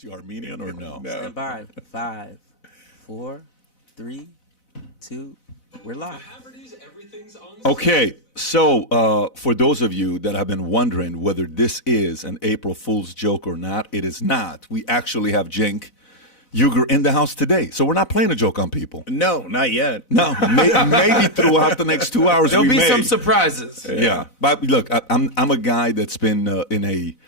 Was you Armenian or no? No. Stand by. 5, 4, 3, 2. We're live. Okay, so for those of you that have been wondering whether this is an April Fool's joke or not, it is not. We actually have Cenk Uygur in the house today, so we're not playing a joke on people. No, not yet. No, maybe throughout the next 2 hours There'll be some surprises. Yeah, but look, I'm a guy that's been in a,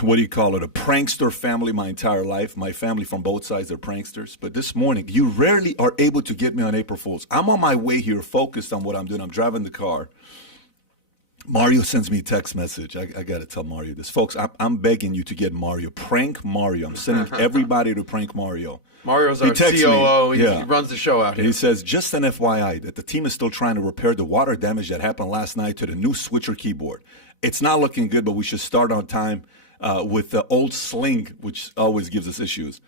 what do you call it, a prankster family my entire life. My family from both sides are pranksters. But this morning, you rarely are able to get me on April Fool's. I'm on my way here, focused on what I'm doing. I'm driving the car. Mario sends me a text message. I got to tell Mario this. Folks, I'm begging you to get Mario. Prank Mario. I'm sending everybody to prank Mario. Mario's our COO. He runs the show out here. He says, just an FYI, that the team is still trying to repair the water damage that happened last night to the new switcher keyboard. It's not looking good, but we should start on time with the old Sling, which always gives us issues.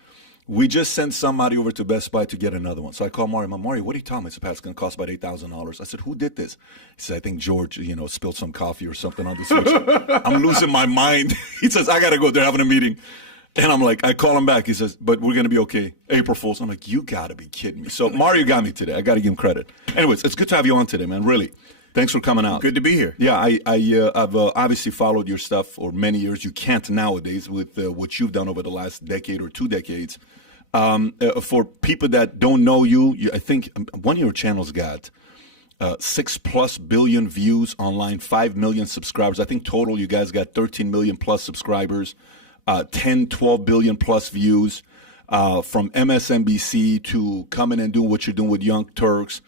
We just sent somebody over to Best Buy to get another one. So I called Mario. Mario, what are you telling me? I said, Pat, it's going to cost about $8,000. I said, who did this? He said, I think George, spilled some coffee or something on the switch. I'm losing my mind. He says, I got to go. They're having a meeting. And I'm like, I call him back. He says, but we're going to be okay. April Fool's. I'm like, you got to be kidding me. So Mario got me today. I got to give him credit. Anyways, it's good to have you on today, man. Really. Thanks for coming out. Good to be here. Yeah, I've obviously followed your stuff for many years. You can't nowadays with what you've done over the last decade or 2 decades. For people that don't know you, I think one of your channels got 6+ billion views online, 5 million subscribers. I think total you guys got 13 million plus subscribers, 10, 12 billion plus views, from MSNBC to coming and doing what you're doing with Young Turks.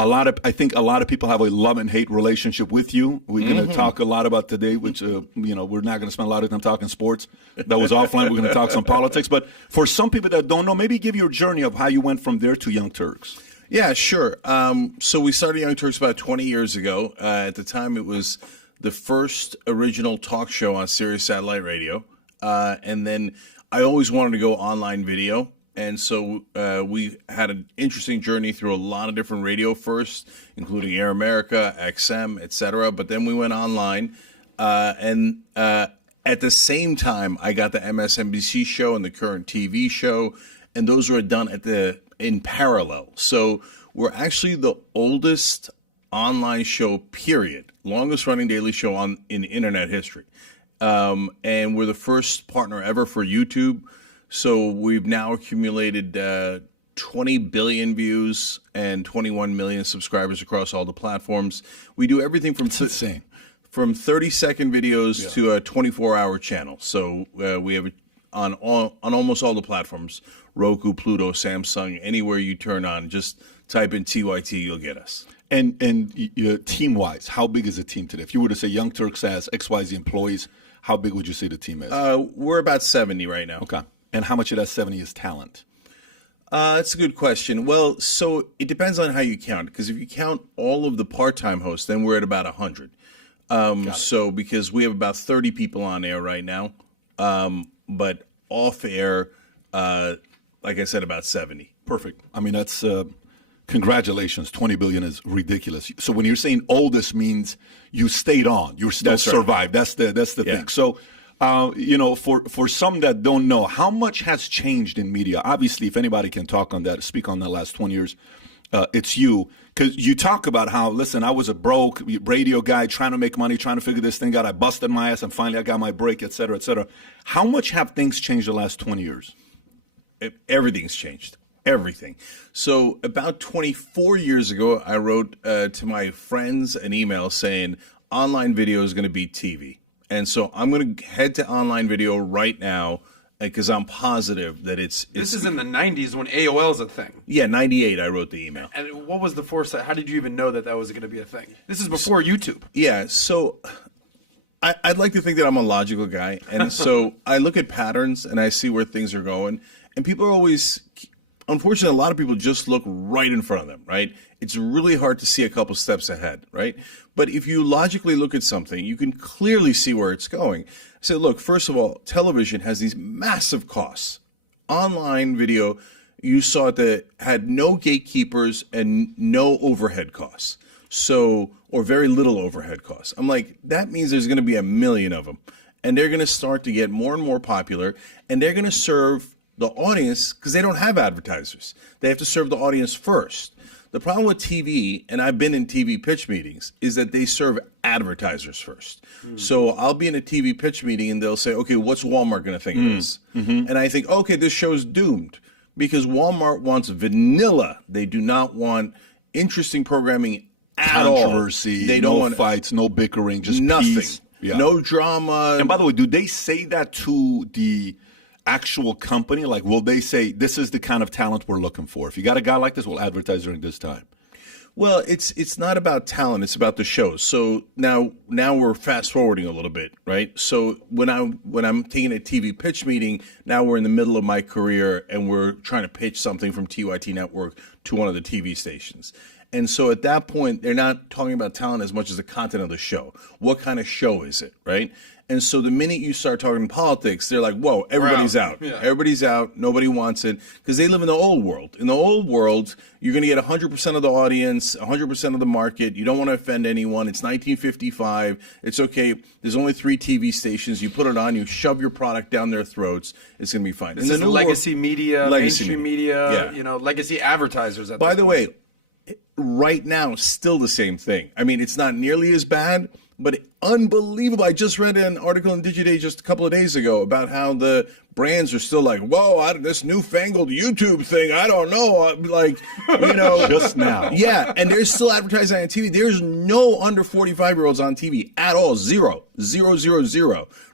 I think a lot of people have a love and hate relationship with you. We're going to talk a lot about today, which, we're not going to spend a lot of time talking sports. That was offline. We're going to talk some politics. But for some people that don't know, maybe give your journey of how you went from there to Young Turks. Yeah, sure. So we started Young Turks about 20 years ago. At the time, it was the first original talk show on Sirius Satellite Radio. And then I always wanted to go online video. And so we had an interesting journey through a lot of different radio first, including Air America, XM, et cetera. But then we went online. And at the same time, I got the MSNBC show and the current TV show. And those were done in parallel. So we're actually the oldest online show, period. Longest running daily show in internet history. And we're the first partner ever for YouTube. So we've now accumulated 20 billion views and 21 million subscribers across all the platforms. We do everything from 30-second videos to a 24-hour channel. So we have on almost all the platforms: Roku, Pluto, Samsung, anywhere you turn on. Just type in TYT, you'll get us. And team-wise, how big is the team today? If you were to say Young Turks has XYZ employees, how big would you say the team is? We're about 70 right now. Okay. And how much of that 70 is talent? That's a good question. Well, so it depends on how you count. Because if you count all of the part-time hosts, then we're at about 100. So because we have about 30 people on air right now, but off air, like I said, about 70. Perfect. I mean, that's congratulations. 20 billion is ridiculous. So when you're saying oldest means you stayed on, you're still survived. That's the thing. So. For some that don't know, how much has changed in media? Obviously, if anybody can speak on that last 20 years, it's you. Because you talk about how, listen, I was a broke radio guy trying to make money, trying to figure this thing out. I busted my ass and finally I got my break, et cetera, et cetera. How much have things changed the last 20 years? Everything's changed. Everything. So about 24 years ago, I wrote to my friends an email saying online video is going to beat TV. And so I'm going to head to online video right now because I'm positive that it's... This is in the 90s when AOL is a thing. Yeah, 98 I wrote the email. And what was the foresight? How did you even know that was going to be a thing? This is before YouTube. Yeah, so I'd like to think that I'm a logical guy. And so I look at patterns and I see where things are going. And people are always... Unfortunately, a lot of people just look right in front of them, right? It's really hard to see a couple steps ahead, right? But if you logically look at something, you can clearly see where it's going. So look, first of all, television has these massive costs. Online video, you saw that had no gatekeepers and no overhead costs. So, or very little overhead costs. I'm like, that means there's going to be a million of them. and they're going to start to get more and more popular, and they're going to serve the audience because they don't have advertisers. They have to serve the audience first. The problem with TV, and I've been in TV pitch meetings, is that they serve advertisers first. So I'll be in a TV pitch meeting and they'll say, okay, what's Walmart going to think of this? And I think, okay, this show's doomed because Walmart wants vanilla. They do not want interesting programming at all. Controversy, They don't no want fights, no bickering, just nothing. peace. Yeah. No drama. And by the way, do they say that to the actual company? Like, will they say, this is the kind of talent we're looking for? If you got a guy like this, we'll advertise during this time. Well, it's not about talent; it's about the shows. So now we're fast forwarding a little bit, right? So when I'm taking a TV pitch meeting, now we're in the middle of my career and we're trying to pitch something from TYT Network to one of the TV stations. And so at that point, they're not talking about talent as much as the content of the show. What kind of show is it, right? And so the minute you start talking politics, they're like, whoa, everybody's out. Yeah. Everybody's out. Nobody wants it because they live in the old world. In the old world, you're going to get 100% of the audience, 100% of the market. You don't want to offend anyone. It's 1955. It's okay. There's only 3 TV stations. You put it on, you shove your product down their throats. It's going to be fine. This is legacy media, mainstream media, Yeah. legacy advertisers. By the way, right now, still the same thing. I mean, it's not nearly as bad, but unbelievable. I just read an article in DigiDay just a couple of days ago about how the brands are still like, whoa, this newfangled YouTube thing, I don't know. Like, Just now. Yeah, and there's still advertising on TV. There's no under 45-year-olds on TV at all. Zero,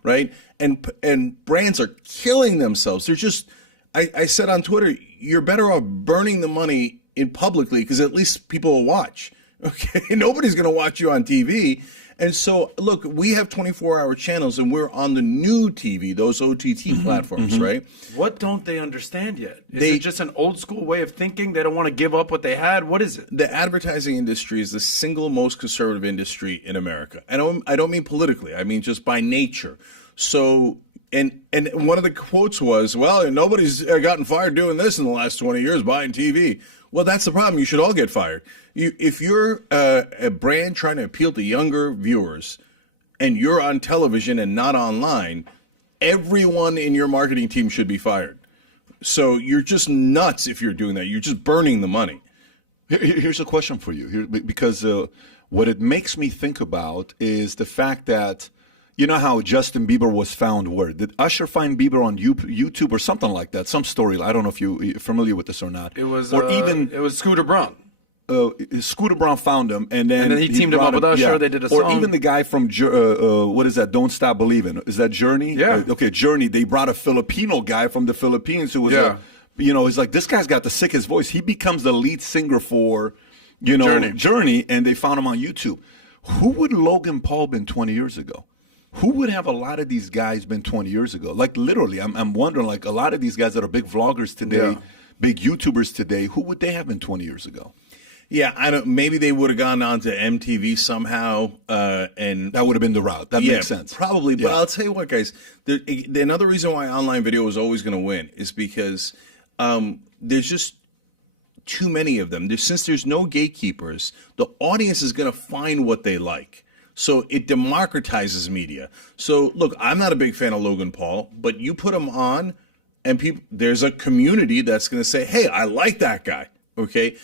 right? And brands are killing themselves. They're just, I said on Twitter, you're better off burning the money in publicly because at least people will watch. Okay, nobody's going to watch you on TV. And so, look, we have 24-hour channels, and we're on the new TV, those OTT platforms, right? What don't they understand yet? Is it just an old school way of thinking? They don't want to give up what they had? What is it? The advertising industry is the single most conservative industry in America. I don't mean politically. I mean just by nature. So, and one of the quotes was, well, nobody's gotten fired doing this in the last 20 years, buying TV. Well, that's the problem. You should all get fired. If you're a brand trying to appeal to younger viewers and you're on television and not online, everyone in your marketing team should be fired. So you're just nuts if you're doing that. You're just burning the money. Here's a question for you, because what it makes me think about is the fact that, you know how Justin Bieber was found where? Did Usher find Bieber on YouTube or something like that? Some story. I don't know if you're familiar with this or not. It was, or even it was Scooter Braun. Scooter Braun found him, and then he teamed him up with Usher. Yeah. They did a or song. even the guy from what is that? Don't Stop Believing. Is that Journey? Yeah. Okay, Journey. They brought a Filipino guy from the Philippines who was, it's like this guy's got the sickest voice. He becomes the lead singer for, Journey, and they found him on YouTube. Who would Logan Paul been 20 years ago? Who would have a lot of these guys been 20 years ago? Like literally, I'm wondering, like a lot of these guys that are big vloggers today, big YouTubers today, who would they have been 20 years ago? Yeah, maybe they would have gone on to MTV somehow, and that would have been the route. That makes sense. Probably. But I'll tell you what, guys. Another reason why online video is always going to win is because there's just too many of them. Since there's no gatekeepers, the audience is going to find what they like. So it democratizes media. So look, I'm not a big fan of Logan Paul, but you put him on, and there's a community that's going to say, "Hey, I like that guy." Okay.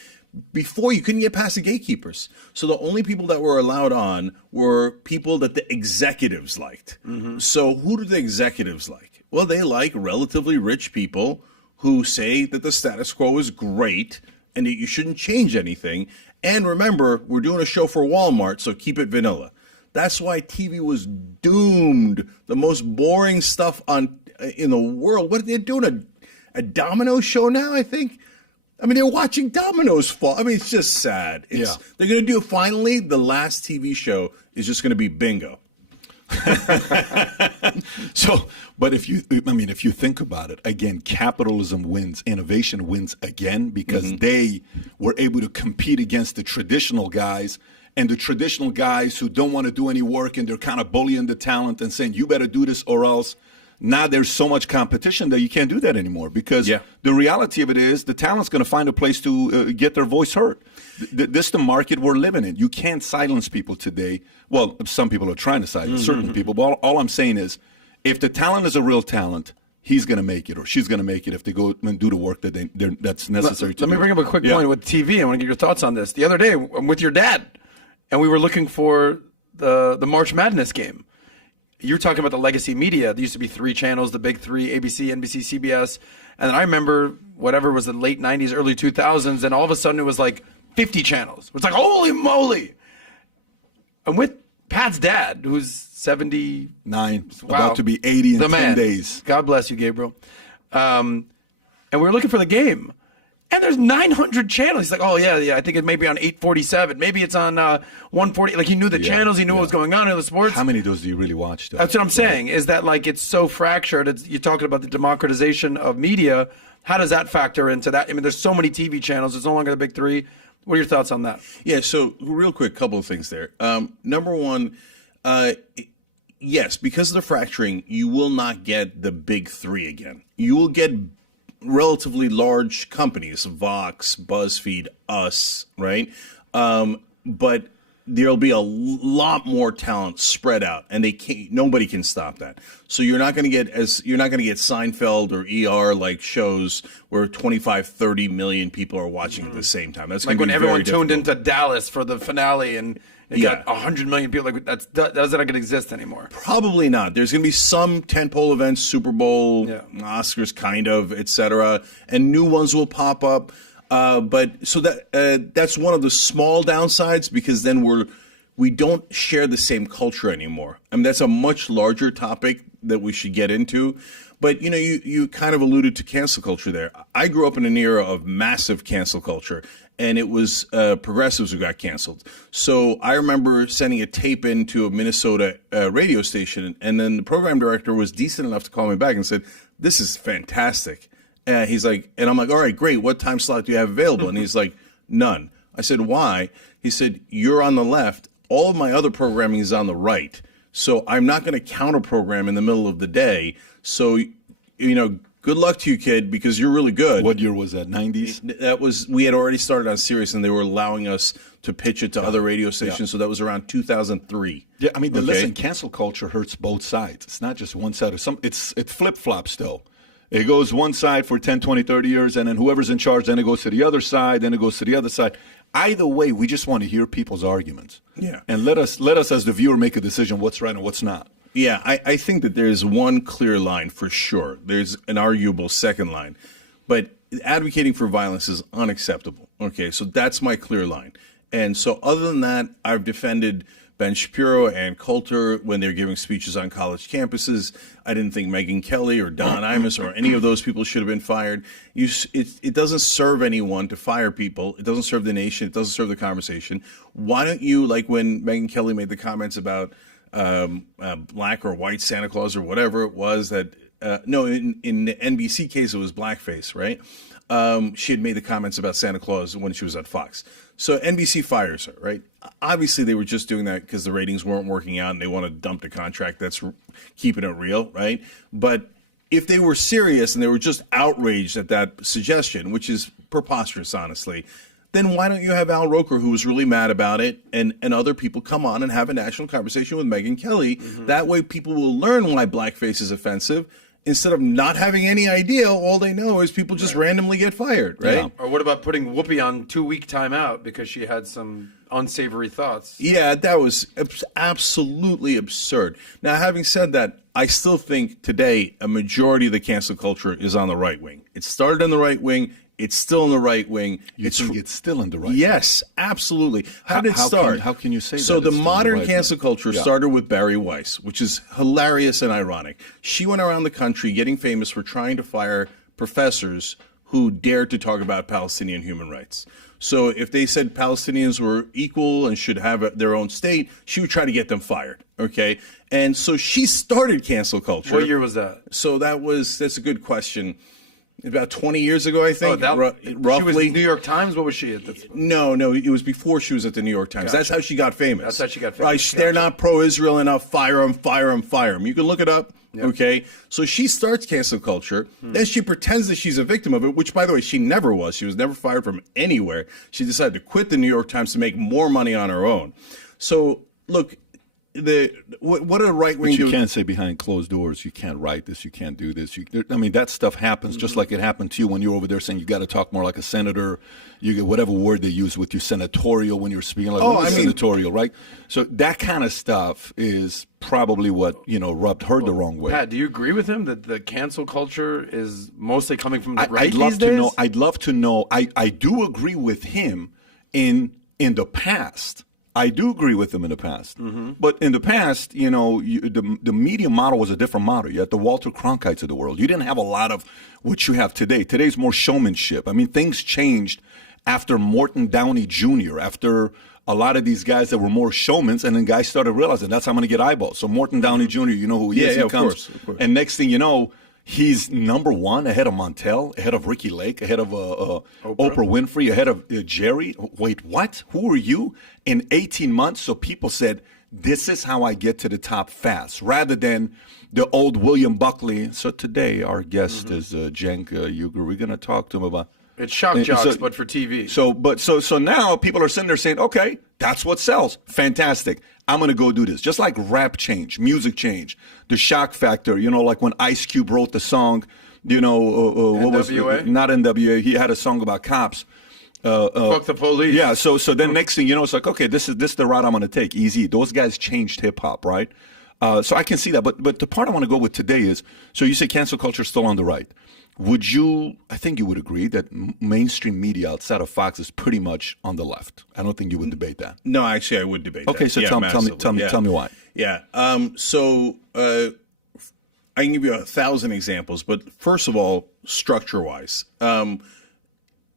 Before, you couldn't get past the gatekeepers. So the only people that were allowed on were people that the executives liked. So who do the executives like? Well, they like relatively rich people who say that the status quo is great and that you shouldn't change anything. And remember, we're doing a show for Walmart, so keep it vanilla. That's why TV was doomed. The most boring stuff in the world. What are they doing? A domino show now, I think? I mean, they're watching dominoes fall. I mean, it's just sad. They're going to do, finally, the last TV show is just going to be bingo. So, but if you think about it, again, capitalism wins, innovation wins again, because they were able to compete against the traditional guys, and the traditional guys who don't want to do any work, and they're kind of bullying the talent and saying, you better do this or else. Now there's so much competition that you can't do that anymore because the reality of it is the talent's going to find a place to get their voice heard. This is the market we're living in. You can't silence people today. Well, some people are trying to silence certain people, but all I'm saying is if the talent is a real talent, he's going to make it or she's going to make it if they go and do the work that that's necessary to do. Let me bring up a quick point with TV. I want to get your thoughts on this. The other day, I'm with your dad, and we were looking for the March Madness game. You're talking about the legacy media. There used to be 3 channels, the big 3, ABC, NBC, CBS. And then I remember whatever was the late 90s, early 2000s, and all of a sudden it was like 50 channels. It's like, holy moly. I'm with Pat's dad, who's 79, about to be 80 in 10 days. God bless you, Gabriel. And we were looking for the game. And there's 900 channels. He's like, oh, yeah, I think it may be on 847. Maybe it's on 140. Like, he knew the channels. He knew what was going on in the sports. How many of those do you really watch, though? That's what I'm saying, is that, like, it's so fractured. You're talking about the democratization of media. How does that factor into that? I mean, there's so many TV channels. It's no longer the big 3. What are your thoughts on that? Yeah, so real quick, couple of things there. Number one, yes, because of the fracturing, you will not get the big 3 again. You will get relatively large companies, Vox, BuzzFeed, us, right? But there'll be a lot more talent spread out, and nobody can stop that. So you're not going to get Seinfeld or ER like shows where 25, 30 million people are watching at the same time. That's like when everyone tuned into Dallas for the finale and you got 100 million people. Like that doesn't going to exist anymore. Probably not. There's going to be some tentpole events, Super Bowl, Oscars, kind of, etc., and new ones will pop up. But so that's one of the small downsides because then we don't share the same culture anymore. I mean, that's a much larger topic that we should get into. But you kind of alluded to cancel culture there. I grew up in an era of massive cancel culture. And it was progressives who got canceled. So I remember sending a tape into a Minnesota radio station, and then the program director was decent enough to call me back and said, "This is fantastic." He's like, and I'm like, "All right, great. What time slot do you have available?" And he's like, "None." I said, "Why?" He said, "You're on the left. All of my other programming is on the right. So I'm not going to counter program in the middle of the day. So, good luck to you, kid, because you're really good." What year was that? 90s? We had already started on Sirius, and they were allowing us to pitch it to other radio stations. So that was around 2003. Yeah, I mean, listen, cancel culture hurts both sides. It's not just one side. It flip-flops still. It goes one side for 10, 20, 30 years, and then whoever's in charge, then it goes to the other side, then it goes to the other side. Either way, we just want to hear people's arguments. Yeah. And let us as the viewer make a decision what's right and what's not. Yeah, I think that there's one clear line for sure. There's an arguable second line. But advocating for violence is unacceptable. Okay, so that's my clear line. And so other than that, I've defended Ben Shapiro and Coulter when they're giving speeches on college campuses. I didn't think Megyn Kelly or Don Imus or any of those people should have been fired. It doesn't serve anyone to fire people. It doesn't serve the nation. It doesn't serve the conversation. Why don't you, like when Megyn Kelly made the comments about black or white Santa Claus or whatever it was that in the NBC case it was blackface, right? She had made the comments about Santa Claus when she was at Fox. So NBC fires her, right? Obviously they were just doing that because the ratings weren't working out and they want to dump the contract. That's keeping it real, right? But if they were serious and they were just outraged at that suggestion, which is preposterous, honestly, then why don't you have Al Roker, who was really mad about it, and other people come on and have a national conversation with Megyn Kelly? Mm-hmm. That way people will learn why blackface is offensive. Instead of not having any idea, all they know is people just randomly get fired, right? Yeah. Or what about putting Whoopi on 2-week timeout because she had some unsavory thoughts? Yeah, that was absolutely absurd. Now, having said that, I still think today a majority of the cancel culture is on the right wing. It started in the right wing. It's still in the right wing. You think it's still in the right wing? Yes, absolutely. How did it start? How can you say that? So the modern cancel culture started with Barry Weiss, which is hilarious and ironic. She went around the country getting famous for trying to fire professors who dared to talk about Palestinian human rights. So if they said Palestinians were equal and should have their own state, she would try to get them fired, okay? And so she started cancel culture. What year was that? So that's a good question. About 20 years ago, I think, roughly. She was New York Times? What was she at? No, it was before she was at the New York Times. Gotcha. That's how she got famous. That's how she got famous. Right, they're not pro-Israel enough. Fire them. You can look it up. Okay, so she starts cancel culture, then she pretends that she's a victim of it, which, by the way, she never was. She was never fired from anywhere. She decided to quit the New York Times to make more money on her own. So, look, what a right wing. But you can't say behind closed doors, you can't write this, you can't do this. I mean, that stuff happens just like it happened to you when you're over there saying you got to talk more like a senator. You get whatever word they use with you, senatorial, when you're speaking like senatorial, right? So that kind of stuff is probably what, rubbed her the wrong way. Pat, do you agree with him that the cancel culture is mostly coming from the right I'd love these to days? know. I'd love to know. I do agree with him in the past. I do agree with him in the past. But in the past, the media model was a different model. You had the Walter Cronkites of the world. You didn't have a lot of what you have today. Today's more showmanship. I mean, things changed after Morton Downey Jr., after a lot of these guys that were more showmans, and then guys started realizing that's how I'm going to get eyeballs. So Morton Downey Jr., you know who he is. He comes, of course. and next thing you know, he's number one, ahead of Montel, ahead of Ricky Lake, ahead of Oprah Winfrey, ahead of Jerry. Wait, what? Who are you? In 18 months, so people said, this is how I get to the top fast, rather than the old William Buckley. So today, our guest is Cenk Uygur. We're going to talk to him about... It's shock jocks, but for TV. So now people are sitting there saying, okay, that's what sells. Fantastic. I'm going to go do this. Just like rap change, music change, the shock factor, like when Ice Cube wrote the song, what was it? Not NWA. He had a song about cops. Fuck the police. Yeah. So then next thing you know, it's like, okay, this is the route I'm going to take. Easy. Those guys changed hip hop, right? So I can see that. But the part I want to go with today is, so you say cancel culture is still on the right. I think you would agree that mainstream media outside of Fox is pretty much on the left. I don't think you would debate that. No, actually, I would debate that. Okay, so tell me why. Yeah. So I can give you 1,000 examples, but first of all, structure-wise,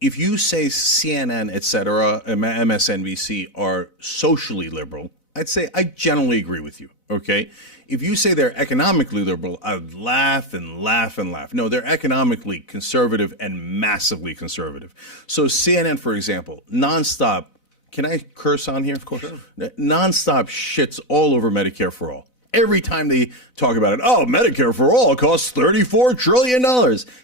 if you say CNN, et cetera, MSNBC are socially liberal, I'd say I generally agree with you, okay? If you say they're economically liberal, I would laugh and laugh and laugh. No, they're economically conservative and massively conservative. So CNN, for example, nonstop, can I curse on here? Of course. Sure. Nonstop shits all over Medicare for All. Every time they talk about it, Medicare for All costs $34 trillion.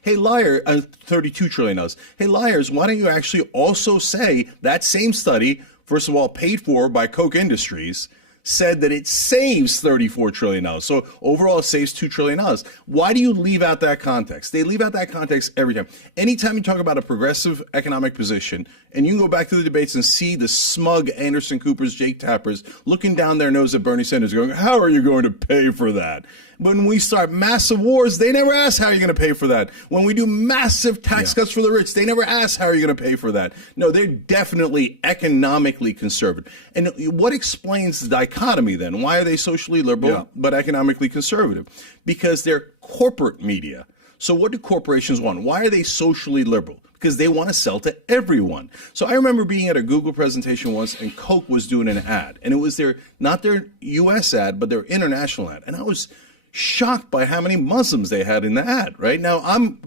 Hey, liar, $32 trillion. Hey, liars, why don't you actually also say that same study, first of all, paid for by Koch Industries, said that it saves $34 trillion. So overall, it saves $2 trillion. Why do you leave out that context? They leave out that context every time. Anytime you talk about a progressive economic position, and you can go back to the debates and see the smug Anderson Coopers, Jake Tappers, looking down their nose at Bernie Sanders going, how are you going to pay for that? When we start massive wars, they never ask how you're going to pay for that. When we do massive tax cuts for the rich, they never ask how are you going to pay for that. No, they're definitely economically conservative. And what explains the dichotomy then? Why are they socially liberal but economically conservative? Because they're corporate media. So what do corporations want? Why are they socially liberal? Because they want to sell to everyone. So I remember being at a Google presentation once, and Coke was doing an ad. And it was not their U.S. ad, but their international ad. And I was shocked by how many Muslims they had in the ad, right? Now,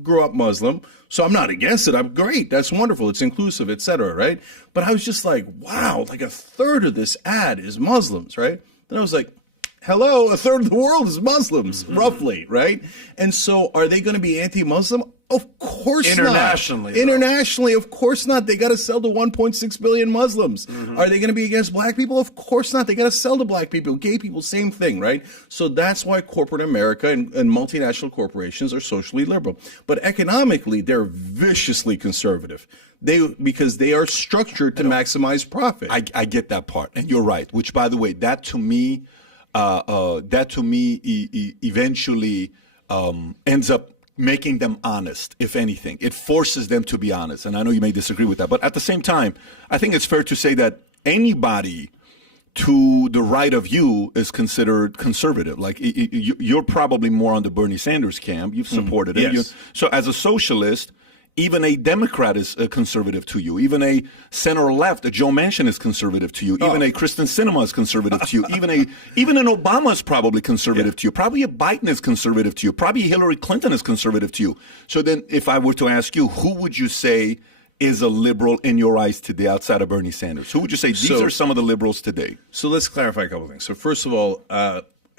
grew up Muslim, so I'm not against it. I'm great. That's wonderful. It's inclusive, et cetera, right? But I was just like, wow, like a third of this ad is Muslims, right? Then I was like, hello, a third of the world is Muslims, roughly, right? And so are they going to be anti-Muslim? Of course Internationally, not. Internationally, of course not. They got to sell to 1.6 billion Muslims. Are they going to be against black people? Of course not. They got to sell to black people, gay people, same thing, right? So that's why corporate America and multinational corporations are socially liberal. But economically, they're viciously conservative. Because they are structured to maximize profit. I get that part, and you're right. Which, by the way, that to me eventually ends up making them honest, if anything. It forces them to be honest. And I know you may disagree with that. But at the same time, I think it's fair to say that anybody to the right of you is considered conservative. Like, you're probably more on the Bernie Sanders camp. You've supported it. Yes. So as a socialist, even a Democrat is conservative to you. Even a center-left, a Joe Manchin is conservative to you. Even a Kristen Sinema is conservative to you. Even an Obama is probably conservative to you. Probably a Biden is conservative to you. Probably Hillary Clinton is conservative to you. So then if I were to ask you, who would you say is a liberal in your eyes today outside of Bernie Sanders? Who would you say these are some of the liberals today? So let's clarify a couple things. So first of all,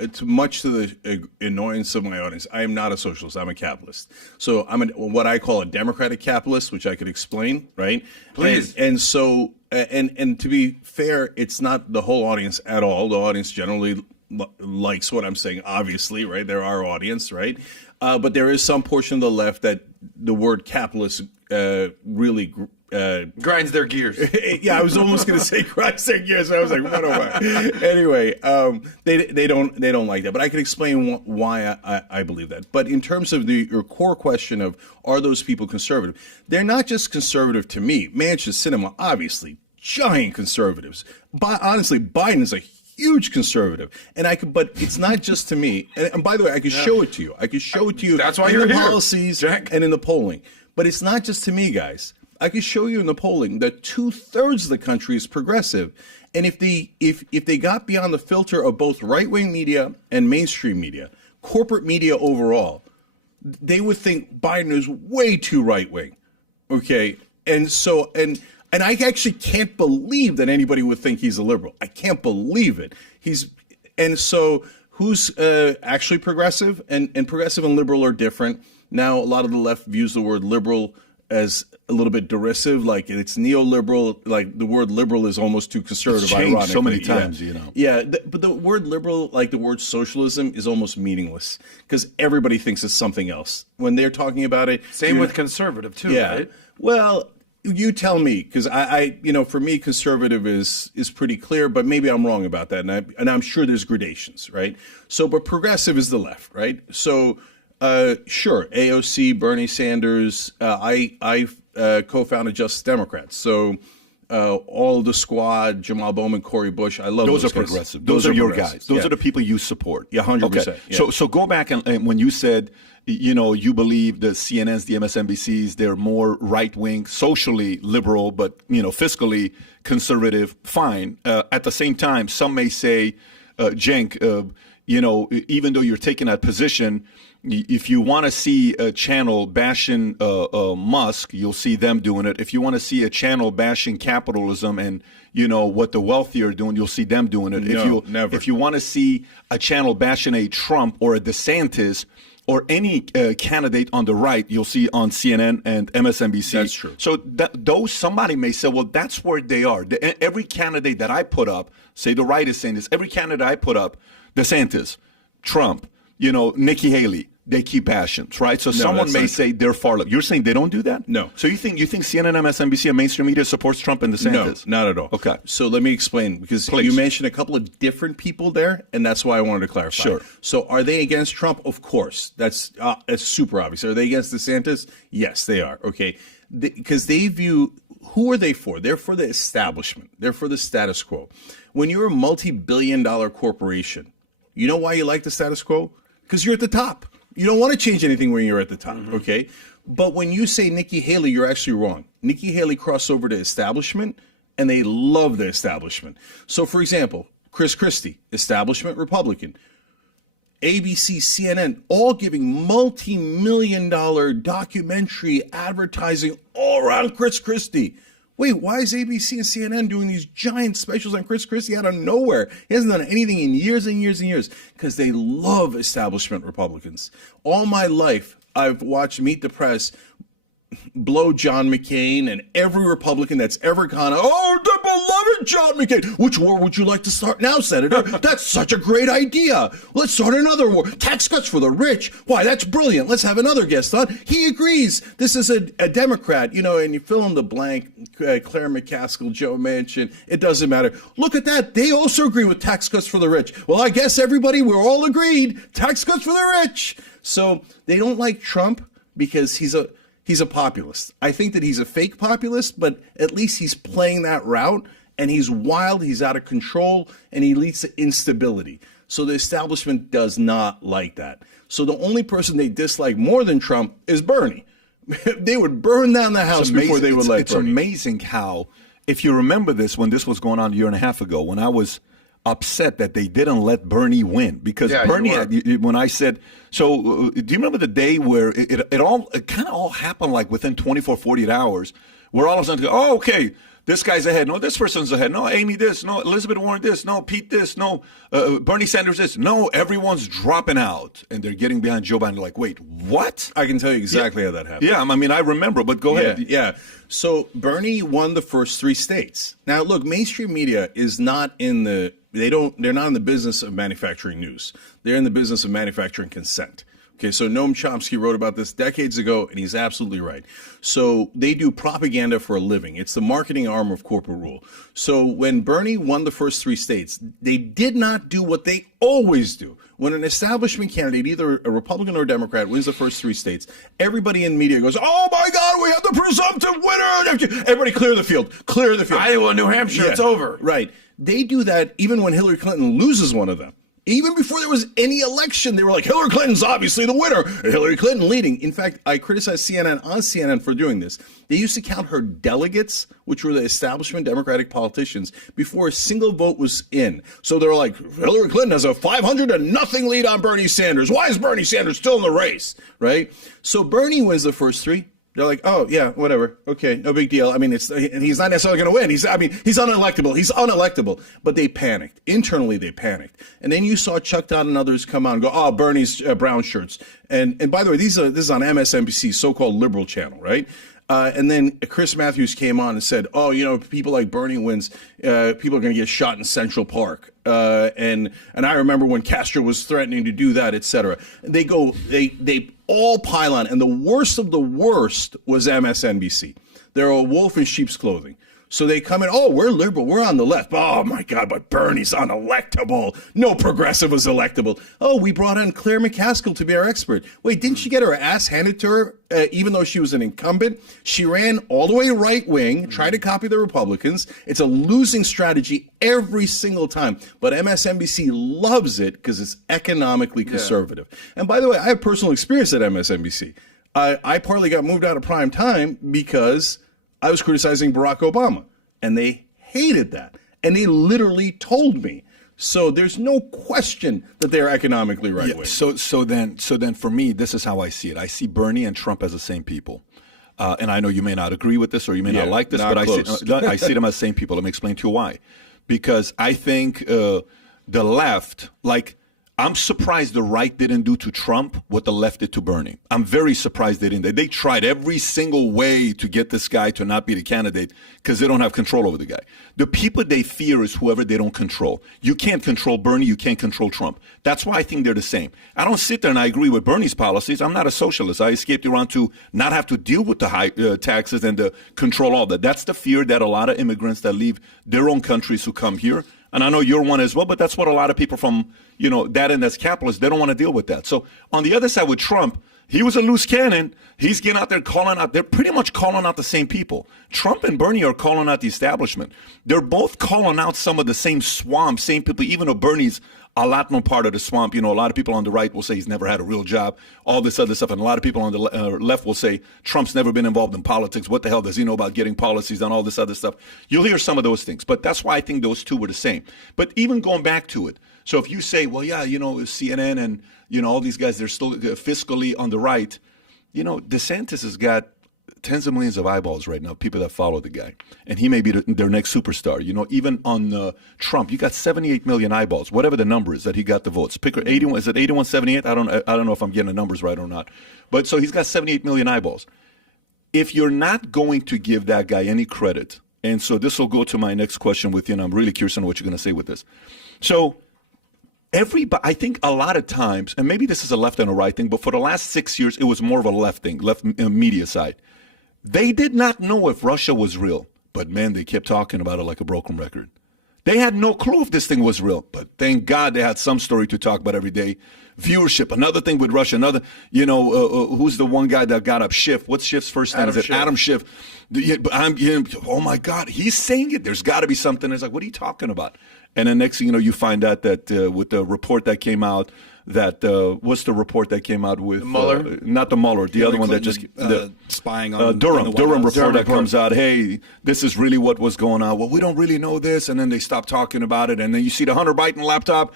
to much to the annoyance of my audience, I am not a socialist. I'm a capitalist. So I'm what I call a democratic capitalist, which I could explain, right? Please. And so, and to be fair, it's not the whole audience at all. The audience generally likes what I'm saying, obviously, right? They're our audience, right? But there is some portion of the left that the word capitalist really Grinds their gears. yeah, I was almost going to say grinds their gears. I was like, what am I? Anyway, they don't like that. But I can explain why I believe that. But in terms of your core question of are those people conservative, they're not just conservative to me. Manchester Cinema, obviously, giant conservatives. Honestly, Biden is a huge conservative, but it's not just to me. And by the way, I could show it to you. I could show it to you. That's why in you're the here, policies Jack. and in the polling. But it's not just to me, guys. I can show you in the polling that 2/3 of the country is progressive, and if they got beyond the filter of both right-wing media and mainstream media, corporate media overall, they would think Biden is way too right-wing. Okay, and I actually can't believe that anybody would think he's a liberal. I can't believe it. So who's actually progressive? And progressive and liberal are different. Now, a lot of the left views the word liberal as a little bit derisive, like it's neoliberal. Like the word liberal is almost too conservative. It's changed ironically. so many times, you know. Yeah, but the word liberal, like the word socialism, is almost meaningless because everybody thinks it's something else when they're talking about it. Same with conservative too, Yeah. right? Well, you tell me, because I for me, conservative is pretty clear, but maybe I'm wrong about that, and I'm sure there's gradations, right? So, but progressive is the left, right? So, sure, AOC, Bernie Sanders, I co-founded Justice Democrats, so all of the squad, Jamal Bowman, Cory Bush, I love those are guys. progressive. Those are your progressive. guys. Those Yeah. are the people you support. Yeah, 100%. Okay. Yeah. So go back and when you said, you believe the CNNs, the MSNBCs, they're more right wing, socially liberal, but fiscally conservative. Fine. At the same time, some may say, Cenk, even though you're taking that position, if you want to see a channel bashing Musk, you'll see them doing it. If you want to see a channel bashing capitalism and what the wealthy are doing, you'll see them doing it. No, never. If you want to see a channel bashing a Trump or a DeSantis or any candidate on the right, you'll see on CNN and MSNBC. That's true. So those, somebody may say, well, that's where they are. Every candidate that I put up, say the right is saying this, every candidate I put up, DeSantis, Trump, Nikki Haley, they keep passions, right? So someone may say they're far left. You're saying they don't do that? No. So you think CNN, MSNBC, and mainstream media supports Trump and DeSantis? No, not at all. Okay. So let me explain, because Please. you mentioned a couple of different people there, and that's why I wanted to clarify. Sure. So are they against Trump? Of course. That's super obvious. Are they against DeSantis? Yes, they are. Okay. Because they view, who are they for? They're for the establishment. They're for the status quo. When you're a multi-billion-dollar corporation, you know why you like the status quo? Because you're at the top. You don't want to change anything when you're at the top, okay? But when you say Nikki Haley, you're actually wrong. Nikki Haley crossed over to establishment, and they love the establishment. So, for example, Chris Christie, establishment Republican. ABC, CNN, all giving multi-million-dollar documentary advertising all around Chris Christie. Wait, why is ABC and CNN doing these giant specials on Chris Christie out of nowhere? He hasn't done anything in years and years and years, because they love establishment Republicans. All my life, I've watched Meet the Press blow John McCain and every Republican that's ever gone, oh, the beloved John McCain. Which war would you like to start now, Senator? That's such a great idea. Let's start another war. Tax cuts for the rich. Why, that's brilliant. Let's have another guest on. He agrees. This is a Democrat, and you fill in the blank, Claire McCaskill, Joe Manchin. It doesn't matter. Look at that. They also agree with tax cuts for the rich. Well, I guess everybody, we're all agreed. Tax cuts for the rich. So they don't like Trump because he's a populist. I think that he's a fake populist, but at least he's playing that route, and he's wild, he's out of control, and he leads to instability. So the establishment does not like that. So the only person they dislike more than Trump is Bernie. They would burn down the house before they would like Bernie. It's amazing how, if you remember this, when this was going on a year and a half ago, when I was upset that they didn't let Bernie win, because Bernie, when I said, so do you remember the day where it kind of all happened like within 24, 48 hours, where all of a sudden, oh, okay, this guy's ahead. No, this person's ahead. No, Amy this. No, Elizabeth Warren this. No, Pete this. No, Bernie Sanders this. No, everyone's dropping out. And they're getting behind Joe Biden. Like, wait, what? I can tell you exactly how that happened. Yeah, I mean, I remember, but go ahead. Yeah. So Bernie won the first 3 states. Now, look, mainstream media is not in the, they're not in the business of manufacturing news. They're in the business of manufacturing consent. Okay, so Noam Chomsky wrote about this decades ago, and he's absolutely right. So they do propaganda for a living. It's the marketing arm of corporate rule. So when Bernie won the first 3 states, they did not do what they always do. When an establishment candidate, either a Republican or a Democrat, wins the first 3 states, everybody in media goes, oh my God, we have the presumptive winner. Everybody clear the field, clear the field. Iowa, New Hampshire, it's over. Right. They do that even when Hillary Clinton loses one of them. Even before there was any election, they were like, Hillary Clinton's obviously the winner. Hillary Clinton leading. In fact, I criticized CNN on CNN for doing this. They used to count her delegates, which were the establishment Democratic politicians, before a single vote was in. So they were like, Hillary Clinton has a 500-0 lead on Bernie Sanders. Why is Bernie Sanders still in the race? Right? So Bernie wins the first 3. They're like, oh, yeah, whatever. Okay, no big deal. I mean, he's not necessarily going to win. He's unelectable. He's unelectable. But they panicked. Internally, they panicked. And then you saw Chuck Todd and others come out and go, oh, Bernie's brown shirts. And by the way, this is on MSNBC, so-called liberal channel, right? And then Chris Matthews came on and said, oh, people like Bernie wins, people are going to get shot in Central Park. And I remember when Castro was threatening to do that, et cetera. They all pile on. And the worst of the worst was MSNBC. They're a wolf in sheep's clothing. So they come in, oh, we're liberal, we're on the left. Oh, my God, but Bernie's unelectable. No progressive is electable. Oh, we brought in Claire McCaskill to be our expert. Wait, didn't she get her ass handed to her, even though she was an incumbent? She ran all the way right wing, tried to copy the Republicans. It's a losing strategy every single time. But MSNBC loves it because it's economically conservative. And by the way, I have personal experience at MSNBC. I partly got moved out of prime time because I was criticizing Barack Obama, and they hated that. And they literally told me. So there's no question that they're economically right wing. So then for me, this is how I see it. I see Bernie and Trump as the same people. And I know you may not agree with this or you may not like this, but I see them as the same people. Let me explain to you why. Because I think the left, I'm surprised the right didn't do to Trump what the left did to Bernie. I'm very surprised they didn't. They tried every single way to get this guy to not be the candidate because they don't have control over the guy. The people they fear is whoever they don't control. You can't control Bernie. You can't control Trump. That's why I think they're the same. I don't sit there and I agree with Bernie's policies. I'm not a socialist. I escaped Iran to not have to deal with the high taxes and to control all that. That's the fear that a lot of immigrants that leave their own countries who come here. And I know you're one as well, but that's what a lot of people from, that end that's capitalists, they don't want to deal with that. So on the other side with Trump, he was a loose cannon. He's getting out there calling out. They're pretty much calling out the same people. Trump and Bernie are calling out the establishment. They're both calling out some of the same swamp, same people, even though Bernie's a lot more part of the swamp. A lot of people on the right will say he's never had a real job, all this other stuff. And a lot of people on the left will say Trump's never been involved in politics. What the hell does he know about getting policies and all this other stuff? You'll hear some of those things. But that's why I think those two were the same. But even going back to it, so if you say, well, yeah, CNN and, all these guys, they're still fiscally on the right. DeSantis has got tens of millions of eyeballs right now, people that follow the guy. And he may be their next superstar. Even on Trump, you got 78 million eyeballs, whatever the number is that he got the votes. Pick 81, is it 81, 78? I don't know if I'm getting the numbers right or not. But so he's got 78 million eyeballs. If you're not going to give that guy any credit, and so this will go to my next question with you, and I'm really curious on what you're going to say with this. So I think a lot of times, and maybe this is a left and a right thing, but for the last 6 years, it was more of a left thing, left media side. They did not know if Russia was real, but man, they kept talking about it like a broken record. They had no clue if this thing was real, but thank God they had some story to talk about every day. Viewership, another thing with Russia, who's the one guy that got up? Schiff. What's Schiff's first name? Adam Schiff. Oh my God, he's saying it. There's got to be something. It's like, what are you talking about? And then next thing you know, you find out that with the report that came out, what's the report that came out with Mueller? Not the Mueller, the other one that just spying on Durham report that comes out. Hey, this is really what was going on. Well, we don't really know this, and then they stop talking about it, and then you see the Hunter Biden laptop,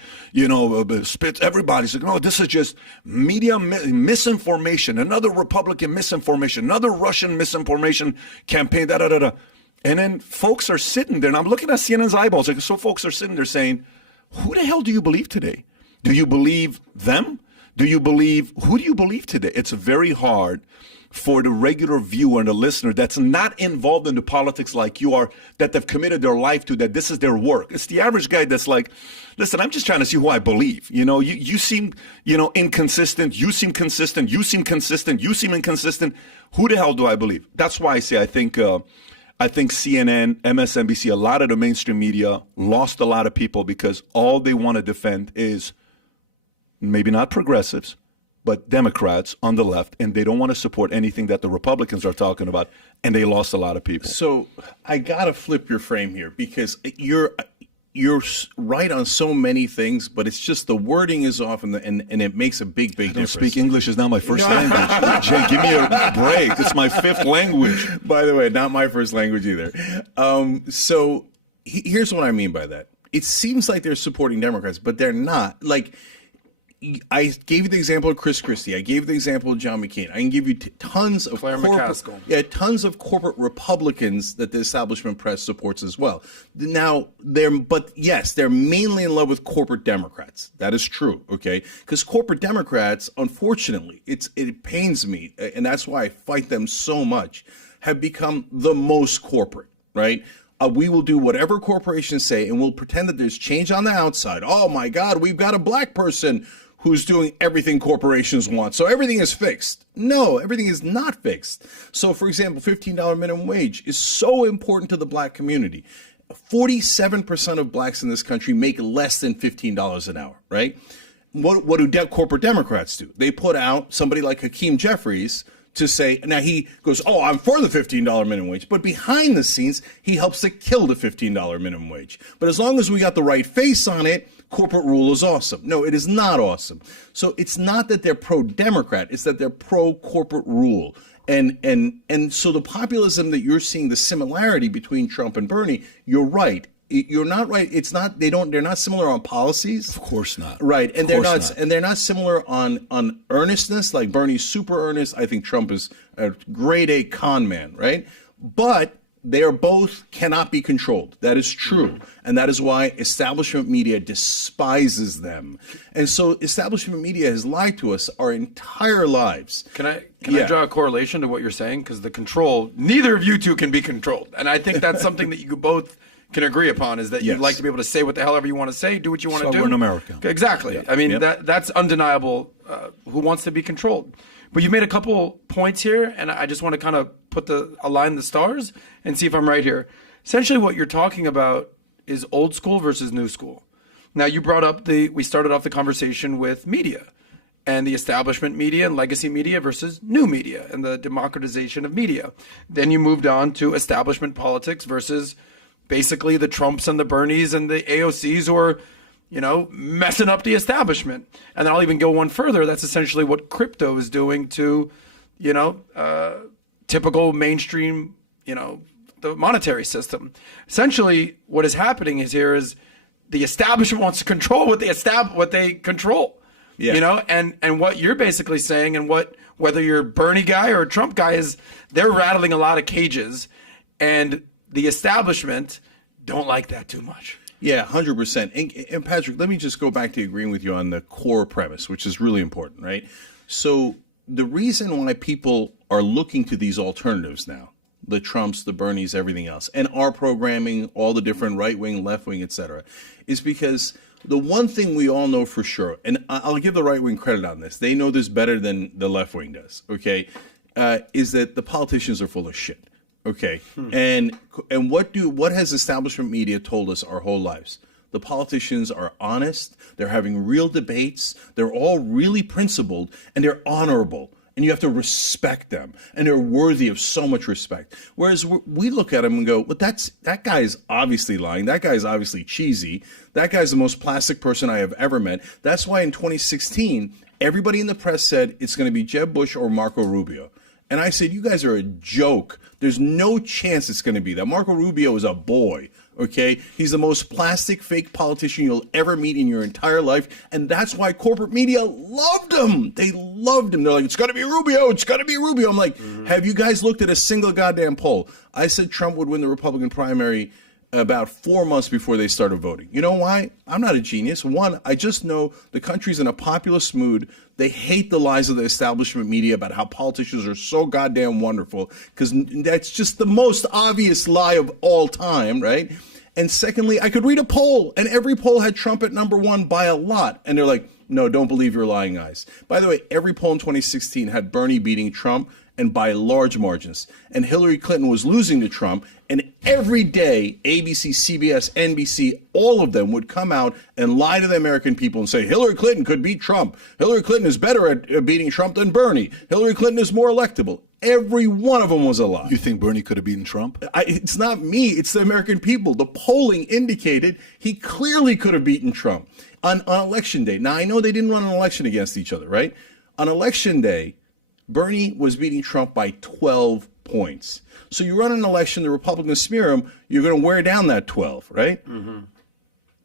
spits. Everybody's like, no, this is just media misinformation, another Republican misinformation, another Russian misinformation campaign. And then folks are sitting there, and I'm looking at CNN's eyeballs. Like, so folks are sitting there saying, who the hell do you believe today? Do you believe them? Who do you believe today? It's very hard for the regular viewer and the listener that's not involved in the politics like you are, that they've committed their life to, that this is their work. It's the average guy that's like, listen, I'm just trying to see who I believe. You seem, inconsistent. You seem consistent. You seem consistent. You seem inconsistent. Who the hell do I believe? That's why I say I think CNN, MSNBC, a lot of the mainstream media lost a lot of people because all they want to defend is maybe not progressives, but Democrats on the left, and they don't want to support anything that the Republicans are talking about, and they lost a lot of people. So I gotta flip your frame here, because you're right on so many things, but it's just the wording is off, and it makes a big difference. Speak English is not my first language. Jay, give me a break. It's my fifth language. By the way, not my first language either. So here's what I mean by that. It seems like they're supporting Democrats, but they're not. Like, I gave you the example of Chris Christie. I gave you the example of John McCain. I can give you tons of tons of corporate Republicans that the establishment press supports as well. Now, they're mainly in love with corporate Democrats. That is true, okay? Because corporate Democrats, unfortunately, it pains me, and that's why I fight them so much, have become the most corporate, right? We will do whatever corporations say, and we'll pretend that there's change on the outside. Oh my God, we've got a black person who's doing everything corporations want, so everything is fixed. No, everything is not fixed. So, for example, $15 minimum wage is so important to the black community. 47% of blacks in this country make less than $15 an hour, right? What do corporate Democrats do? They put out somebody like Hakeem Jeffries to say, now he goes, oh, I'm for the $15 minimum wage, but behind the scenes, he helps to kill the $15 minimum wage. But as long as we got the right face on it, corporate rule is awesome. No, it is not awesome. So it's not that they're pro-Democrat, it's that they're pro-corporate rule. And so the populism that you're seeing, the similarity between Trump and Bernie, you're right. You're not right. It's not. They're not similar on policies. Of course not. Right, and they're not similar on earnestness. Like Bernie's super earnest. I think Trump is a grade A con man. Right, but they are both cannot be controlled. That is true, and that is why establishment media despises them. And so establishment media has lied to us our entire lives. Can I draw a correlation to what you're saying? Because the control, neither of you two can be controlled, and I think that's something that you both can agree upon, is that you'd like to be able to say what the hell ever you want to say, do what you want to do. We're in America. Exactly. Yeah. I mean, that's undeniable. Who wants to be controlled? But you made a couple points here, and I just want to kind of align the stars and see if I'm right here. Essentially, what you're talking about is old school versus new school. Now, you brought up we started off the conversation with media and the establishment media and legacy media versus new media and the democratization of media. Then you moved on to establishment politics versus basically the Trumps and the Bernies and the AOCs who are, messing up the establishment. And then I'll even go one further. That's essentially what crypto is doing to, typical mainstream, the monetary system. Essentially, what is happening is the establishment wants to control what they control. Yeah. And what you're basically saying, and whether you're a Bernie guy or a Trump guy, is they're rattling a lot of cages, and the establishment don't like that too much. Yeah, 100%. And Patrick, let me just go back to agreeing with you on the core premise, which is really important, right? So the reason why people are looking to these alternatives now, the Trumps, the Bernies, everything else, and our programming, all the different right wing, left wing, et cetera, is because the one thing we all know for sure, and I'll give the right wing credit on this, they know this better than the left wing does, okay, is that the politicians are full of shit. Okay, and what has establishment media told us our whole lives? The politicians are honest, they're having real debates, they're all really principled, and they're honorable, and you have to respect them, and they're worthy of so much respect. Whereas we look at them and go, well, that guy is obviously lying, that guy is obviously cheesy, that guy's the most plastic person I have ever met. That's why in 2016, everybody in the press said it's going to be Jeb Bush or Marco Rubio. And I said, you guys are a joke. There's no chance it's going to be that. Marco Rubio is a boy, Okay, he's the most plastic fake politician you'll ever meet in your entire life, and that's why corporate media loved him. They loved him. They're like, it's got to be Rubio. It's got to be Rubio. I'm like, have you guys looked at a single goddamn poll? I said Trump would win the Republican primary about 4 months before they started voting. You know why? I'm not a genius. One, I just know the country's in a populist mood. They hate the lies of the establishment media about how politicians are so goddamn wonderful, because that's just the most obvious lie of all time, right? And secondly, I could read a poll, and every poll had Trump at number one by a lot. And they're like, no, don't believe your lying eyes. By the way, every poll in 2016 had Bernie beating Trump, and by large margins. And Hillary Clinton was losing to Trump. And every day, ABC, CBS, NBC, all of them would come out and lie to the American people and say, Hillary Clinton could beat Trump. Hillary Clinton is better at beating Trump than Bernie. Hillary Clinton is more electable. Every one of them was a lie. You think Bernie could have beaten Trump? It's not me. It's the American people. The polling indicated he clearly could have beaten Trump on election day. Now, I know they didn't run an election against each other, right? On election day, Bernie was beating Trump by 12 points. So you run an election, the Republicans smear him, you're going to wear down that 12, right? Mm-hmm.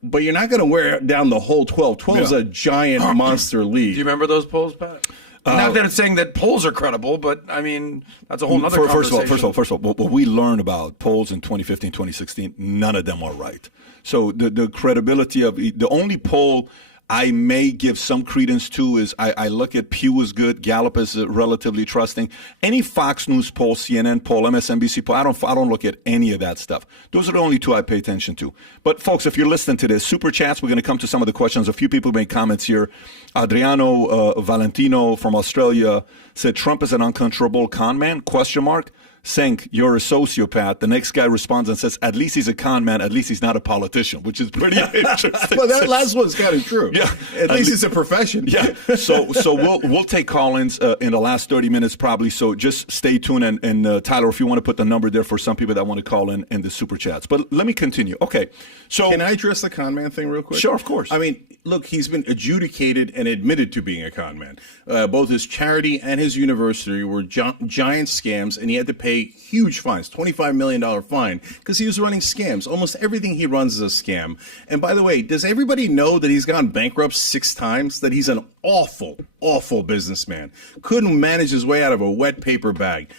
But you're not going to wear down the whole 12. 12 is a giant monster lead. Do you remember those polls, Pat? Not that it's saying that polls are credible, but I mean, that's a whole other conversation. First of all, what we learned about polls in 2015, 2016, none of them are right. So the credibility of the only poll I may give some credence to is I look at Pew is good, Gallup is relatively trusting. Any Fox News poll, CNN poll, MSNBC poll, I don't look at any of that stuff. Those are the only two I pay attention to. But folks, if you're listening to this, Super Chats, we're going to come to some of the questions. A few people made comments here. Adriano Valentino from Australia said Trump is an uncontrollable con man, question mark. Cenk, you're a sociopath. The next guy responds and says, at least he's a con man. At least he's not a politician, which is pretty interesting. Well, that last one's kind of true. Yeah. At least it's a profession. Yeah. So we'll take call-ins in the last 30 minutes probably. So just stay tuned. And Tyler, if you want to put the number there for some people that want to call in the Super Chats. But let me continue. Okay. So can I address the con man thing real quick? Sure, of course. I mean, look, he's been adjudicated and admitted to being a con man. Both his charity and his university were giant scams, and he had to pay huge fines, $25 million fine, because he was running scams. Almost everything he runs is a scam. And by the way, does everybody know that he's gone bankrupt 6 times? That he's an awful, awful businessman. Couldn't manage his way out of a wet paper bag.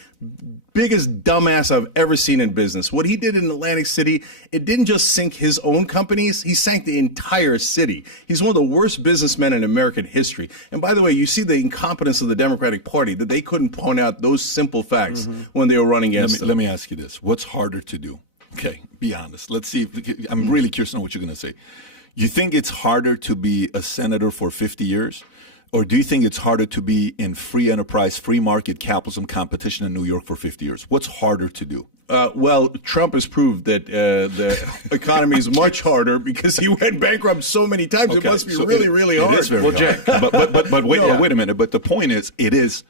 Biggest dumbass I've ever seen in business. What he did in Atlantic City, it didn't just sink his own companies, he sank the entire city. He's one of the worst businessmen in American history. And by the way, you see the incompetence of the Democratic Party, that they couldn't point out those simple facts when they were running against him. Let me ask you this. What's harder to do? Okay, be honest. Let's see. I'm really curious to know what you're going to say. You think it's harder to be a senator for 50 years? Or do you think it's harder to be in free enterprise, free market capitalism competition in New York for 50 years? What's harder to do? Well, Trump has proved that the economy is much harder because he went bankrupt so many times. Okay, it must be really hard. It is very hard. But wait a minute. But the point is, there's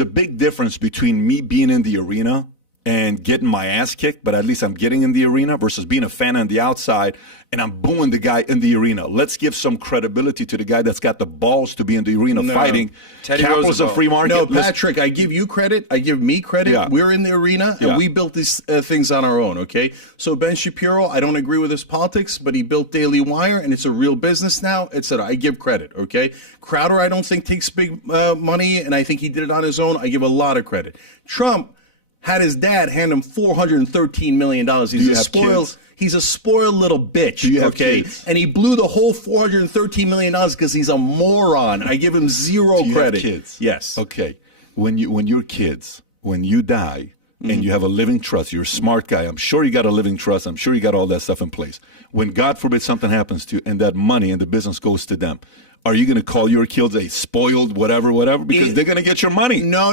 a big difference between me being in the arena and getting my ass kicked, but at least I'm getting in the arena, versus being a fan on the outside and I'm booing the guy in the arena. Let's give some credibility to the guy that's got the balls to be in the arena fighting. Capitalism, free market. No, Patrick, I give you credit. I give me credit. Yeah. We're in the arena, and we built these things on our own, okay? So Ben Shapiro, I don't agree with his politics, but he built Daily Wire, and it's a real business now, etc. I give credit, okay? Crowder, I don't think takes big money, and I think he did it on his own. I give a lot of credit. Trump had his dad hand him $413 million. He's a spoiled little bitch, okay? Kids? And he blew the whole $413 million because he's a moron. I give him zero credit. Have kids? Yes. Okay. When you're kids, when you die and you have a living trust, you're a smart guy. I'm sure you got a living trust. I'm sure you got all that stuff in place. When God forbid something happens to you and that money and the business goes to them, are you going to call your kids a spoiled whatever, because they're going to get your money? No.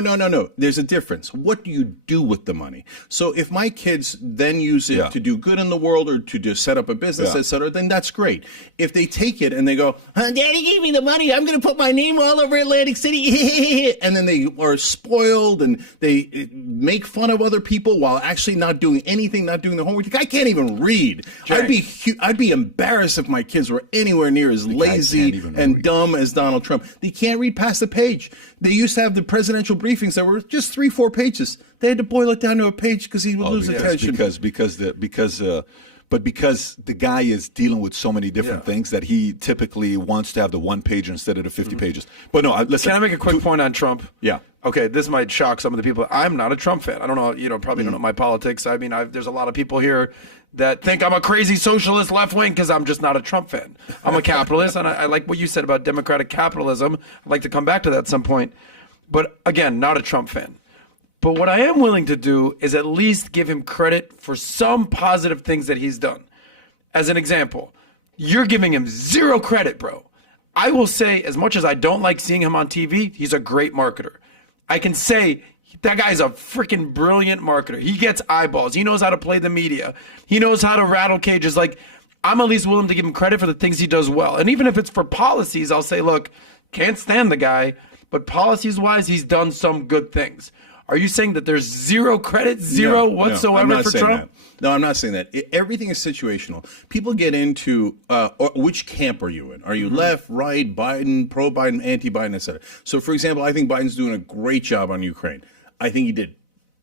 There's a difference. What do you do with the money? So if my kids then use it to do good in the world or to just set up a business, etc., then that's great. If they take it and they go, Daddy gave me the money, I'm going to put my name all over Atlantic City, and then they are spoiled and they make fun of other people while actually not doing anything, not doing the homework. I can't even read. I'd be embarrassed if my kids were anywhere near as lazy and dumb as Donald Trump. They can't read past the page. They used to have the presidential briefings that were just 3-4 pages. They had to boil it down to a page because he would lose attention. Because the guy is dealing with so many different things that he typically wants to have the 1 page instead of the 50 pages. But no, listen. Can I make a quick point on Trump? Yeah. Okay, this might shock some of the people. I'm not a Trump fan. I don't know, probably don't know my politics. I mean, there's a lot of people here that think I'm a crazy socialist left wing because I'm just not a Trump fan. I'm a capitalist, and I like what you said about democratic capitalism. I'd like to come back to that at some point. But again, not a Trump fan. But what I am willing to do is at least give him credit for some positive things that he's done. As an example, you're giving him zero credit, bro. I will say, as much as I don't like seeing him on TV, he's a great marketer. I can say that guy's a freaking brilliant marketer. He gets eyeballs. He knows how to play the media. He knows how to rattle cages. Like, I'm at least willing to give him credit for the things he does well. And even if it's for policies, I'll say, look, can't stand the guy, but policies-wise, he's done some good things. Are you saying that there's zero credit, whatsoever for Trump? That. No, I'm not saying that. Everything is situational. People get into which camp are you in? Are you left, right, Biden, pro-Biden, anti-Biden, et cetera? So, for example, I think Biden's doing a great job on Ukraine. I think he did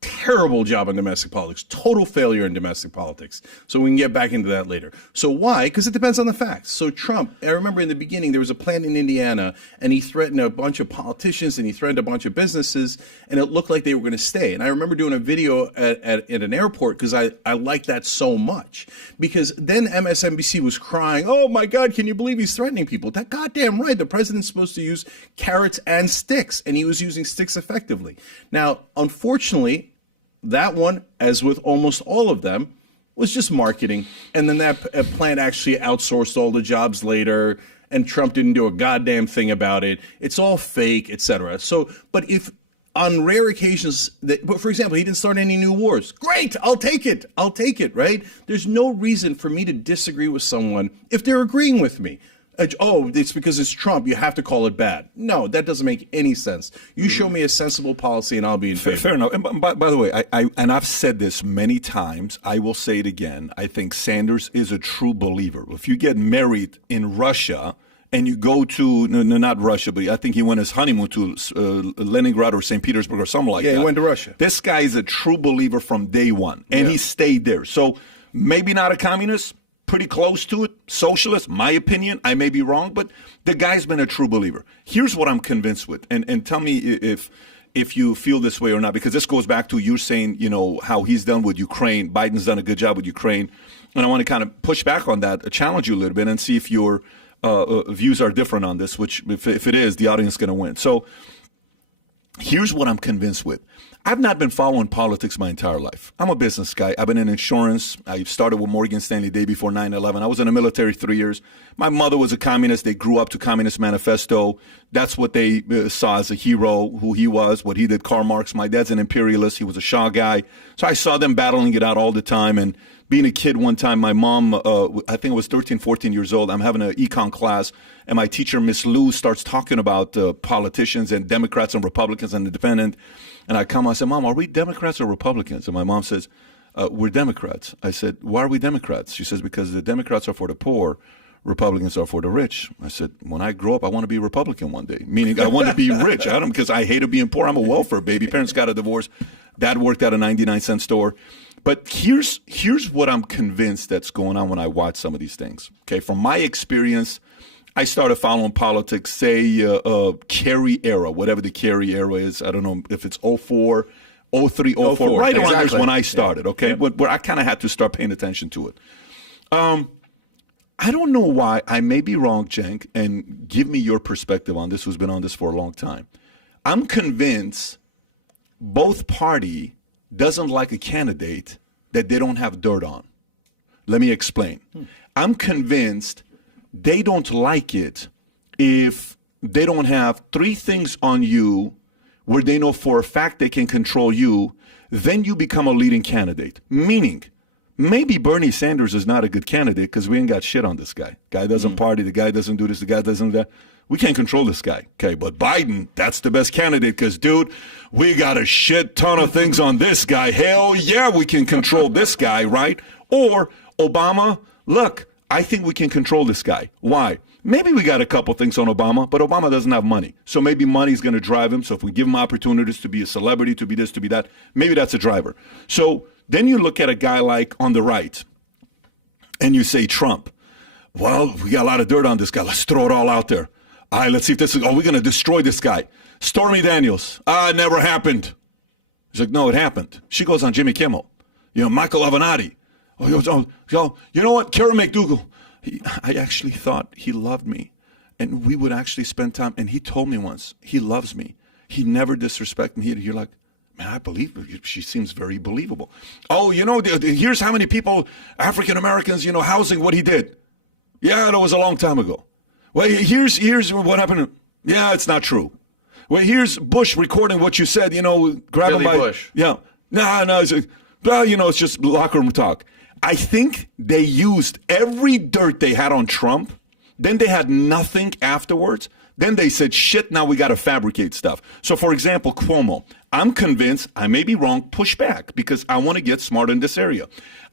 terrible job on domestic politics, total failure in domestic politics. So we can get back into that later. So why? Because it depends on the facts. So Trump, I remember in the beginning, there was a plant in Indiana and he threatened a bunch of politicians and he threatened a bunch of businesses and it looked like they were going to stay. And I remember doing a video at an airport because I liked that so much. Because then MSNBC was crying, oh my God, can you believe he's threatening people? That goddamn right. The president's supposed to use carrots and sticks and he was using sticks effectively. Now, unfortunately, that one, as with almost all of them, was just marketing. And then that plant actually outsourced all the jobs later, and Trump didn't do a goddamn thing about it. It's all fake, etc. So, but if on rare occasions, but for example, he didn't start any new wars. Great, I'll take it, right? There's no reason for me to disagree with someone if they're agreeing with me. Oh, it's because it's Trump, you have to call it bad. No, that doesn't make any sense. You show me a sensible policy and I'll be in favor. Fair enough. And by the way, and I've said this many times, I will say it again. I think Sanders is a true believer. If you get married in Russia and you go to, no, not Russia, but I think he went his honeymoon to Leningrad or St. Petersburg or something like that. Yeah, he went to Russia. This guy is a true believer from day one, and he stayed there. So maybe not a communist, pretty close to it, socialist, my opinion. I may be wrong, but the guy's been a true believer. Here's what I'm convinced with, and tell me if you feel this way or not, because this goes back to you saying, how he's done with Ukraine. Biden's done a good job with Ukraine. And I want to kind of push back on that, challenge you a little bit, and see if your views are different on this, which if it is, the audience is going to win. So here's what I'm convinced with. I've not been following politics my entire life. I'm a business guy. I've been in insurance. I started with Morgan Stanley day before 9/11. I was in the military 3 years. My mother was a communist. They grew up to Communist Manifesto. That's what they saw as a hero, who he was, what he did, Karl Marx. My dad's an imperialist. He was a Shah guy. So I saw them battling it out all the time. And being a kid one time, my mom, I think I was 13, 14 years old. I'm having an econ class, and my teacher, Miss Lou, starts talking about politicians and Democrats and Republicans and independent. And I come, I said, Mom, are we Democrats or Republicans? And my mom says, we're Democrats. I said, why are we Democrats? She says, because the Democrats are for the poor, Republicans are for the rich. I said, when I grow up, I want to be a Republican one day, meaning I want to be rich. Because I hated being poor. I'm a welfare baby. Parents got a divorce. Dad worked at a 99-cent store. But here's what I'm convinced that's going on when I watch some of these things. Okay, from my experience, I started following politics, say, Kerry era, whatever the Kerry era is. I don't know if it's 04, 03, 04. Right around there's when I started, okay? But I kind of had to start paying attention to it. I don't know why. I may be wrong, Cenk, and give me your perspective on this, who's been on this for a long time. I'm convinced both party doesn't like a candidate that they don't have dirt on. Let me explain. I'm convinced they don't like it if they don't have three things on you where they know for a fact they can control you, then you become a leading candidate. Meaning, maybe Bernie Sanders is not a good candidate because we ain't got shit on this guy. Guy doesn't party, the guy doesn't do this, the guy doesn't do that. We can't control this guy. Okay, but Biden, that's the best candidate because, dude, we got a shit ton of things on this guy. Hell yeah, we can control this guy, right? Or Obama, look, I think we can control this guy. Why? Maybe we got a couple things on Obama, but Obama doesn't have money. So maybe money's going to drive him. So if we give him opportunities to be a celebrity, to be this, to be that, maybe that's a driver. So then you look at a guy like on the right and you say Trump. Well, we got a lot of dirt on this guy. Let's throw it all out there. All right, let's see if this is, we're going to destroy this guy. Stormy Daniels. It never happened. He's like, no, it happened. She goes on Jimmy Kimmel. Michael Avenatti. You know what? Karen McDougal. I actually thought he loved me. And we would actually spend time. And he told me once, he loves me. He never disrespected me. You're like, man, I believe her. She seems very believable. Here's how many people, African Americans, housing, what he did. Yeah, that was a long time ago. Well, here's what happened. Yeah, it's not true. Well, here's Bush recording what you said, grab him by Bush. Yeah. No, it's just locker room talk. I think they used every dirt they had on Trump. Then they had nothing afterwards. Then they said, shit, now we got to fabricate stuff. So, for example, Cuomo. I'm convinced, I may be wrong, push back, because I want to get smart in this area.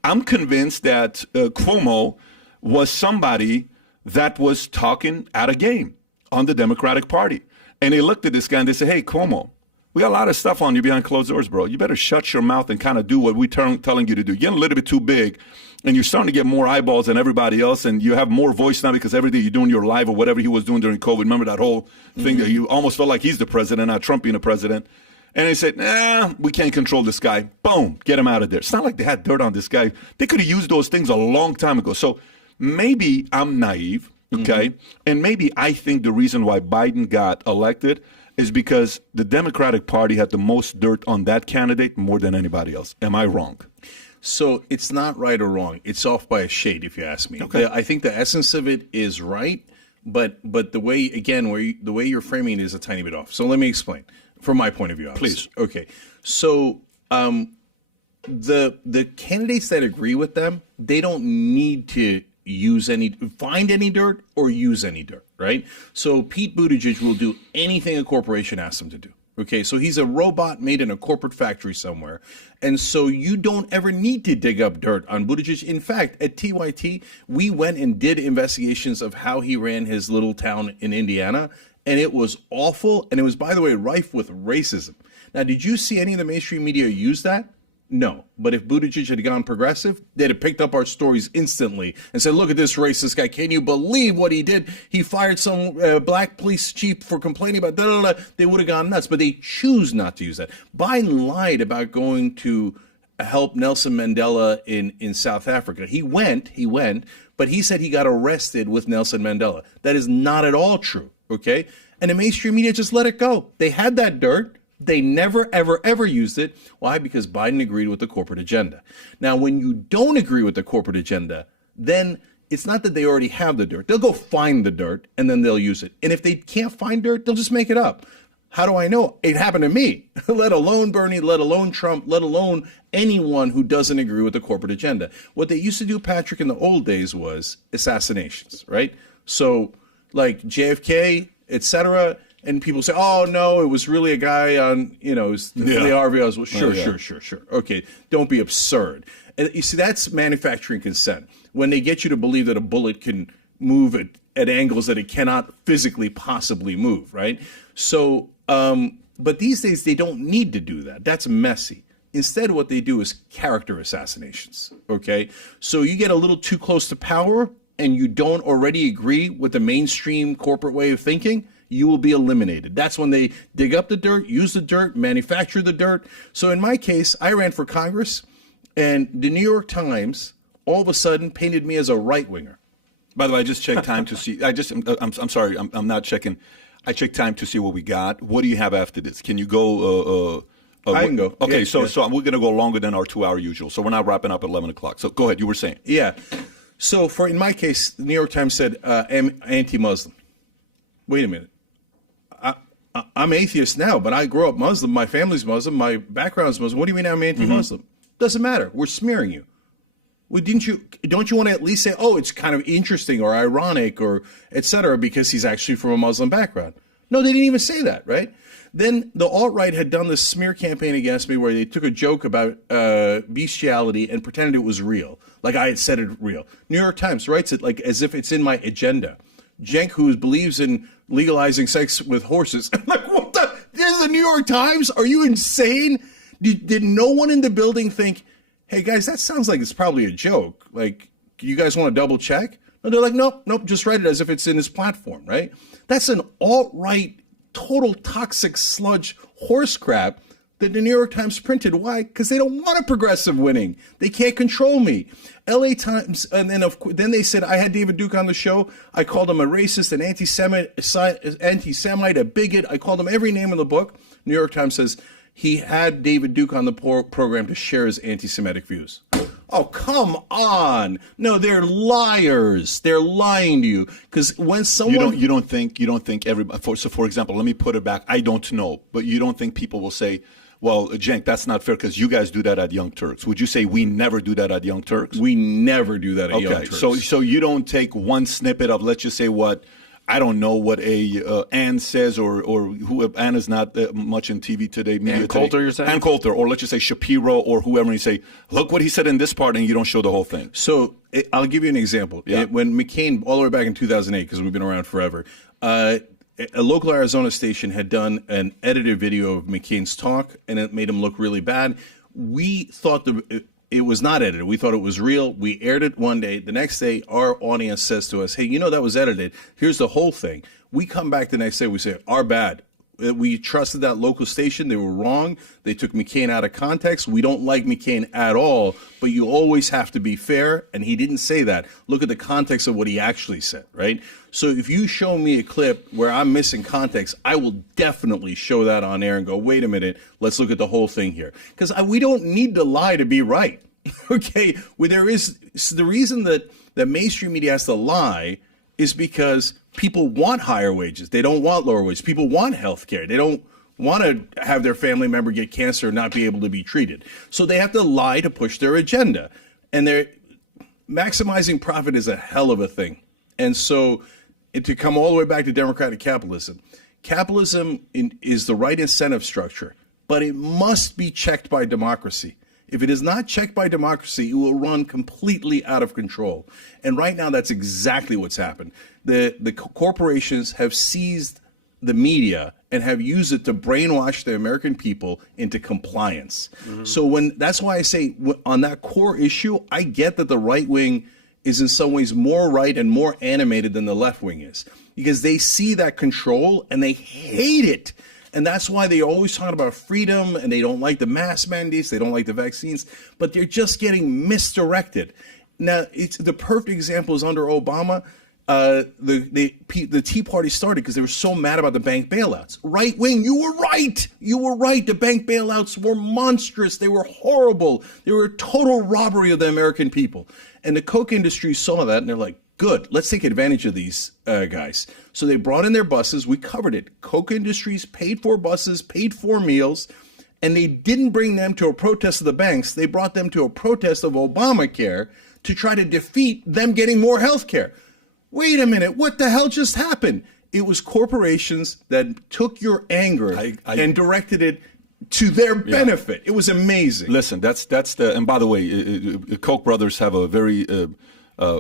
I'm convinced that Cuomo was somebody that was talking at a game on the Democratic Party. And they looked at this guy and they said, hey, Cuomo, we got a lot of stuff on you behind closed doors, bro. You better shut your mouth and kind of do what we're telling you to do. You're getting a little bit too big, and you're starting to get more eyeballs than everybody else, and you have more voice now because every day you're doing your live or whatever he was doing during COVID. Remember that whole thing that you almost felt like he's the president, not Trump being the president. And they said, we can't control this guy. Boom, get him out of there. It's not like they had dirt on this guy. They could have used those things a long time ago. So maybe I'm naive, okay? And maybe I think the reason why Biden got elected is because the Democratic Party had the most dirt on that candidate more than anybody else. Am I wrong? So it's not right or wrong. It's off by a shade, if you ask me. Okay. I think the essence of it is right, but the way, again, the way you're framing it is a tiny bit off. So let me explain from my point of view. Obviously. Please. Okay. So the candidates that agree with them, they don't need to find any dirt or use any dirt, right? So Pete Buttigieg will do anything a corporation asks him to do. Okay, so he's a robot made in a corporate factory somewhere. And so you don't ever need to dig up dirt on Buttigieg. In fact, at TYT, we went and did investigations of how he ran his little town in Indiana, and it was awful. And it was, by the way, rife with racism. Now, did you see any of the mainstream media use that? No. But if Buttigieg had gone progressive, they'd have picked up our stories instantly and said, look at this racist guy. Can you believe what he did? He fired some black police chief for complaining about da-da-da. They would have gone nuts, but they choose not to use that. Biden lied about going to help Nelson Mandela in South Africa. He went, but he said he got arrested with Nelson Mandela. That is not at all true, okay? And the mainstream media just let it go. They had that dirt. They never, ever, ever used it. Why? Because Biden agreed with the corporate agenda. Now, when you don't agree with the corporate agenda, then it's not that they already have the dirt. They'll go find the dirt, and then they'll use it. And if they can't find dirt, they'll just make it up. How do I know? It happened to me, let alone Bernie, let alone Trump, let alone anyone who doesn't agree with the corporate agenda. What they used to do, Patrick, in the old days was assassinations, right? So like JFK, etc., and people say, oh, no, it was really a guy on, Lee Harvey Oswald. Sure. Okay, don't be absurd. And you see, that's manufacturing consent. When they get you to believe that a bullet can move at angles that it cannot physically possibly move, right? So, but these days, they don't need to do that. That's messy. Instead, what they do is character assassinations, okay? So you get a little too close to power and you don't already agree with the mainstream corporate way of thinking, you will be eliminated. That's when they dig up the dirt, use the dirt, manufacture the dirt. So in my case, I ran for Congress, and the New York Times all of a sudden painted me as a right-winger. By the way, I just checked time to see. I'm sorry, I'm not checking. I checked time to see what we got. What do you have after this? Can you go? I can go. Okay, Yeah, so yeah. we're going to go longer than our 2 hour usual. So we're not wrapping up at 11 o'clock. So go ahead. You were saying. Yeah. So in my case, the New York Times said I'm anti-Muslim. Wait a minute. I'm atheist now, but I grew up Muslim. My family's Muslim. My background's Muslim. What do you mean I'm anti-Muslim? Doesn't matter. We're smearing you. Well, don't you want to at least say, oh, it's kind of interesting or ironic or et cetera because he's actually from a Muslim background? No, they didn't even say that, right? Then the alt-right had done this smear campaign against me where they took a joke about bestiality and pretended it was real, like I had said it real. New York Times writes it like as if it's in my agenda. Cenk, who believes in legalizing sex with horses. I'm like, what the? There's the New York Times? Are you insane? Did no one in the building think, hey, guys, that sounds like it's probably a joke. Like, you guys want to double check? No, they're like, nope, just write it as if it's in his platform, right? That's an alt-right, total toxic sludge horse crap that the New York Times printed. Why? Because they don't want a progressive winning. They can't control me. LA Times, and then they said I had David Duke on the show. I called him a racist, an anti-Semite, a bigot. I called him every name in the book. New York Times says he had David Duke on the program to share his anti-Semitic views. Oh, come on. No, they're liars. They're lying to you. Because when someone... You don't think everybody... So, for example, let me put it back. I don't know. But you don't think people will say, well, Cenk, that's not fair because you guys do that at Young Turks. Would you say we never do that at Young Turks? We never do that at Young Turks. So you don't take one snippet of, let's just say, what... I don't know what Ann says or who Ann is not much in TV today. Ann Coulter, you're saying? Ann Coulter, or let's just say Shapiro or whoever, and you say, look what he said in this part, and you don't show the whole thing. So I'll give you an example. Yeah. When McCain, all the way back in 2008, because we've been around forever, a local Arizona station had done an edited video of McCain's talk, and it made him look really bad. We thought it was not edited. We thought it was real. We aired it one day. The next day, our audience says to us, hey, that was edited. Here's the whole thing. We come back the next day. We say, our bad. We trusted that local station. They were wrong. They took McCain out of context. We don't like McCain at all, but you always have to be fair. And he didn't say that. Look at the context of what he actually said, right? So if you show me a clip where I'm missing context, I will definitely show that on air and go, wait a minute, let's look at the whole thing here. Because we don't need to lie to be right. Okay, the reason that mainstream media has to lie is because people want higher wages. They don't want lower wages. People want health care. They don't want to have their family member get cancer and not be able to be treated. So they have to lie to push their agenda. And they're maximizing profit is a hell of a thing. And so to come all the way back to democratic capitalism is the right incentive structure, but it must be checked by democracy. If it is not checked by democracy, it will run completely out of control. And right now, that's exactly what's happened. The corporations have seized the media and have used it to brainwash the American people into compliance. Mm-hmm. So that's why I say on that core issue, I get that the right wing is in some ways more right and more animated than the left wing is, because they see that control and they hate it. And that's why they always talk about freedom, and they don't like the mask mandates, they don't like the vaccines, but they're just getting misdirected. Now, the perfect example is under Obama. The Tea Party started because they were so mad about the bank bailouts. Right wing, you were right. You were right. The bank bailouts were monstrous. They were horrible. They were a total robbery of the American people. And the Coke industry saw that, and they're like, good, let's take advantage of these guys. So they brought in their buses. We covered it. Coke Industries paid for buses, paid for meals, and they didn't bring them to a protest of the banks. They brought them to a protest of Obamacare to try to defeat them getting more health care. Wait a minute, what the hell just happened? It was corporations that took your anger and directed it to their benefit. It was amazing. Listen, that's and by the way, Koch brothers have a very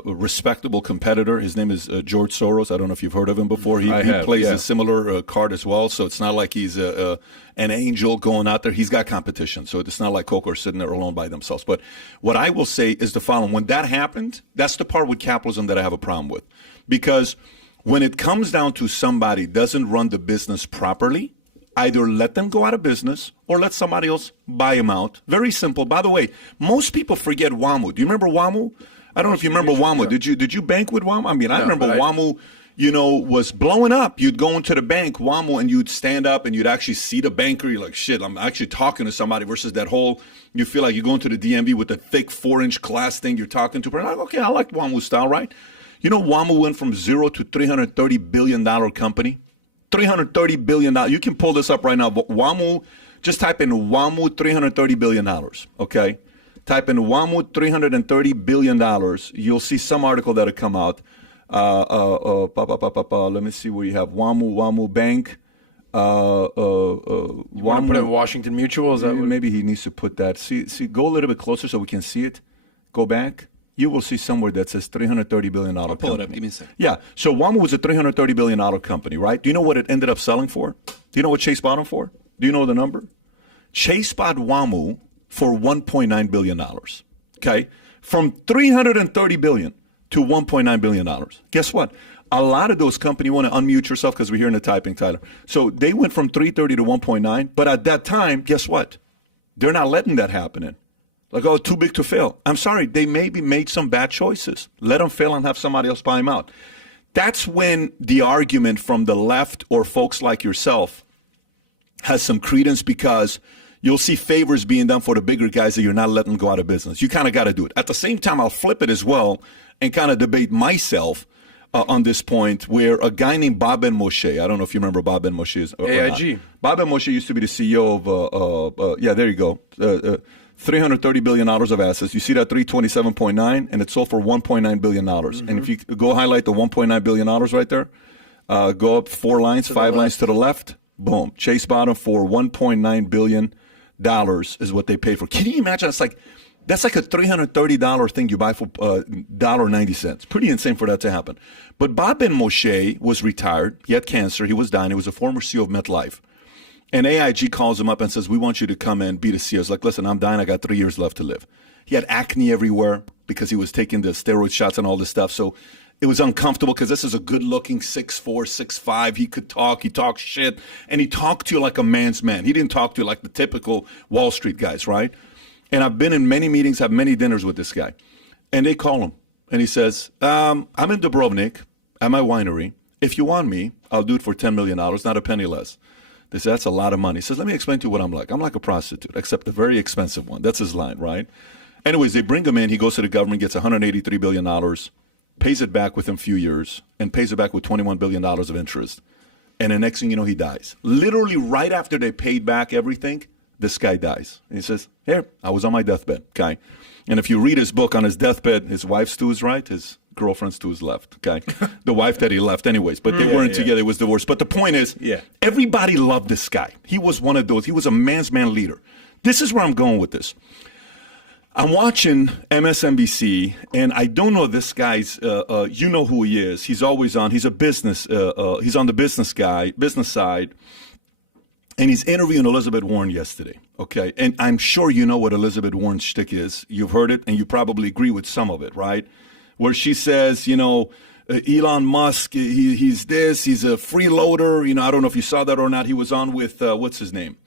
respectable competitor. His name is George Soros. I don't know if you've heard of him before. He plays a similar card as well. So it's not like he's an angel going out there. He's got competition. So it's not like Koch are sitting there alone by themselves. But what I will say is the following. When that happened, that's the part with capitalism that I have a problem with. Because when it comes down to somebody doesn't run the business properly, either let them go out of business or let somebody else buy them out. Very simple. By the way, most people forget WAMU. Do you remember WAMU? I don't know if you remember WAMU. Did you bank with WAMU? I mean, I remember WAMU, was blowing up. You'd go into the bank, WAMU, and you'd stand up and you'd actually see the banker. You're like, shit, I'm actually talking to somebody versus that whole, you feel like you're going to the DMV with the thick 4-inch glass thing you're talking to. But I'm like, okay, I like WAMU style, right? You know, WAMU went from zero to $330 billion company. $330 billion. You can pull this up right now. But WAMU, just type in WAMU $330 billion, okay? Type in WAMU $330 billion. You'll see some article that'll come out. Let me see where you have WAMU Bank. Want to put in Washington Mutual? Is that what? Maybe he needs to put that. See, go a little bit closer so we can see it. Go back. You will see somewhere that says $330 billion I'll pull it up. Give me a second. Yeah. So WAMU was a $330 billion company, right? Do you know what it ended up selling for? Do you know what Chase bought them for? Do you know the number? Chase bought WAMU for $1.9 billion. Okay? From $330 billion to $1.9 billion. Guess what? A lot of those companies, you want to unmute yourself because we're hearing the typing, Tyler. So they went from 330 to 1.9, but at that time, guess what? They're not letting that happen. Like, oh, too big to fail. I'm sorry, they maybe made some bad choices. Let them fail and have somebody else buy them out. That's when the argument from the left or folks like yourself has some credence, because you'll see favors being done for the bigger guys that you're not letting go out of business. You kind of got to do it. At the same time, I'll flip it as well and kind of debate myself on this point, where a guy named Bob Ben Moshe, I don't know if you remember Bob Ben Moshe. AIG. Bob Ben Moshe used to be the CEO of, yeah, there you go. $330 billion of assets. You see that 327.9, and it sold for $1.9 billion. Mm-hmm. And if you go highlight the $1.9 billion right there, go up 4 lines, 5 lines to the left, boom. Chase bought them for $1.9 billion is what they paid for. Can you imagine? That's like a $330 thing you buy for $1.90. Pretty insane for that to happen. But Bob Ben Moshe was retired. He had cancer. He was dying. He was a former CEO of MetLife. And AIG calls him up and says, we want you to come and be the CEO. He's like, listen, I'm dying. I got 3 years left to live. He had acne everywhere because he was taking the steroid shots and all this stuff. So it was uncomfortable, because this is a good-looking 6'4", 6'5". He could talk. He talked shit. And he talked to you like a man's man. He didn't talk to you like the typical Wall Street guys, right? And I've been in many meetings, have many dinners with this guy. And they call him. And he says, I'm in Dubrovnik at my winery. If you want me, I'll do it for $10 million, not a penny less. They say, that's a lot of money. He says, let me explain to you what I'm like. I'm like a prostitute, except a very expensive one. That's his line, right? Anyways, they bring him in. He goes to the government, gets $183 billion, pays it back within a few years, and pays it back with $21 billion of interest. And the next thing you know, he dies. Literally right after they paid back everything, this guy dies. And he says, here, I was on my deathbed, okay? And if you read his book, on his deathbed, his wife's to his right, his girlfriend's to his left, okay? The wife that he left anyways, but they weren't together. It was divorced. But the point is, everybody loved this guy. He was one of those. He was a man's man leader. This is where I'm going with this. I'm watching MSNBC, and I don't know this guy's, you know who he is. He's always on. He's a business, he's on the business side. And he's interviewing Elizabeth Warren yesterday, okay? And I'm sure you know what Elizabeth Warren's shtick is. You've heard it, and you probably agree with some of it, right? Where she says, you know, Elon Musk, he's this, he's a freeloader. You know, I don't know if you saw that or not. He was on with, what's his name?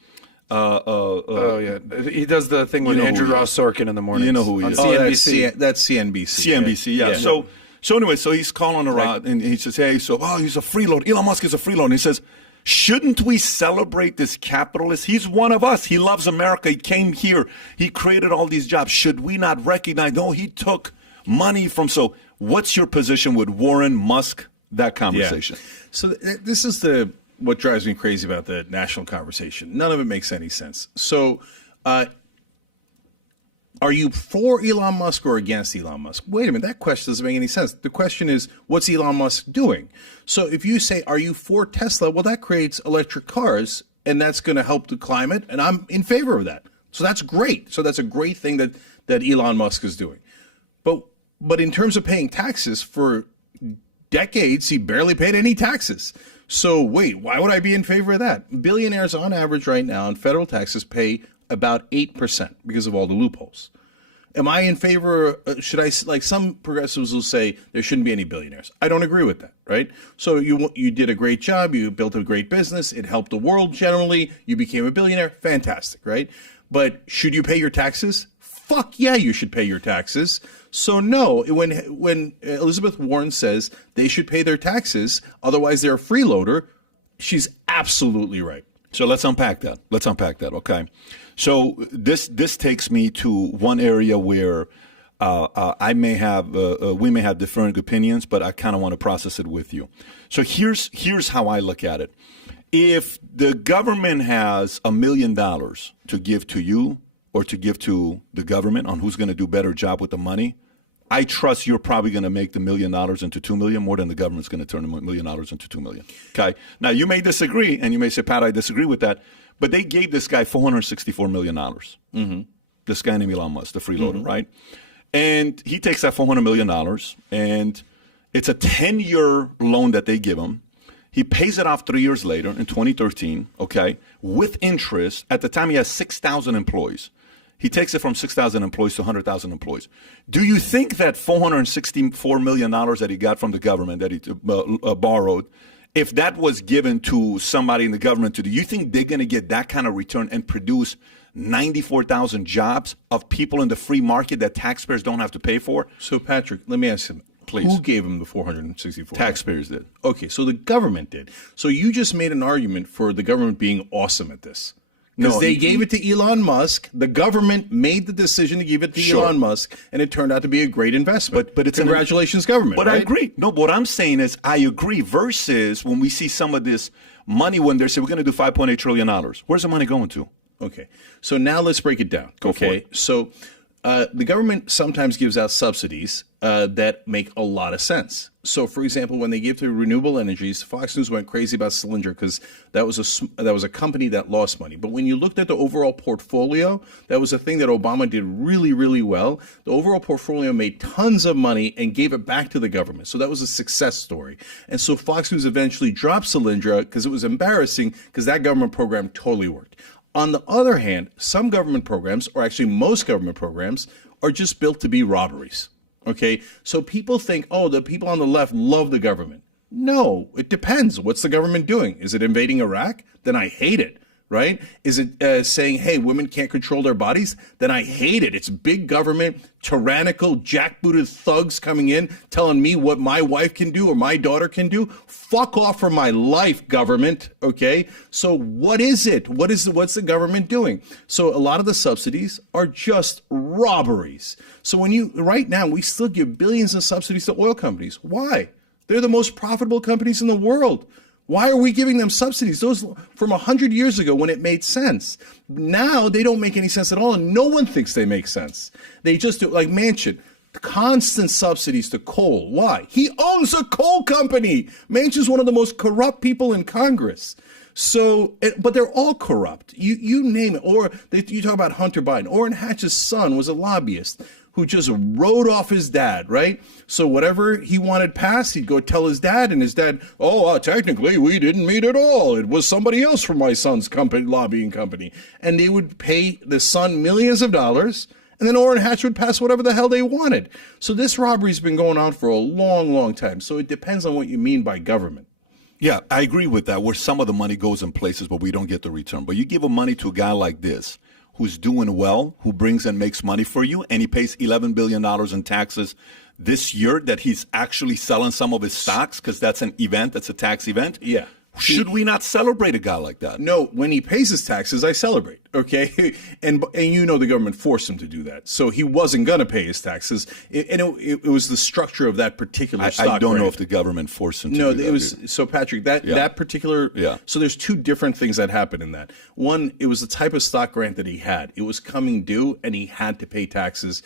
Oh, yeah. He does the thing with Andrew Ross Sorkin in the morning. You know who he is. CNBC. That's CNBC. CNBC, yeah. So anyway, so he's calling her out, and he says, hey, he's a freeloader. Elon Musk is a freeloader. And he says, shouldn't we celebrate this capitalist? He's one of us. He loves America. He came here. He created all these jobs. Should we not recognize, no, he took money from, so what's your position with Warren, Musk, that conversation? Yeah. So this is what drives me crazy about the national conversation. None of it makes any sense. So are you for Elon Musk or against Elon Musk? Wait a minute, that question doesn't make any sense. The question is, what's Elon Musk doing? So if you say, are you for Tesla? Well, that creates electric cars, and that's going to help the climate, and I'm in favor of that. So that's great. So that's a great thing that Elon Musk is doing. But in terms of paying taxes, for decades, he barely paid any taxes. So wait, why would I be in favor of that? Billionaires on average right now in federal taxes pay about 8% because of all the loopholes. Am I in favor? Should I, like some progressives will say, there shouldn't be any billionaires. I don't agree with that, right? So you did a great job. You built a great business. It helped the world generally. You became a billionaire. Fantastic, right? But should you pay your taxes? Fuck yeah, you should pay your taxes. So no, when Elizabeth Warren says they should pay their taxes, otherwise they're a freeloader, she's absolutely right. So let's unpack that. Okay. So this takes me to one area where we may have different opinions, but I kind of want to process it with you. So here's how I look at it. If the government has $1 million to give to you or to give to the government on who's going to do a better job with the money, I trust you're probably going to make the $1 million into $2 million more than the government's going to turn the $1 million into $2 million. Okay. Now you may disagree, and you may say, Pat, I disagree with that, but they gave this guy $464 million. Mm-hmm. This guy named Elon Musk, the freeloader, right? And he takes that $400 million, and it's a 10-year loan that they give him. He pays it off 3 years later in 2013, okay, with interest. At the time, he has 6,000 employees. He takes it from 6,000 employees to 100,000 employees. Do you think that $464 million that he got from the government that he borrowed, if that was given to somebody in the government to do, you think they're going to get that kind of return and produce 94,000 jobs of people in the free market that taxpayers don't have to pay for? So, Patrick, let me ask you, Please. Who gave him the 464? Taxpayers did. Okay, so the government did. So you just made an argument for the government being awesome at this. Because No, they gave it to Elon Musk. The government made the decision to give it to Sure. Elon Musk, and it turned out to be a great investment. But it's congratulations, government. But I right? agree. No, but what I'm saying is I agree. Versus when we see some of this money when they say we're going to do $5.8 trillion. Where's the money going to? Okay, so now let's break it down. Go for it. So the government sometimes gives out subsidies that make a lot of sense. So, for example, when they give to renewable energies, Fox News went crazy about Cylinder because that was a company that lost money. But when you looked at the overall portfolio, that was a thing that Obama did really, really well. The overall portfolio made tons of money and gave it back to the government. So that was a success story. And so Fox News eventually dropped Cylinder because it was embarrassing because that government program totally worked. On the other hand, some government programs, or actually most government programs, are just built to be robberies. Okay, so people think, oh, the people on the left love the government. No, it depends. What's the government doing? Is it invading Iraq? Then I hate it, right? Is it saying, hey, women can't control their bodies? Then I hate it. It's big government, tyrannical, jackbooted thugs coming in, telling me what my wife can do or my daughter can do. Fuck off from my life, government, okay? So what is it? What's the government doing? So a lot of the subsidies are just robberies. So right now, we still give billions in subsidies to oil companies. Why? They're the most profitable companies in the world. Why are we giving them subsidies? Those from 100 years ago when it made sense. Now they don't make any sense at all, and no one thinks they make sense. They just do, like Manchin, constant subsidies to coal. Why? He owns a coal company. Manchin's one of the most corrupt people in Congress. So, but they're all corrupt. You name it. Or you talk about Hunter Biden. Orrin Hatch's son was a lobbyist who just wrote off his dad, right? So whatever he wanted passed, he'd go tell his dad, and his dad, technically we didn't meet at all. It was somebody else from my son's company, lobbying company. And they would pay the son millions of dollars, and then Orrin Hatch would pass whatever the hell they wanted. So this robbery's been going on for a long, long time. So it depends on what you mean by government. Yeah, I agree with that, where some of the money goes in places but we don't get the return. But you give money to a guy like this who's doing well, who brings and makes money for you, and he pays $11 billion in taxes this year that he's actually selling some of his stocks because that's an event, that's a tax event. Yeah. Should we not celebrate a guy like that? No, when he pays his taxes, I celebrate, okay? And the government forced him to do that. So he wasn't going to pay his taxes. It was the structure of that particular stock I don't grant. know if the government forced him to No, do that. it was so Patrick, that particular So there's two different things that happened in that. One, it was the type of stock grant that he had. It was coming due and he had to pay taxes.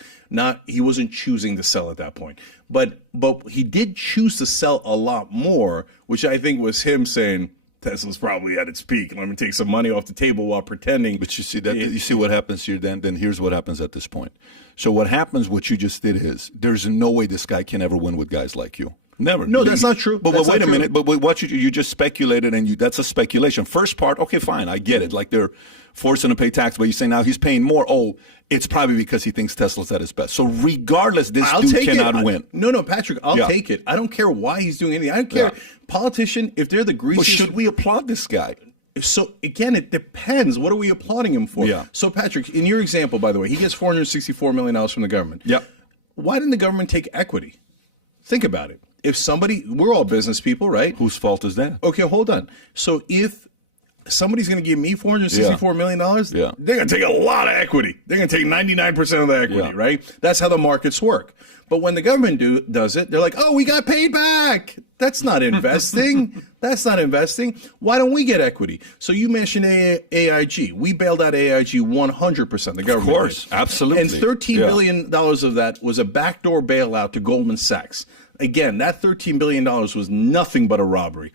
He wasn't choosing to sell at that point. But he did choose to sell a lot more, which I think was him saying Tesla's probably at its peak. Let me take some money off the table while pretending. But you see that you see what happens here. Then here's what happens at this point. So what happens? What you just did is there's no way this guy can ever win with guys like you. Never. No, that's not true. But wait a minute. But what you just speculated, and that's a speculation. First part, okay, fine, I get it. Like they're forcing him to pay tax, but you say now he's paying more. Oh, it's probably because he thinks Tesla's at his best. So regardless, this dude cannot win. No, Patrick, I'll take it. I don't care why he's doing anything. I don't care. Politician, if they're the greasiest. Well, should we applaud this guy? So again, it depends. What are we applauding him for? Yeah. So Patrick, in your example, by the way, he gets $464 million from the government. Yep. Why didn't the government take equity? Think about it. If we're all business people, right? Whose fault is that? Okay, hold on. So if somebody's going to give me $464 million, Yeah. they're going to take a lot of equity. They're going to take 99% of the equity, Yeah. right? That's how the markets work. But when the government does it, they're like, oh, we got paid back. That's not investing. That's not investing. Why don't we get equity? So you mentioned AIG. We bailed out AIG 100%. The government Of course, did. absolutely. And $13 billion of that was a backdoor bailout to Goldman Sachs. Again, that $13 billion was nothing but a robbery.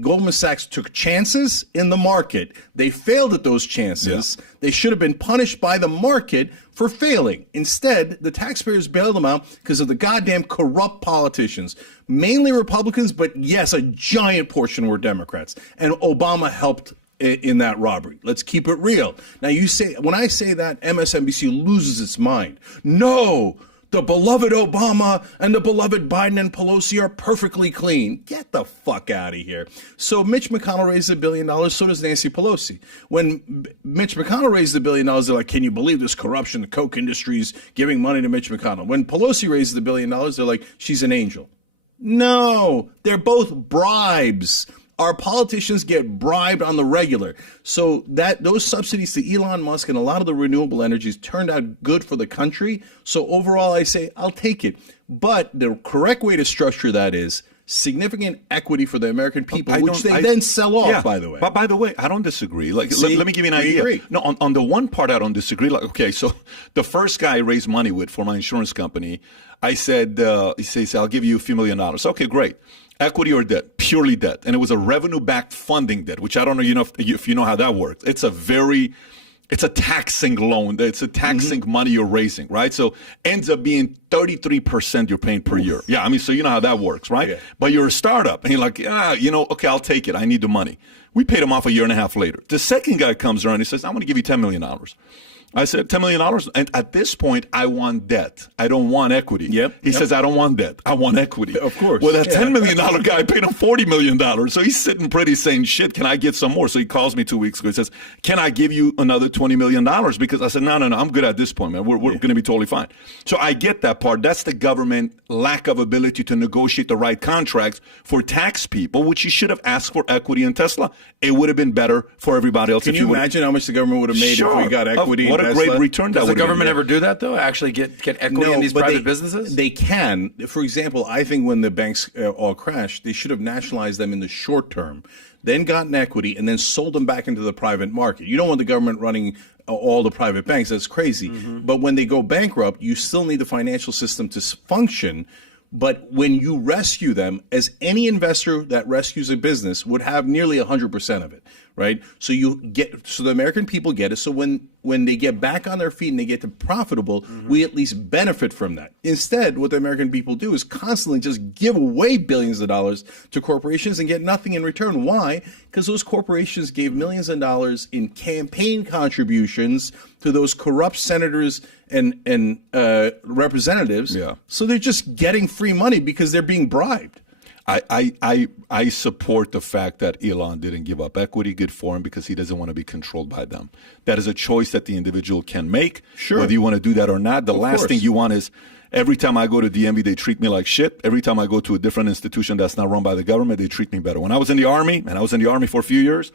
Goldman Sachs took chances in the market. They failed at those chances. They should have been punished by the market for failing. Instead, the taxpayers bailed them out because of the goddamn corrupt politicians, mainly Republicans, but yes, a giant portion were Democrats. And Obama helped in that robbery. Let's keep it real. Now, when I say that, MSNBC loses its mind. No. The beloved Obama and the beloved Biden and Pelosi are perfectly clean. Get the fuck out of here. So Mitch McConnell raised $1 billion, so does Nancy Pelosi. When Mitch McConnell raised $1 billion, they're like, can you believe this corruption? The Coke industry's giving money to Mitch McConnell. When Pelosi raised $1 billion, they're like, she's an angel. No, they're both bribes. Our politicians get bribed on the regular. So those subsidies to Elon Musk and a lot of the renewable energies turned out good for the country. So overall, I say I'll take it. But the correct way to structure that is significant equity for the American people, which they then sell off, by the way. But by the way, I don't disagree. Like, See, let me give you an we idea. agree. No, on the one part, I don't disagree. Like, okay, so the first guy I raised money with for my insurance company, I said, he says, I'll give you a few $1 million. Okay, great. Equity or debt? Purely debt. And it was a revenue-backed funding debt, which I don't know if you know how that works. It's a taxing loan. It's a taxing money you're raising, right? So ends up being 33% you're paying per year. Yeah, I mean, so you know how that works, right? Yeah. But you're a startup, and you're like, okay, I'll take it. I need the money. We paid him off a year and a half later. The second guy comes around, he says, I'm going to give you $10 million. I said, $10 million? And at this point, I want debt. I don't want equity. He says, I don't want debt. I want equity. Of course. Well, that $10 million guy paid him $40 million. So he's sitting pretty saying, shit, can I get some more? So he calls me 2 weeks ago. He says, can I give you another $20 million? Because I said, no, I'm good at this point, man. We're going to be totally fine. So I get that part. That's the government lack of ability to negotiate the right contracts for tax people, which you should have asked for equity in Tesla. It would have been better for everybody else. Can you imagine how much the government would have made if we got equity? What a great return that would have been. Does the government ever do that, though? Actually get equity in these private businesses? They can. For example, I think when the banks all crashed, they should have nationalized them in the short term, then gotten equity, and then sold them back into the private market. You don't want the government running all the private banks. That's crazy. But when they go bankrupt, you still need the financial system to function. But when you rescue them, as any investor that rescues a business would have nearly 100% of it, right? So the American people get it. So when they get back on their feet and they get to profitable, we at least benefit from that. Instead, what the American people do is constantly just give away billions of dollars to corporations and get nothing in return. Why? Because those corporations gave millions of dollars in campaign contributions to those corrupt senators and representatives. Yeah. So they're just getting free money because they're being bribed. I support the fact that Elon didn't give up equity. Good for him, because he doesn't want to be controlled by them. That is a choice that the individual can make. Sure. Whether you want to do that or not. The last thing you want is, every time I go to DMV, they treat me like shit. Every time I go to a different institution that's not run by the government, they treat me better. When I was in the Army, and I was in the Army for a few years,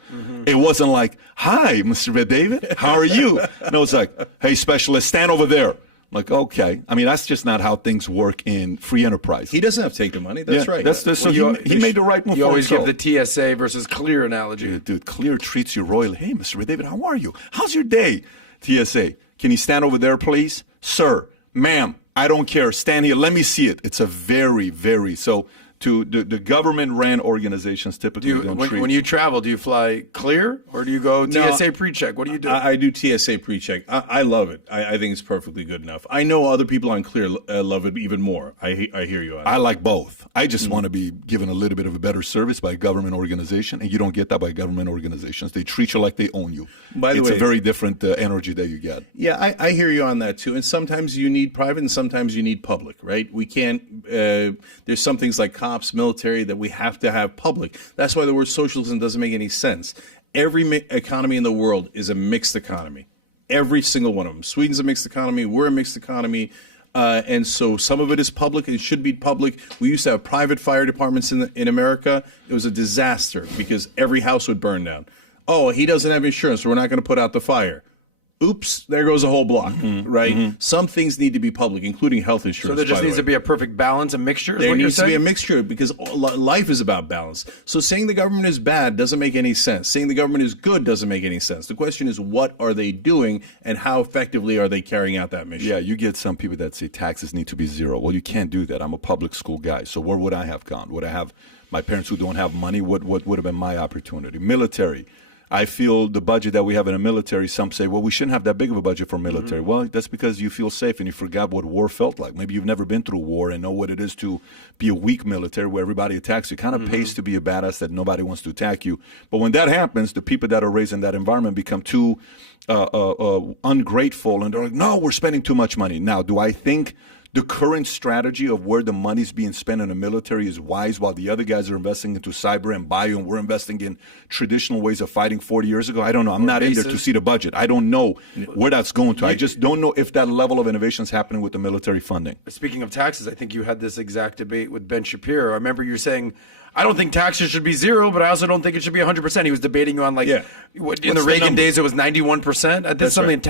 it wasn't like, hi, Mr. David, how are you? No, it's like, hey, specialist, stand over there. Like, okay. I mean, that's just not how things work in free enterprise. He doesn't have to take the money. That's right. So he made the right move. You always give the TSA versus Clear analogy. Dude, Clear treats you royally. Hey, Mr. David, how are you? How's your day? TSA, can you stand over there, please? Sir, ma'am, I don't care. Stand here. Let me see it. It's a very, so to the government-ran organizations typically don't treat. When you travel, do you fly Clear or do you go TSA pre-check? What do you do? I do TSA pre-check. I love it. I think it's perfectly good enough. I know other people on Clear love it even more. I hear you on I like both. I just want to be given a little bit of a better service by a government organization, and you don't get that by government organizations. They treat you like they own you. By the way, it's a very different energy that you get. Yeah, I hear you on that too. And sometimes you need private and sometimes you need public, right? We can't, there's some things like cops, military that we have to have public. That's why the word socialism doesn't make any sense. Every economy in the world is a mixed economy. Every single one of them. Sweden's a mixed economy. We're a mixed economy. And so some of it is public. It should be public. We used to have private fire departments in America. It was a disaster because every house would burn down. oh, he doesn't have insurance, so we're not going to put out the fire. Oops, there goes a whole block, right? Some things need to be public, including health insurance. So there just needs to be a perfect balance and mixture, is There what you're needs to be a saying? mixture because life is about balance. So saying the government is bad doesn't make any sense. Saying the government is good doesn't make any sense. The question is, what are they doing and how effectively are they carrying out that mission? Yeah, you get some people that say taxes need to be zero. Well, you can't do that. I'm a public school guy. So where would I have gone? Would I have my parents who don't have money? What would have been my opportunity? Military. I feel the budget that we have in the military, some say, well, we shouldn't have that big of a budget for military. Well, that's because you feel safe and you forgot what war felt like. Maybe you've never been through war and know what it is to be a weak military where everybody attacks you. It kind of pays to be a badass that nobody wants to attack you. But when that happens, the people that are raised in that environment become too ungrateful and they're like, no, we're spending too much money. Now, do I think the current strategy of where the money's being spent in the military is wise while the other guys are investing into cyber and bio and we're investing in traditional ways of fighting 40 years ago? I don't know. I'm not in there to see the budget. I don't know where that's going to. I just don't know if that level of innovation is happening with the military funding. Speaking of taxes, I think you had this exact debate with Ben Shapiro. I remember you saying, I don't think taxes should be zero, but I also don't think it should be 100%. He was debating you on in the Reagan days it was 91%. I did something.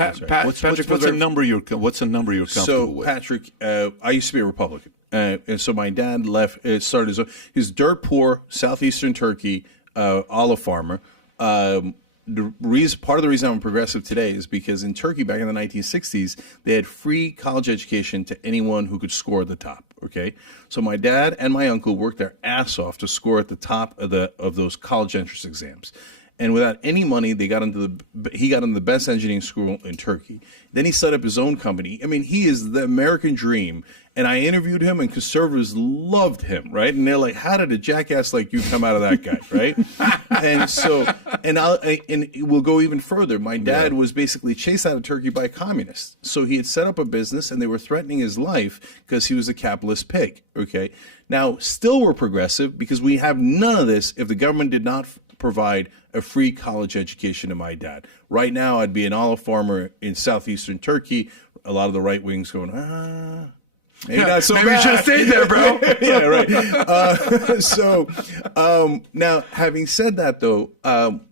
What's a number you're comfortable So, with? Patrick, I used to be a Republican. And so my dad started his dirt poor, southeastern Turkey olive farmer. Part of the reason I'm progressive today is because in Turkey back in the 1960s, they had free college education to anyone who could score at the top. Okay, so my dad and my uncle worked their ass off to score at the top of those college entrance exams. And without any money, he got into the best engineering school in Turkey. Then he set up his own company. I mean, he is the American dream. And I interviewed him, and conservatives loved him, right? And they're like, "How did a jackass like you come out of that guy, right?" And so, and we'll go even further. My dad was basically chased out of Turkey by communists. So he had set up a business, and they were threatening his life because he was a capitalist pig. Okay, now still we're progressive because we have none of this if the government did not provide a free college education to my dad. Right now, I'd be an olive farmer in southeastern Turkey. A lot of the right wings going, maybe not so maybe bad. you should have stayed there, bro. Yeah, right. Now, having said that, though,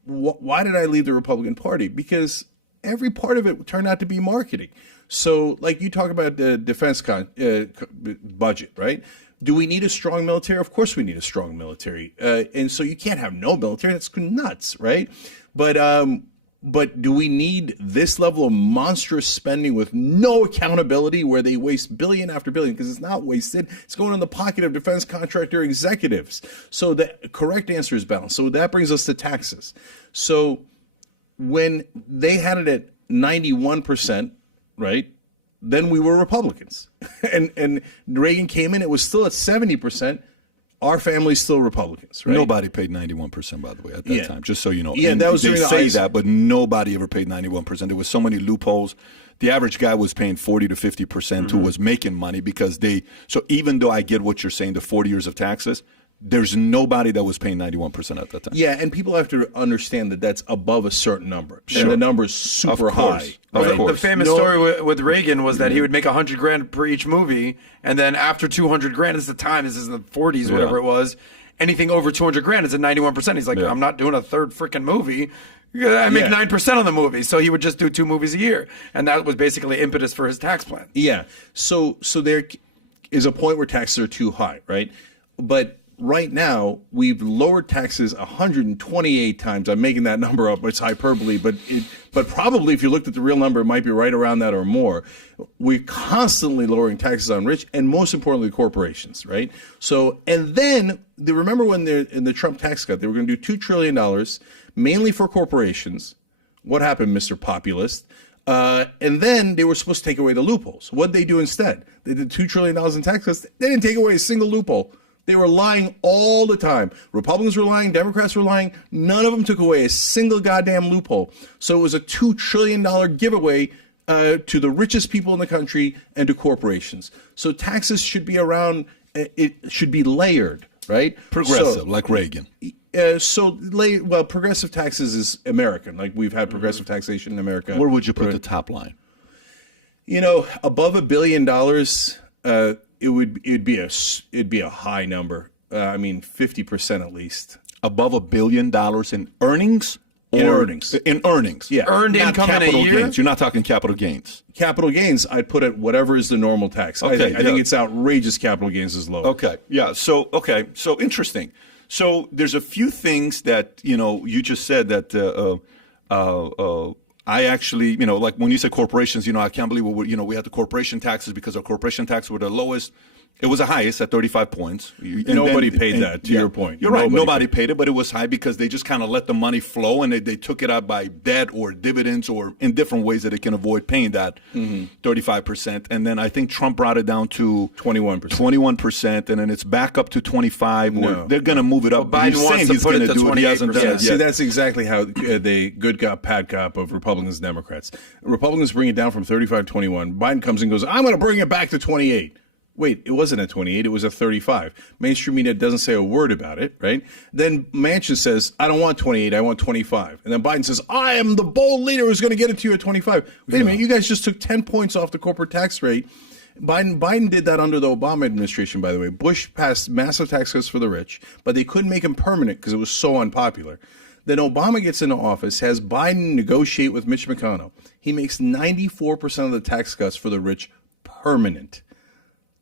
why did I leave the Republican Party? Because every part of it turned out to be marketing. So, like you talk about the defense budget, right? Do we need a strong military? Of course we need a strong military. And so you can't have no military. That's nuts, right? But do we need this level of monstrous spending with no accountability where they waste billion after billion? Because it's not wasted. It's going in the pocket of defense contractor executives. So the correct answer is balance. So that brings us to taxes. So when they had it at 91%, right, then we were Republicans. and Reagan came in, it was still at 70%. Our family's still Republicans, right? Nobody paid 91%, by the way, at that time, just so you know. Yeah, and that was they during the say ice. that, but nobody ever paid 91%. There was so many loopholes. The average guy was paying 40 to 50% who was making money because so even though I get what you're saying, the 40 years of taxes, there's nobody that was paying 91% at that time. Yeah, and people have to understand that that's above a certain number. Sure. And the number is super high. Of right? course. The famous story with Reagan was that he would make $100,000 per each movie, and then after $200,000, this is the time, this is in the 40s, whatever it was, anything over $200,000 is at 91%. He's like, I'm not doing a third freaking movie. I make 9% on the movie, so he would just do 2 movies a year, and that was basically impetus for his tax plan. Yeah, so there is a point where taxes are too high, right? But right now, we've lowered taxes 128 times. I'm making that number up. It's hyperbole, but probably if you looked at the real number, it might be right around that or more. We're constantly lowering taxes on rich and most importantly, corporations, right? So, and then remember when in the Trump tax cut, they were going to do $2 trillion mainly for corporations. What happened, Mr. Populist? And then they were supposed to take away the loopholes. What did they do instead? They did $2 trillion in tax cuts. They didn't take away a single loophole. They were lying all the time. Republicans were lying. Democrats were lying. None of them took away a single goddamn loophole. So it was a $2 trillion giveaway to the richest people in the country and to corporations. So taxes should be around, it should be layered, right? Progressive, like Reagan. Progressive taxes is American. Like we've had progressive taxation in America. Where would you put the top line? You know, above $1 billion, it'd be a high number. I mean, 50% at least. Above $1 billion in earnings? In earnings. In earnings. Yeah. Earned Not income in a capital year? gains. You're not talking capital gains. Capital gains, I'd put at whatever is the normal tax. I Okay, think it's outrageous capital gains is low. Okay. Yeah. So interesting. So there's a few things that you just said that I actually like when you said corporations, I can't believe we had the corporation taxes because our corporation tax were the lowest. It was the highest at 35 points. Nobody paid that, to your point. You're right. Nobody paid it, but it was high because they just kind of let the money flow and they took it out by debt or dividends or in different ways that they can avoid paying that 35%. And then I think Trump brought it down to 21%. 21%, and then it's back up to 25. No. They're going to move it up. Well, Biden He's wants saying to he's put it gonna to do it. He hasn't done 28%. it See, yet. that's exactly how the good cop, bad cop of Republicans and Democrats. Republicans bring it down from 35 to 21. Biden comes and goes, I'm going to bring it back to 28. Wait, it wasn't at 28. It was at 35. Mainstream media doesn't say a word about it, right? Then Manchin says, I don't want 28. I want 25. And then Biden says, I am the bold leader who's going to get it to you at 25. Wait a minute. You guys just took 10 points off the corporate tax rate. Biden did that under the Obama administration, by the way. Bush passed massive tax cuts for the rich, but they couldn't make them permanent because it was so unpopular. Then Obama gets into office, has Biden negotiate with Mitch McConnell. He makes 94% of the tax cuts for the rich permanent.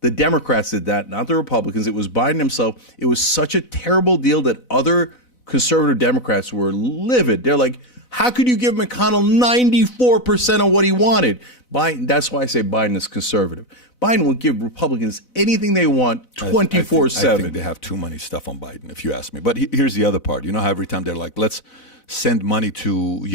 The Democrats did that, not the Republicans. It was Biden himself. It was such a terrible deal that other conservative Democrats were livid. They're like, how could you give McConnell 94% of what he wanted? Biden, that's why I say Biden is conservative. Biden will give Republicans anything they want 24/7. I think they have too many stuff on Biden, if you ask me. But here's the other part. How every time they're like, let's send money to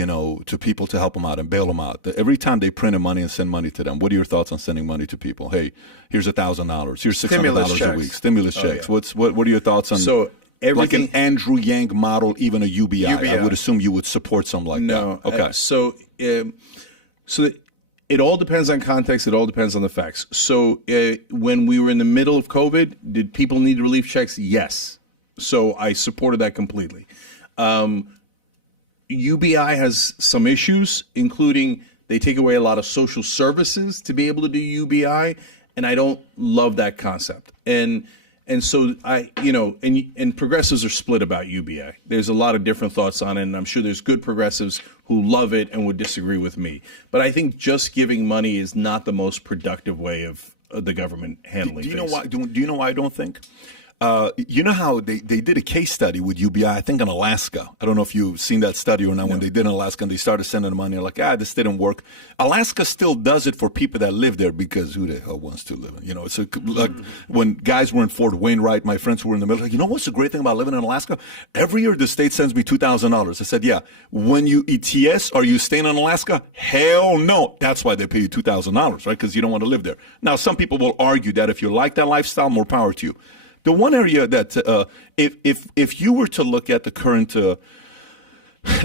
to people to help them out and bail them out. Every time they print money and send money to them, what are your thoughts on sending money to people? Hey, here's $1,000. Here's $600 a week. Stimulus checks. Yeah. What are your thoughts on? So like an Andrew Yang model, even a UBI. I would assume you would support something like no, that. Okay. So it all depends on context. It all depends on the facts. So when we were in the middle of COVID, did people need relief checks? Yes. So I supported that completely. UBI has some issues, including they take away a lot of social services to be able to do UBI, and I don't love that concept. And so and progressives are split about UBI. There's a lot of different thoughts on it, and I'm sure there's good progressives who love it and would disagree with me. But I think just giving money is not the most productive way of the government handling things. Do you know why I don't think? You know how they did a case study with UBI, I think in Alaska. I don't know if you've seen that study or not. When they did in Alaska and they started sending the money, like, this didn't work. Alaska still does it for people that live there because who the hell wants to live in? So like when guys were in Fort Wainwright, my friends who were in the military, what's the great thing about living in Alaska? Every year the state sends me $2,000. I said, yeah. When you ETS, are you staying in Alaska? Hell no. That's why they pay you $2,000, right? Because you don't want to live there. Now, some people will argue that if you like that lifestyle, more power to you. The one area that if you were to look at the current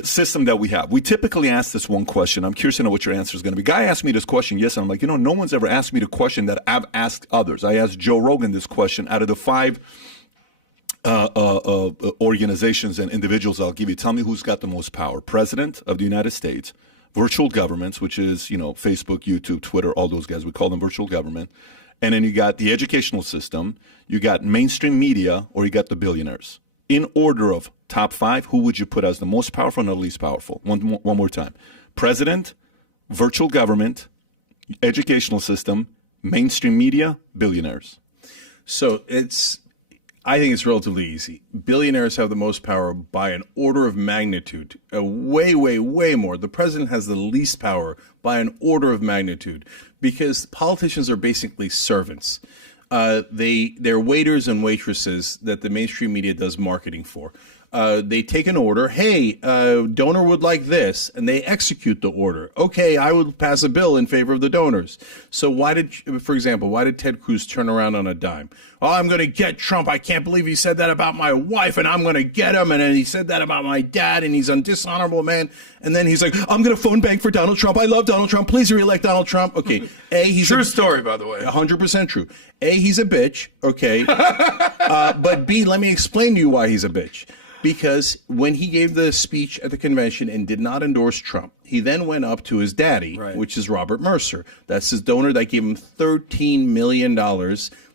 system that we have, we typically ask this one question. I'm curious to know what your answer is going to be. Guy asked me this question yesterday. I'm like, no one's ever asked me the question that I've asked others. I asked Joe Rogan this question. Out of the 5 organizations and individuals I'll give you, tell me who's got the most power. President of the United States, virtual governments, which is, Facebook, YouTube, Twitter, all those guys. We call them virtual government. And then you got the educational system, you got mainstream media, or you got the billionaires. In order of top 5, who would you put as the most powerful and the least powerful? One more time. President, virtual government, educational system, mainstream media, billionaires. So I think it's relatively easy. Billionaires have the most power by an order of magnitude, way, way, way more. The president has the least power by an order of magnitude because politicians are basically servants. They're waiters and waitresses that the mainstream media does marketing for. They take an order. Hey, donor would like this, and they execute the order. Okay, I would pass a bill in favor of the donors. So for example, why did Ted Cruz turn around on a dime? Oh, I'm going to get Trump. I can't believe he said that about my wife, and I'm going to get him. And then he said that about my dad, and he's a dishonorable man. And then he's like, I'm going to phone bank for Donald Trump. I love Donald Trump. Please reelect Donald Trump. Okay, he's true story, by the way. 100% true. He's a bitch. Okay, but B, let me explain to you why he's a bitch. Because when he gave the speech at the convention and did not endorse Trump, he then went up to his daddy, which is Robert Mercer. That's his donor that gave him $13 million.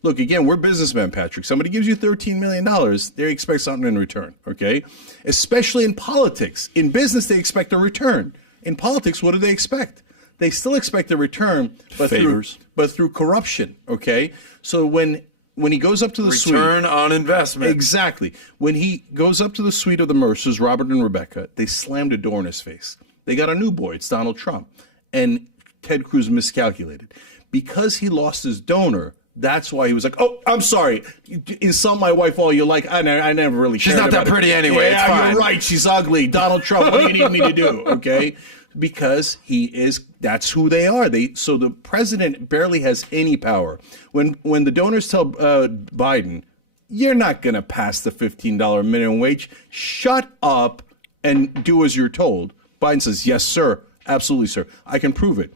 Look, again, we're businessmen, Patrick. Somebody gives you $13 million, they expect something in return, okay? Especially in politics. In business, they expect a return. In politics, what do they expect? They still expect a return, but through corruption, okay? So when he goes up to the suite, return on investment. Exactly. When he goes up to the suite of the Mercers, Robert and Rebecca, they slammed a door in his face. They got a new boy. It's Donald Trump. And Ted Cruz miscalculated. Because he lost his donor, that's why he was like, oh, I'm sorry. You insult my wife all you like. I never really She's not that pretty anyway. Yeah, it's fine. You're right. She's ugly. Donald Trump, what do you need me to do? Okay? Because that's who they are. So the president barely has any power. When the donors tell Biden, you're not going to pass the $15 minimum wage, shut up and do as you're told. Biden says, yes, sir. Absolutely, sir. I can prove it.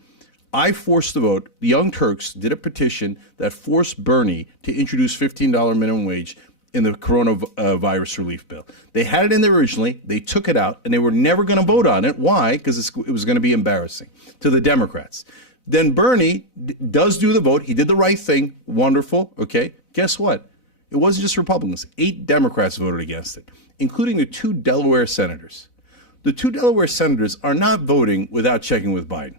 I forced the vote. The Young Turks did a petition that forced Bernie to introduce $15 minimum wage in the coronavirus relief bill. They had it in there originally. They took it out, and they were never going to vote on it. Why? Because it was going to be embarrassing to the Democrats. Then Bernie does do the vote. He did the right thing. Wonderful. Okay. Guess what? It wasn't just Republicans. 8 Democrats voted against it, including the 2 Delaware senators. The 2 Delaware senators are not voting without checking with Biden.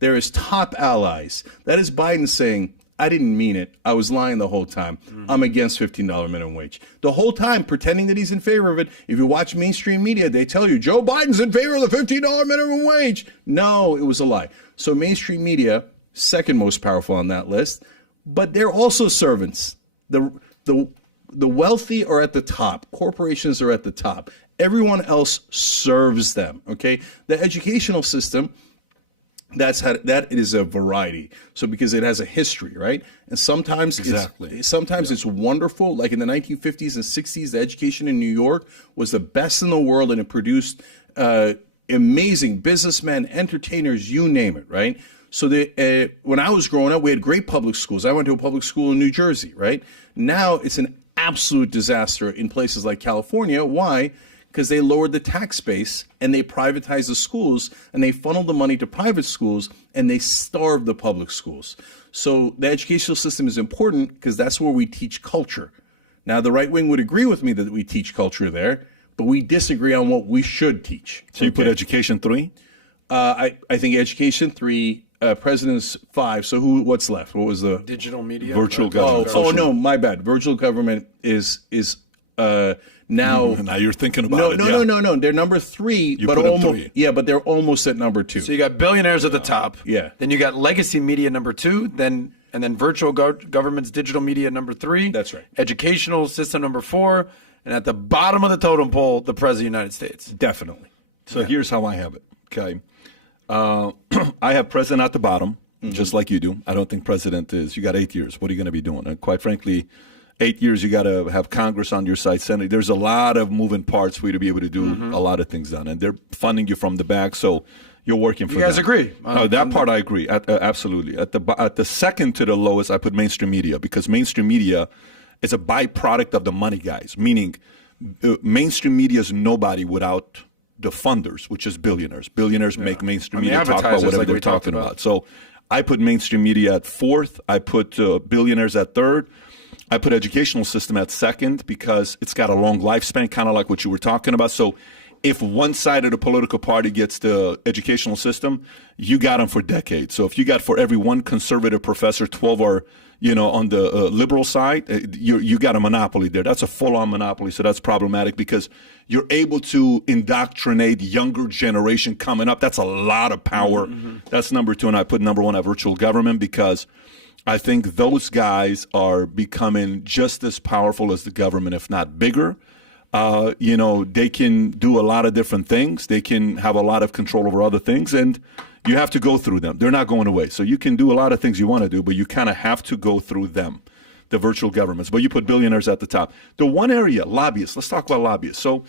They're his top allies. That is Biden saying, I didn't mean it. I was lying the whole time. I'm against $15 minimum wage. The whole time pretending that he's in favor of it. If you watch mainstream media, they tell you Joe Biden's in favor of the $15 minimum wage. No, it was a lie. So mainstream media, second most powerful on that list, but they're also servants. The wealthy are at the top. Corporations are at the top. Everyone else serves them. Okay, the educational system. That is a variety. So because it has a history, right? And sometimes it's wonderful. Like in the 1950s and 60s, the education in New York was the best in the world, and it produced amazing businessmen, entertainers, you name it, right? So when I was growing up, we had great public schools. I went to a public school in New Jersey, right? Now it's an absolute disaster in places like California. Why? Because they lowered the tax base and they privatized the schools and they funneled the money to private schools and they starved the public schools. So the educational system is important because that's where we teach culture. Now, the right wing would agree with me that we teach culture there, but we disagree on what we should teach. So you put education 3? I think education 3, president's 5. So what's left? What was the digital media? Virtual government. Oh no, my bad. Virtual government is now you're thinking about it. No. They're number 3, but almost 3. Yeah, but they're almost at number 2. So you got billionaires at the top. Yeah. Then you got legacy media number 2. And then virtual government's digital media number 3. That's right. Educational system number 4, and at the bottom of the totem pole, the president of the United States. Definitely. So here's how I have it. Okay, I have president at the bottom, just like you do. I don't think president is. You got 8 years. What are you going to be doing? And quite frankly, 8 years, you got to have Congress on your side, Senate. There's a lot of moving parts for you to be able to do a lot of things done, and they're funding you from the back, so you're working for them. You guys agree? That part I agree, absolutely. At the second to the lowest, I put mainstream media, because mainstream media is a byproduct of the money guys, meaning mainstream media is nobody without the funders, which is billionaires. Billionaires make mainstream media talk about whatever they're talking about. So I put mainstream media at 4th. I put billionaires at 3rd. I put educational system at 2nd because it's got a long lifespan, kind of like what you were talking about. So if one side of the political party gets the educational system, you got them for decades. So if you got for every one conservative professor, 12 are, on the liberal side, you got a monopoly there. That's a full-on monopoly. So that's problematic because you're able to indoctrinate younger generation coming up. That's a lot of power. That's number 2. And I put number 1 at virtual government because I think those guys are becoming just as powerful as the government, if not bigger. They can do a lot of different things. They can have a lot of control over other things, and you have to go through them. They're not going away. So you can do a lot of things you want to do, but you kind of have to go through them, the virtual governments. But you put billionaires at the top. The one area, lobbyists. Let's talk about lobbyists. So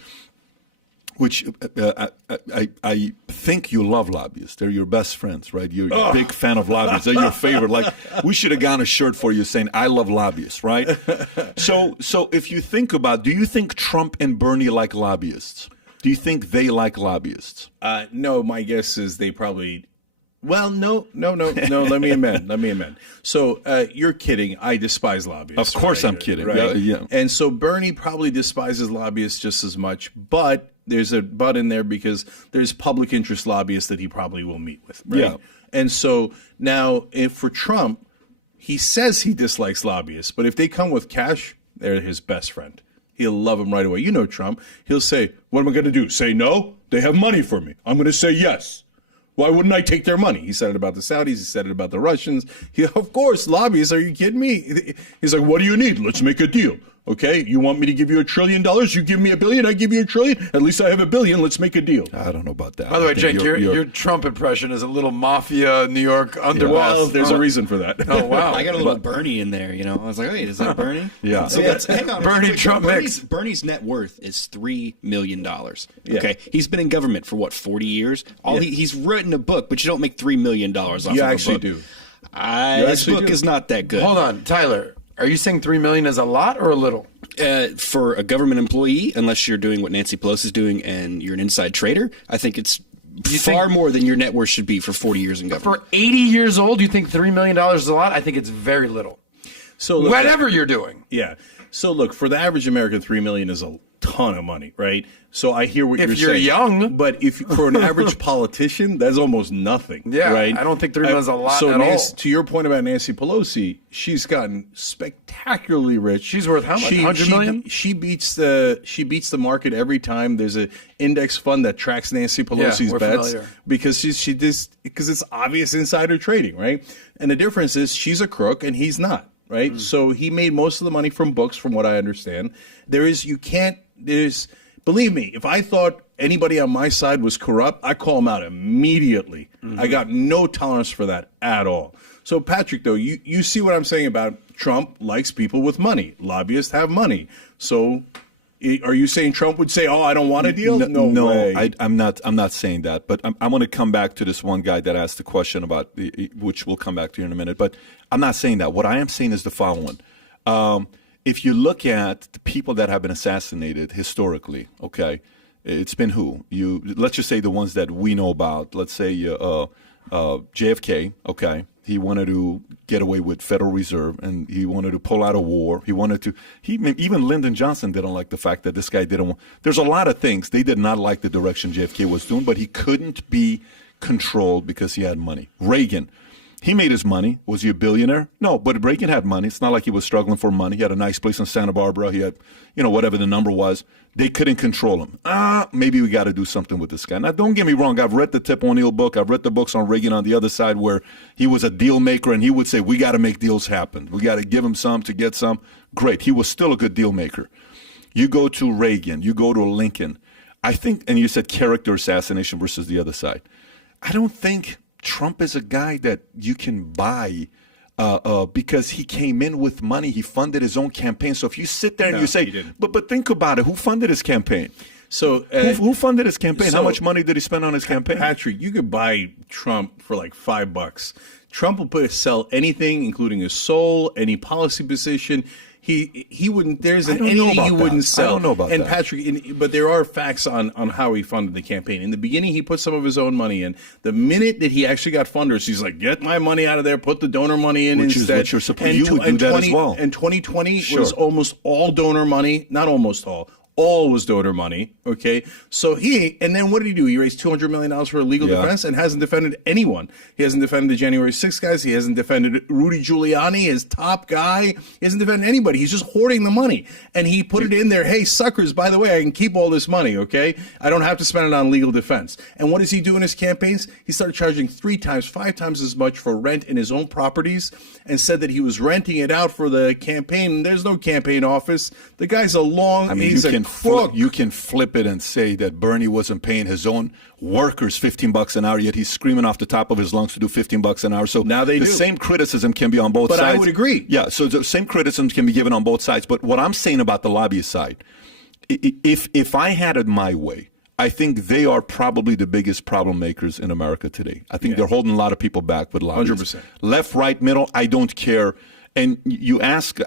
which I think you love lobbyists. They're your best friends, right? You're a big fan of lobbyists. They're your favorite. Like, we should have gotten a shirt for you saying, I love lobbyists, right? So if you think about, do you think Trump and Bernie like lobbyists? Do you think they like lobbyists? No, my guess is they probably. Well, no. Let me amend. So you're kidding. I despise lobbyists. Of course, I'm kidding. Right? Yeah. And so Bernie probably despises lobbyists just as much, but there's a but in there because there's public interest lobbyists that he probably will meet with. Right? Yeah. And so now, if for Trump, he says he dislikes lobbyists, but if they come with cash, they're his best friend. He'll love them right away. You know Trump. He'll say, what am I going to do? Say no? They have money for me. I'm going to say yes. Why wouldn't I take their money? He said it about the Saudis. He said it about the Russians. Of course, lobbyists. Are you kidding me? He's like, what do you need? Let's make a deal. Okay, you want me to give you $1 trillion? You give me $1 billion, I give you $1 trillion. At least I have $1 billion. Let's make a deal. I don't know about that. By the way, I think Cenk, your Trump impression is a little mafia New York underpass. Well, there's a reason for that. Oh, wow. I got a little Bernie in there, you know. I was like, wait, is that Bernie? Yeah. So let's hang on. Bernie Quick, Trump mix. Bernie's net worth is $3 million. Okay. He's been in government for what, 40 years? He's written a book, but you don't make $3 million off of a book. You actually do. This book is not that good. Hold on, Tyler. Are you saying $3 million is a lot or a little? For a government employee, unless you're doing what Nancy Pelosi is doing and you're an inside trader, I think it's far more than your net worth should be for 40 years in government. For 80 years old, you think $3 million is a lot? I think it's very little. So look, whatever you're doing. Yeah. So look, for the average American, $3 million is a ton of money, right? So I hear what you're saying. If you're young. But if for an average politician, that's almost nothing. Yeah, right? I don't think $3 million is a lot at all. To your point about Nancy Pelosi, she's gotten spectacularly rich. She's worth how much? $100 million? She beats the market every time. There's an index fund that tracks Nancy Pelosi's we're bets familiar. because because it's obvious insider trading, right? And the difference is she's a crook and he's not. Right. So he made most of the money from books, from what I understand. Believe me, if I thought anybody on my side was corrupt, I call them out immediately. I got no tolerance for that at all. So, Patrick, though, you see what I'm saying about Trump likes people with money. Lobbyists have money. So are you saying Trump would say, oh, I don't want a deal? No way. I'm not saying that. But I want to come back to this one guy that asked the question about, which we'll come back to in a minute. But I'm not saying that. What I am saying is the following. If you look at the people that have been assassinated historically, okay, it's been who? Let's just say the ones that we know about. Let's say JFK, okay. He wanted to get away with Federal Reserve, and he wanted to pull out of war. Even Lyndon Johnson didn't like the fact that this guy didn't want. There's a lot of things. They did not like the direction JFK was doing, but he couldn't be controlled because he had money. Reagan, he made his money. Was he a billionaire? No, but Reagan had money. It's not like he was struggling for money. He had a nice place in Santa Barbara. He had, whatever the number was. They couldn't control him. Maybe we got to do something with this guy. Now, don't get me wrong. I've read the Tip O'Neill book. I've read the books on Reagan on the other side where he was a deal maker, and he would say, we got to make deals happen. We got to give him some to get some. Great. He was still a good deal maker. You go to Reagan. You go to Lincoln. I think, and you said character assassination versus the other side. I don't think Trump is a guy that you can buy because he came in with money. He funded his own campaign. So if you sit there and you say, but think about it, who funded his campaign? So who funded his campaign? How much money did he spend on his campaign? Patrick, you could buy Trump for like $5. Trump will sell anything, including his soul, any policy position. He wouldn't. There's anything he wouldn't sell. I don't know about that. And Patrick, but there are facts on how he funded the campaign. In the beginning, he put some of his own money in. The minute that he actually got funders, he's like, "Get my money out of there. Put the donor money in Which instead." Is what you're supposed. You would do that as well. And 2020 was almost all donor money. Not almost all. All was donor money, okay? So and then what did he do? He raised $200 million for legal defense and hasn't defended anyone. He hasn't defended the January 6th guys. He hasn't defended Rudy Giuliani, his top guy. He hasn't defended anybody. He's just hoarding the money. And he put it in there, hey, suckers, by the way, I can keep all this money, okay? I don't have to spend it on legal defense. And what does he do in his campaigns? He started charging 3 times, 5 times as much for rent in his own properties and said that he was renting it out for the campaign. There's no campaign office. The guy's he's a crook. You can flip it and say that Bernie wasn't paying his own workers $15 an hour, yet he's screaming off the top of his lungs to do $15 an hour. So now the same criticism can be on both sides. But I would agree. Yeah, so the same criticism can be given on both sides. But what I'm saying about the lobbyist side, if I had it my way, I think they are probably the biggest problem makers in America today. I think they're holding a lot of people back with lobbyists. 100%. Left, right, middle, I don't care. And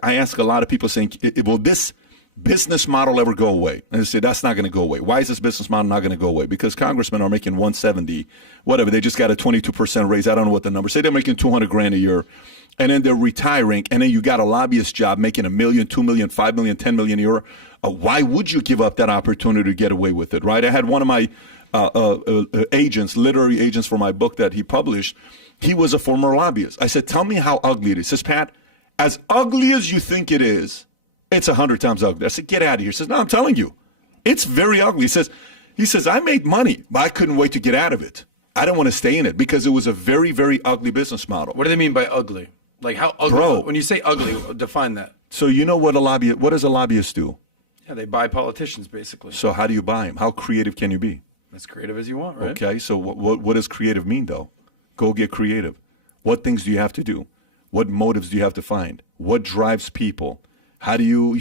I ask a lot of people saying, will this business model ever go away? And they say, that's not going to go away. Why is this business model not going to go away? Because congressmen are making 170, whatever. They just got a 22% raise. I don't know what the number. Say they're making 200 grand a year. And then they're retiring. And then you got a lobbyist job making $1 million, $2 million, $5 million, $10 million a year. Why would you give up that opportunity to get away with it, right? I had one of my agents, literary agents for my book that he published. He was a former lobbyist. I said, tell me how ugly it is. He says, Pat, as ugly as you think it is, it's 100 times ugly. I said, get out of here. He says, no, I'm telling you, it's very ugly. He says, I made money, but I couldn't wait to get out of it. I didn't want to stay in it because it was a very, very ugly business model. What do they mean by ugly? Like how ugly? Bro. When you say ugly, define that. So you know what does a lobbyist do? Yeah, they buy politicians, basically. So how do you buy them? How creative can you be? As creative as you want, right? Okay, so what does creative mean, though? Go get creative. What things do you have to do? What motives do you have to find? What drives people? How do you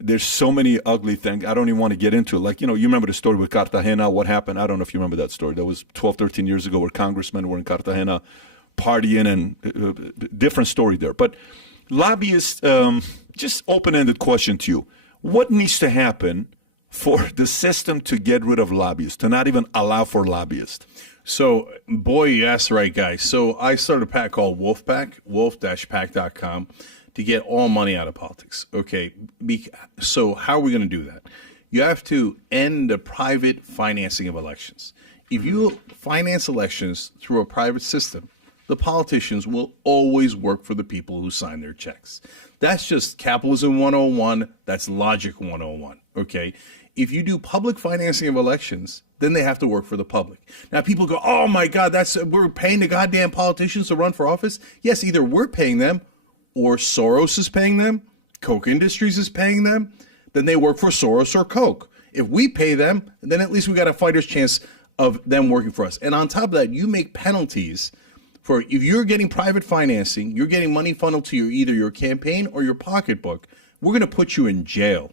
there's so many ugly things. I don't even want to get into it. Like, you remember the story with Cartagena, what happened? I don't know if you remember that story. That was 12, 13 years ago where congressmen were in Cartagena partying and different story there. But lobbyists, just open-ended question to you. What needs to happen for the system to get rid of lobbyists, to not even allow for lobbyists? So, boy, you asked the right guy. So I started a PAC called Wolf PAC, wolf-pac.com, to get all money out of politics. Okay, so how are we going to do that? You have to end the private financing of elections. If you finance elections through a private system, the politicians will always work for the people who sign their checks. That's just capitalism 101. That's logic 101. Okay. If you do public financing of elections, then they have to work for the public. Now people go, oh my God, we're paying the goddamn politicians to run for office. Yes, either we're paying them or Soros is paying them, Coke Industries is paying them, then they work for Soros or Coke. If we pay them, then at least we got a fighter's chance of them working for us. And on top of that, you make penalties for if you're getting private financing, you're getting money funneled to either your campaign or your pocketbook, we're going to put you in jail.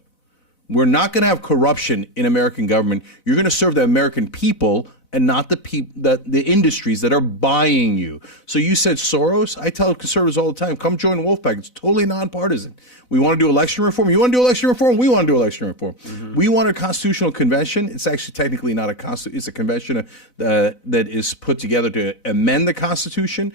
We're not going to have corruption in American government. You're going to serve the American people and not the industries that are buying you. So you said Soros. I tell conservatives all the time, come join Wolfpack. It's totally nonpartisan. We want to do election reform. You want to do election reform? We want to do election reform. Mm-hmm. We want a constitutional convention. It's actually technically not it's a convention that is put together to amend the Constitution.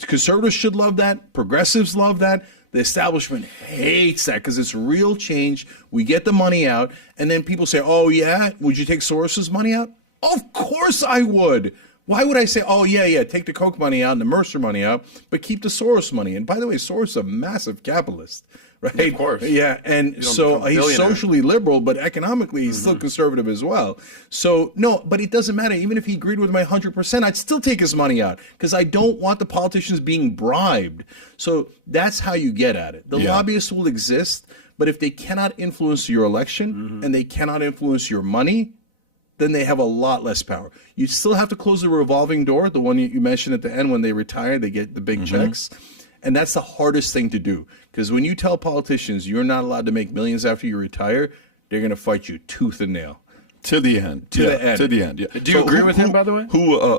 Conservatives should love that. Progressives love that. The establishment hates that because it's real change. We get the money out, and then people say, oh, yeah, would you take Soros's money out? Of course I would. Why would I say, oh, yeah, take the Koch money out and the Mercer money out, but keep the Soros money? And by the way, Soros is a massive capitalist, right? Of course. Yeah, and so he's socially liberal, but economically he's still conservative as well. So, no, but it doesn't matter. Even if he agreed with my 100%, I'd still take his money out because I don't want the politicians being bribed. So that's how you get at it. The lobbyists will exist, but if they cannot influence your election and they cannot influence your money, then they have a lot less power. You still have to close the revolving door, the one you mentioned at the end when they retire, they get the big checks. And that's the hardest thing to do. Because when you tell politicians you're not allowed to make millions after you retire, they're going to fight you tooth and nail. To the end. To the end. To the end, yeah. Do you agree with him, by the way?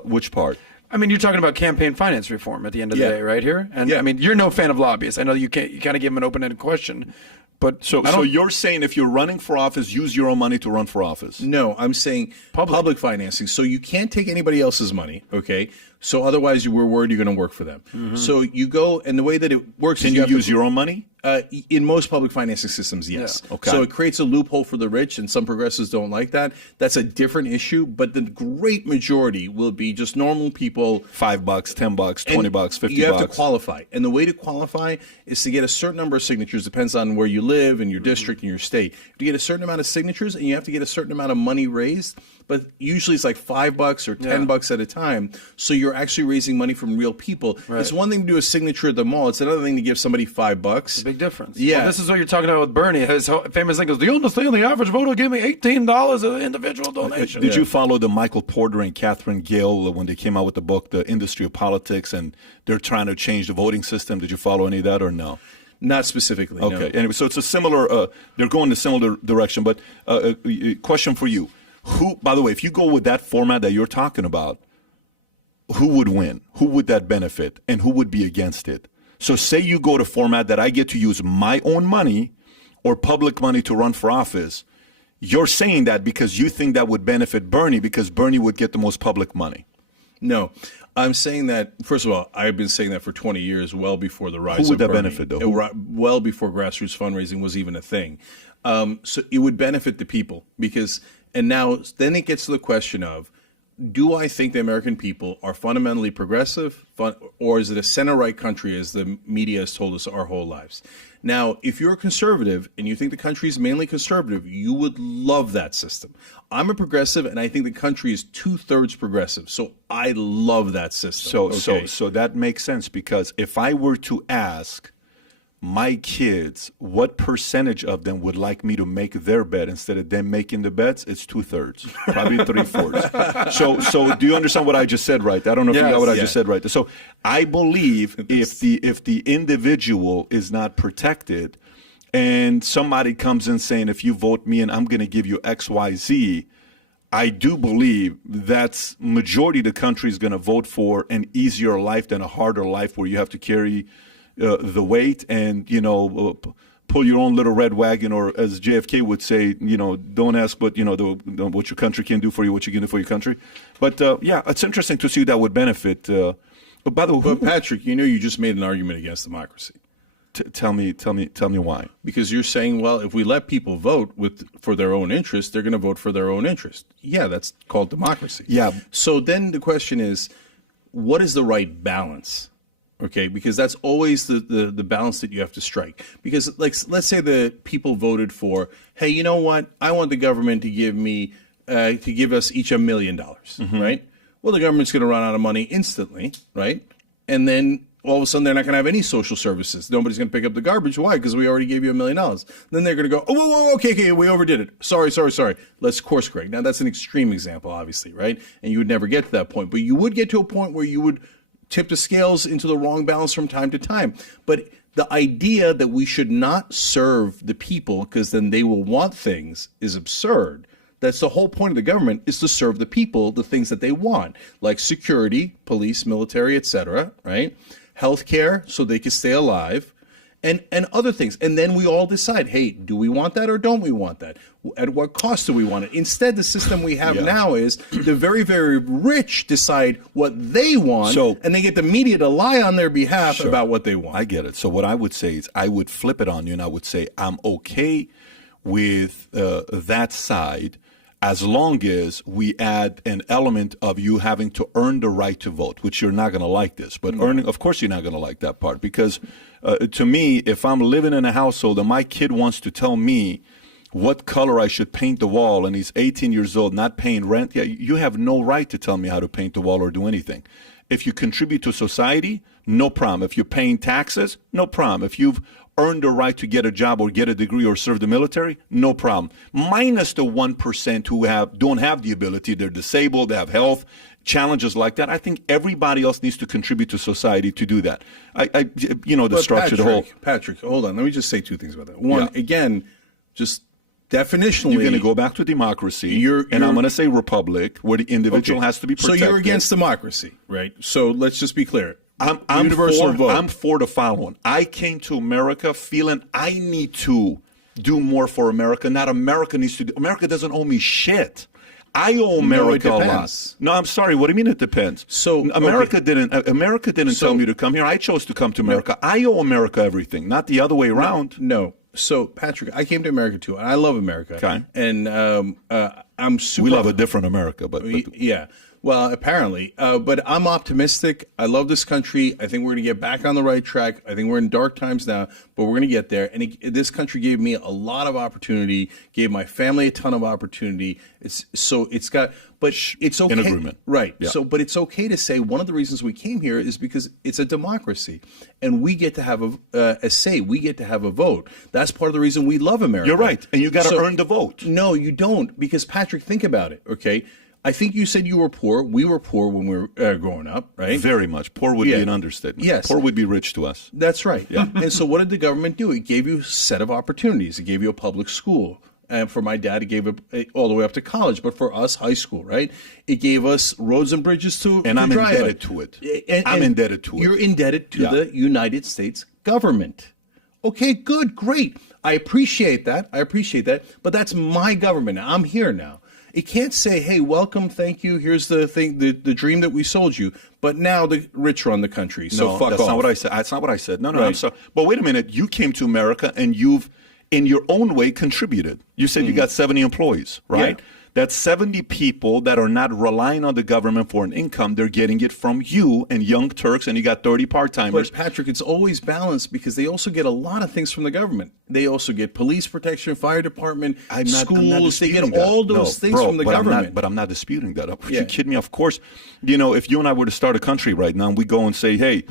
Which part? I mean, you're talking about campaign finance reform at the end of the day, right here? And I mean, you're no fan of lobbyists. I know you kind of give him an open-ended question. But so you're saying if you're running for office, use your own money to run for office? No, I'm saying public financing. So you can't take anybody else's money, okay? So otherwise we're worried you're going to work for them. So you go, and the way that it works is you use your own money? In most public financing systems, yes. Yeah. Okay. So it creates a loophole for the rich, and some progressives don't like that. That's a different issue, but the great majority will be just normal people. $5, $10, $20, $50. You have to qualify, and the way to qualify is to get a certain number of signatures. Depends on where you live and your district and your state. You get a certain amount of signatures, and you have to get a certain amount of money raised. But usually it's like $5 or $10 at a time. So you're actually raising money from real people. Right. It's one thing to do a signature at the mall. It's another thing to give somebody $5. Big difference. Yeah. Well, this is what you're talking about with Bernie. His famous thing is, do you understand the average voter give me $18 as an individual donation? Did you follow the Michael Porter and Catherine Gale when they came out with the book, The Industry of Politics, and they're trying to change the voting system? Did you follow any of that or no? Not specifically, Okay. No. Anyway, so it's a similar, they're going in a similar direction. But question for you. Who, by the way, if you go with that format that you're talking about, who would win? Who would that benefit? And who would be against it? So say you go to format that I get to use my own money or public money to run for office. You're saying that because you think that would benefit Bernie because Bernie would get the most public money. No, I'm saying that, first of all, I've been saying that for 20 years, well before the rise of Who would that Bernie. benefit, though? Well before grassroots fundraising was even a thing. So it would benefit the people because, and now then it gets to the question of, do I think the American people are fundamentally progressive, or is it a center-right country, as the media has told us our whole lives? Now, if you're a conservative and you think the country is mainly conservative, you would love that system. I'm a progressive, and I think the country is 2/3 progressive, so I love that system. So that makes sense, because if I were to ask my kids what percentage of them would like me to make their bed instead of them making the beds, it's 2/3, probably 3/4. So do you understand what I just said right? I don't know if you got what I just said right. So I believe if the individual is not protected and somebody comes in saying, if you vote me in, I'm going to give you X, Y, Z, I do believe that's majority of the country is going to vote for an easier life than a harder life where you have to carry the weight and, pull your own little red wagon, or as JFK would say, don't ask what, what your country can do for you, what you can do for your country. But yeah, it's interesting to see that would benefit. But by the way, but Patrick, you just made an argument against democracy. Tell me why. Because you're saying, well, if we let people vote for their own interest, they're going to vote for their own interest. Yeah, that's called democracy. Yeah. So then the question is, what is the right balance? Okay, because that's always the balance that you have to strike. Because let's say the people voted for, hey, you know what? I want the government to give me to give us each $1 million, right? Well, the government's going to run out of money instantly, right? And then all of a sudden they're not going to have any social services. Nobody's going to pick up the garbage. Why? Because we already gave you $1 million. Then they're going to go, oh, okay, we overdid it. Sorry. Let's course correct. Now that's an extreme example, obviously, right? And you would never get to that point, but you would get to a point where you would tip the scales into the wrong balance from time to time. But the idea that we should not serve the people because then they will want things is absurd. That's the whole point of the government, is to serve the people the things that they want, like security, police, military, etc., right? Healthcare, so they can stay alive, and other things. And then we all decide, hey, do we want that or don't we want that? At what cost do we want it? Instead, the system we have now is the very, very rich decide what they want, and they get the media to lie on their behalf about what they want. I get it. So what I would say is I would flip it on you, and I would say I'm okay with that side as long as we add an element of you having to earn the right to vote, which you're not going to like this. But earning, of course you're not going to like that part, because to me, if I'm living in a household and my kid wants to tell me what color I should paint the wall and he's 18 years old, not paying rent, you have no right to tell me how to paint the wall or do anything. If you contribute to society, no problem. If you're paying taxes, no problem. If you've earned the right to get a job or get a degree or serve the military, no problem. Minus the 1% who don't have the ability, they're disabled, they have health challenges like that. I think everybody else needs to contribute to society to do that. The structure, the whole. Patrick, hold on. Let me just say two things about that. One, again, just definitionally, you're going to go back to democracy, and I'm going to say republic, where the individual has to be protected. So you're against democracy, right? So let's just be clear. I'm for the following. I came to America feeling I need to do more for America, not America needs to do. America doesn't owe me shit. I owe America a lot. No, I'm sorry. What do you mean it depends? So America didn't tell me to come here. I chose to come to America. I owe America everything, not the other way around. No. So Patrick, I came to America too, and I love America. Okay. And I'm super. We love a different America, but yeah. Well, apparently. But I'm optimistic. I love this country. I think we're going to get back on the right track. I think we're in dark times now, but we're going to get there. And this country gave me a lot of opportunity, gave my family a ton of opportunity. It's okay. In agreement. Right. Yeah. But it's okay to say one of the reasons we came here is because it's a democracy and we get to have a say. We get to have a vote. That's part of the reason we love America. You're right. And you got to earn the vote. No, you don't. Because Patrick, think about it. Okay. I think you said you were poor. We were poor when we were growing up, right? Very much. Poor would be an understatement. Yes. Poor would be rich to us. That's right. Yeah. And so what did the government do? It gave you a set of opportunities. It gave you a public school. And for my dad, it gave it all the way up to college. But for us, high school, right? It gave us roads and bridges to And I'm drive indebted on. to it. I'm indebted to it. You're indebted to Yeah. the United States government. Okay, good, great. I appreciate that. But that's my government. I'm here now. It can't say, hey, welcome, thank you, here's the thing, the dream that we sold you. But now the rich run the country. So No, fuck that's off. not what I said. That's not what I said. No, I'm Right. sorry. But wait a minute. You came to America and you've, in your own way, contributed. You said you got 70 employees, right? Yeah. That's 70 people that are not relying on the government for an income. They're getting it from you and Young Turks, and you got 30 part-timers. But Patrick, it's always balanced because they also get a lot of things from the government. They also get police protection, fire department, I'm not schools. They get disputing that. all those things from the government. But I'm not disputing that. Are Yeah. you kidding me? Of course, if you and I were to start a country right now and we go and say, hey,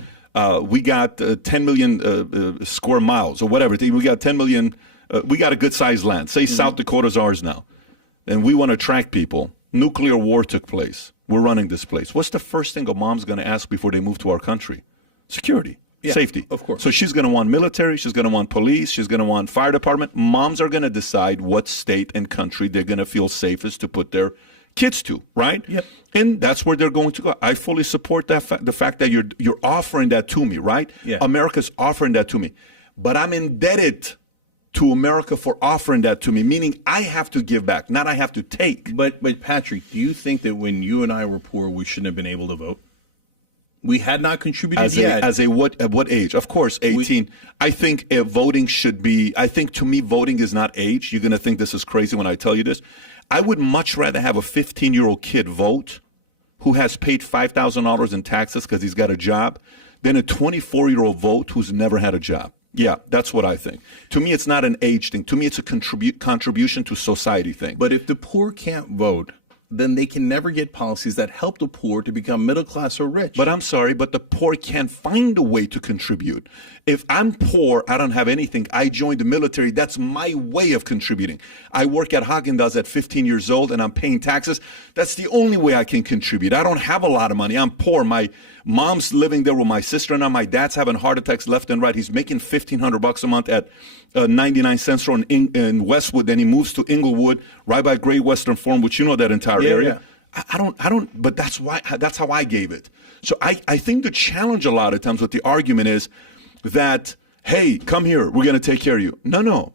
we got 10 million square miles or whatever. We got 10 million, we got a good sized land. Say South Dakota's ours now. And we want to attract people. Nuclear war took place. We're running this place. What's the first thing a mom's going to ask before they move to our country? Security, safety. of course. So she's going to want military. She's going to want police. She's going to want fire department. Moms are going to decide what state and country they're going to feel safest to put their kids to, right? Yep. And that's where they're going to go. I fully support that the fact that you're offering that to me, right? Yeah. America's offering that to me. But I'm indebted to America for offering that to me, meaning I have to give back, not I have to take. But Patrick, do you think that when you and I were poor, we shouldn't have been able to vote? We had not contributed yet. At what age? Of course, 18. I think voting should be, I think to me, voting is not age. You're going to think this is crazy when I tell you this. I would much rather have a 15-year-old kid vote who has paid $5,000 in taxes because he's got a job than a 24-year-old vote who's never had a job. Yeah, that's what I think. To me, it's not an age thing. To me, it's a contribution to society thing. But if the poor can't vote, then they can never get policies that help the poor to become middle class or rich. But I'm sorry, but the poor can't find a way to contribute. If I'm poor, I don't have anything, I joined the military, that's my way of contributing. I work at Haagen-Dazs at 15 years old and I'm paying taxes. That's the only way I can contribute. I don't have a lot of money. I'm poor. My mom's living there with my sister now. My dad's having heart attacks left and right. He's making $1,500 a month at 99 Central in Westwood. Then he moves to Inglewood, right by Great Western Forum, which you know that entire area. Yeah. I don't, but that's how I gave it. So I think the challenge a lot of times with the argument is that, hey, come here, we're going to take care of you. No.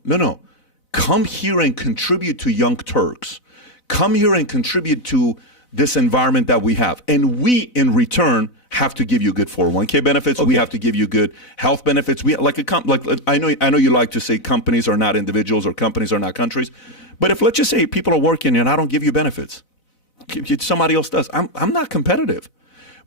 Come here and contribute to Young Turks. Come here and contribute to this environment that we have. And we, in return, have to give you good 401k benefits. Okay. We have to give you good health benefits. We I know you like to say companies are not individuals or companies are not countries. But if let's just say people are working and I don't give you benefits, somebody else does. I'm not competitive.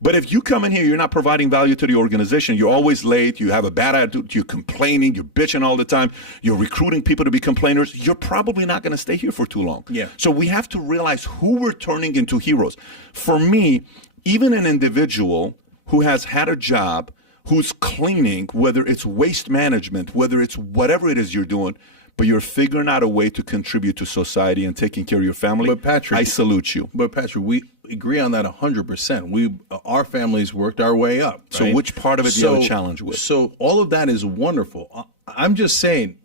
But if you come in here, you're not providing value to the organization, you're always late, you have a bad attitude, you're complaining, you're bitching all the time, you're recruiting people to be complainers, you're probably not going to stay here for too long. Yeah. So we have to realize who we're turning into heroes. For me, even an individual who has had a job, who's cleaning, whether it's waste management, whether it's whatever it is you're doing, but you're figuring out a way to contribute to society and taking care of your family, but Patrick, I salute you. But Patrick, we agree on that 100%. Our families worked our way up. Right? So which part of it do you have a challenge with? So all of that is wonderful. I'm just saying,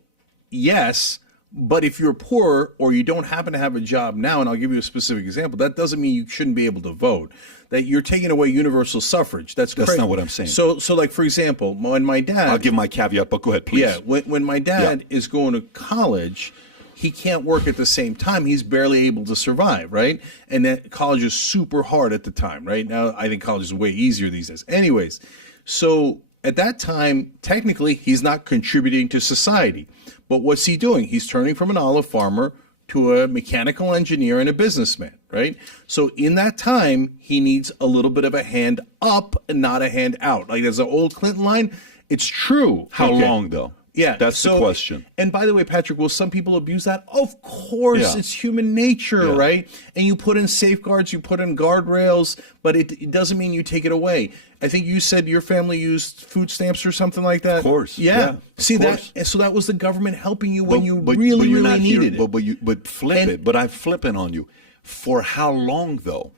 yes, but if you're poor or you don't happen to have a job now, and I'll give you a specific example, that doesn't mean you shouldn't be able to vote. That you're taking away universal suffrage. That's not what I'm saying. So like, for example, when my dad... I'll give my caveat, but go ahead, please. Yeah, when my dad is going to college, he can't work at the same time. He's barely able to survive, right? And that college is super hard at the time, right? Now, I think college is way easier these days. Anyways, so at that time, technically, he's not contributing to society. But what's he doing? He's turning from an olive farmer to a mechanical engineer and a businessman, right? So in that time, he needs a little bit of a hand up and not a hand out. Like there's an old Clinton line. It's true. How long, though? Yeah. That's the question. And by the way, Patrick, will some people abuse that? Of course. Yeah. It's human nature, right? And you put in safeguards, you put in guardrails, but it doesn't mean you take it away. I think you said your family used food stamps or something like that. Of course. Yeah. See course. that? So that was the government helping you when you but really not needed here, it. But I'm flipping on you. For how long, though?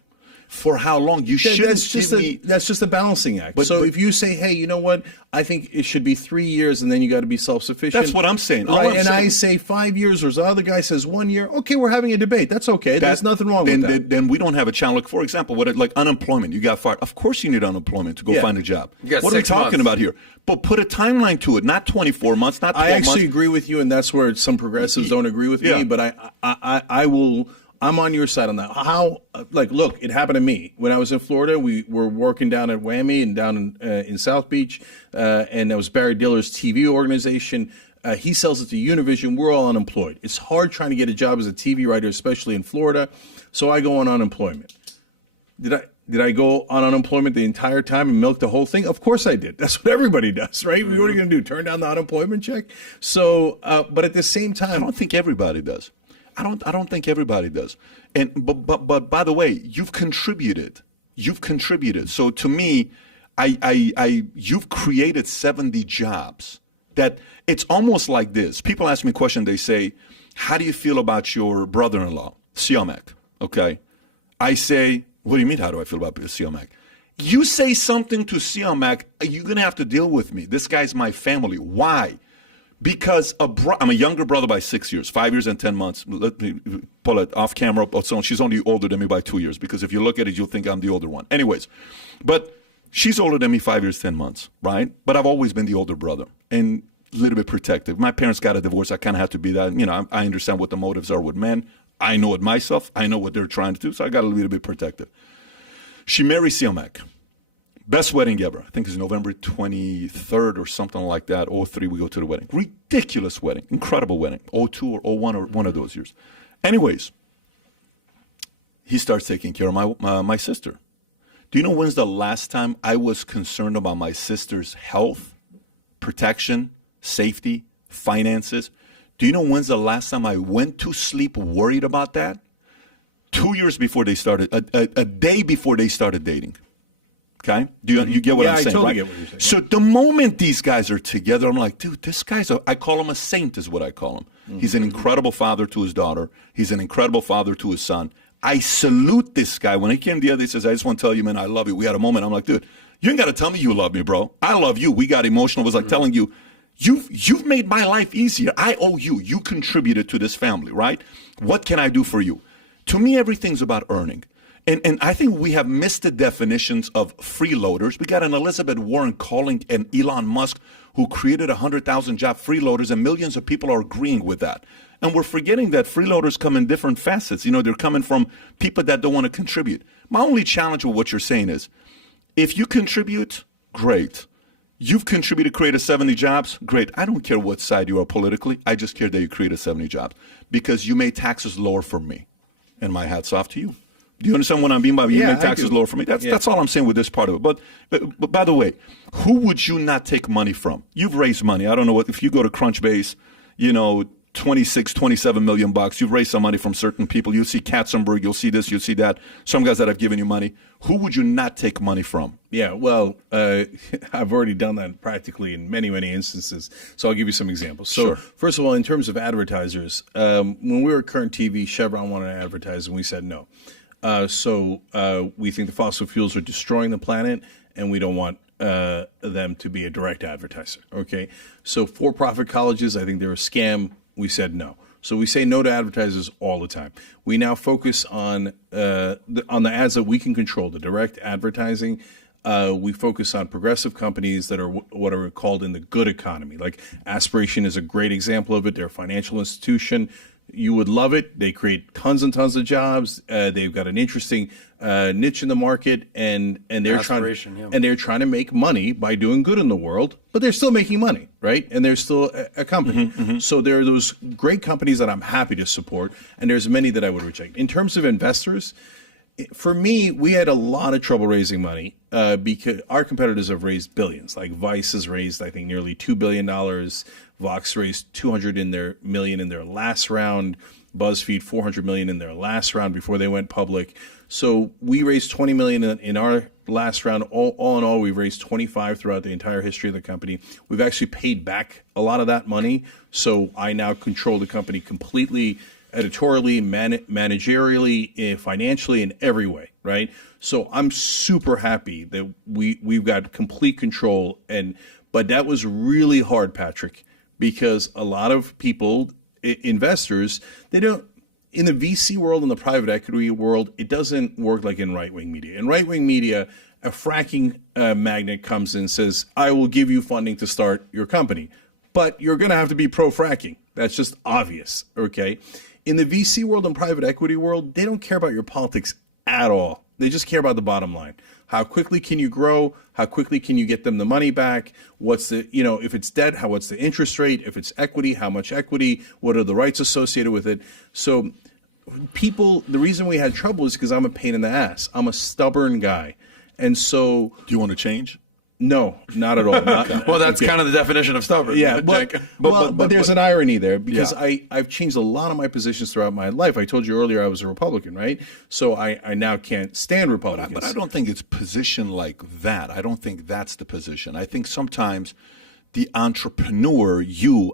for how long? You shouldn't That's just a balancing act. But If you say, hey, you know what? I think it should be 3 years, and then you got to be self-sufficient. That's what I'm saying. All Right? I'm And saying- I say 5 years, or the other guy says 1 year. Okay, we're having a debate. That's okay. There's nothing wrong with that. Then we don't have a challenge. For example, like unemployment. You got fired. Of course you need unemployment to go find a job. You got What are we 6 talking months. about here? But put a timeline to it, not 24 months, not 12 I actually months. agree with you, and that's where some progressives don't agree with Yeah. me. But I will. I'm on your side on that. Look, it happened to me when I was in Florida. We were working down at Whammy and down in South Beach, and that was Barry Diller's TV organization. He sells it to Univision. We're all unemployed. It's hard trying to get a job as a TV writer, especially in Florida. So I go on unemployment. Did I go on unemployment the entire time and milk the whole thing? Of course I did. That's what everybody does, right? What are you going to do? Turn down the unemployment check? So, but at the same I time, don't think everybody does. I don't think everybody does. But by the way, you've contributed. So to me, you've created 70 jobs. That it's almost like this. People ask me a question. They say, "How do you feel about your brother-in-law, Cenk?" Okay, I say, "What do you mean? How do I feel about Cenk?" You say something to Cenk, you're gonna have to deal with me. This guy's my family. Why? Because I'm a younger brother by 6 years, 5 years and 10 months. Let me pull it off camera. So she's only older than me by 2 years, because if you look at it, you'll think I'm the older one. Anyways, but she's older than me 5 years, 10 months, right? But I've always been the older brother and a little bit protective. My parents got a divorce. I kind of had to be that. I understand what the motives are with men. I know it myself. I know what they're trying to do. So I got a little bit protective. She married Cenk. Best wedding ever. I think it's November 23rd or something like that. 03, we go to the wedding. Ridiculous wedding. Incredible wedding. 02 or 01 or one of those years. Anyways, he starts taking care of my sister. Do you know when's the last time I was concerned about my sister's health, protection, safety, finances? Do you know when's the last time I went to sleep worried about that? 2 years before they started, a day before they started dating. Okay? Do you get what I'm saying? I totally right? get what you're saying. So the moment these guys are together, I'm like, dude, this guy's I call him a saint is what I call him. Mm-hmm. He's an incredible father to his daughter. He's an incredible father to his son. I salute this guy. When he came the other day, he says, I just want to tell you, man, I love you. We had a moment. I'm like, dude, you ain't got to tell me you love me, bro. I love you. We got emotional. It was like telling you, you've made my life easier. I owe you. You contributed to this family, right? What can I do for you? To me, everything's about earning. And I think we have missed the definitions of freeloaders. We got an Elizabeth Warren calling an Elon Musk who created 100,000 job freeloaders, and millions of people are agreeing with that. And we're forgetting that freeloaders come in different facets. They're coming from people that don't want to contribute. My only challenge with what you're saying is, if you contribute, great. You've contributed to create 70 jobs, great. I don't care what side you are politically. I just care that you created 70 jobs because you made taxes lower for me. And my hat's off to you. Do you understand what I mean by you make taxes lower for me? That's all I'm saying with this part of it. But by the way, who would you not take money from? You've raised money. I don't know if you go to Crunchbase, 26, 27 million bucks. You've raised some money from certain people. You'll see Katzenberg. You'll see this. You'll see that. Some guys that have given you money. Who would you not take money from? Yeah, well, I've already done that practically in many, many instances. So I'll give you some examples. So Sure. First of all, in terms of advertisers, when we were at Current TV, Chevron wanted to advertise, and we said no. So we think the fossil fuels are destroying the planet, and we don't want them to be a direct advertiser. Okay, so for-profit colleges, I think they're a scam. We said no. So we say no to advertisers all the time. We now focus on the ads that we can control, the direct advertising. We focus on progressive companies that are what are called in the good economy. Like Aspiration is a great example of it. They're a financial institution. You would love it. They create tons and tons of jobs. They've got an interesting niche in the market, and they're trying to make money by doing good in the world. But they're still making money, right? And they're still a company. Mm-hmm, mm-hmm. So there are those great companies that I'm happy to support, and there's many that I would reject. In terms of investors, for me, we had a lot of trouble raising money because our competitors have raised billions. Like Vice has raised, I think, nearly $2 billion. Vox raised $200 million in their last round. BuzzFeed $400 million in their last round before they went public. So we raised $20 million in our last round. All in all, we've raised 25 throughout the entire history of the company. We've actually paid back a lot of that money. So I now control the company completely editorially, managerially, financially, in every way, right? So I'm super happy that we've got complete control. But that was really hard, Patrick, because a lot of people, investors, they don't. In the VC world and the private equity world, it doesn't work like in right-wing media. In right-wing media, a fracking magnate comes in and says, I will give you funding to start your company, but you're going to have to be pro-fracking. That's just obvious, okay? In the VC world and private equity world, they don't care about your politics at all. They just care about the bottom line. How quickly can you grow? How quickly can you get them the money back? What's the, if it's debt, what's the interest rate? If it's equity, how much equity? What are the rights associated with it? So the reason we had trouble is because I'm a pain in the ass. I'm a stubborn guy. And so. Do you want to change? No, not at all. Well, that's kind of the definition of stubborn. Yeah, but there's an irony there because I've changed a lot of my positions throughout my life. I told you earlier I was a Republican, right? So I now can't stand Republicans. But I don't think it's position like that. I don't think that's the position. I think sometimes the entrepreneur,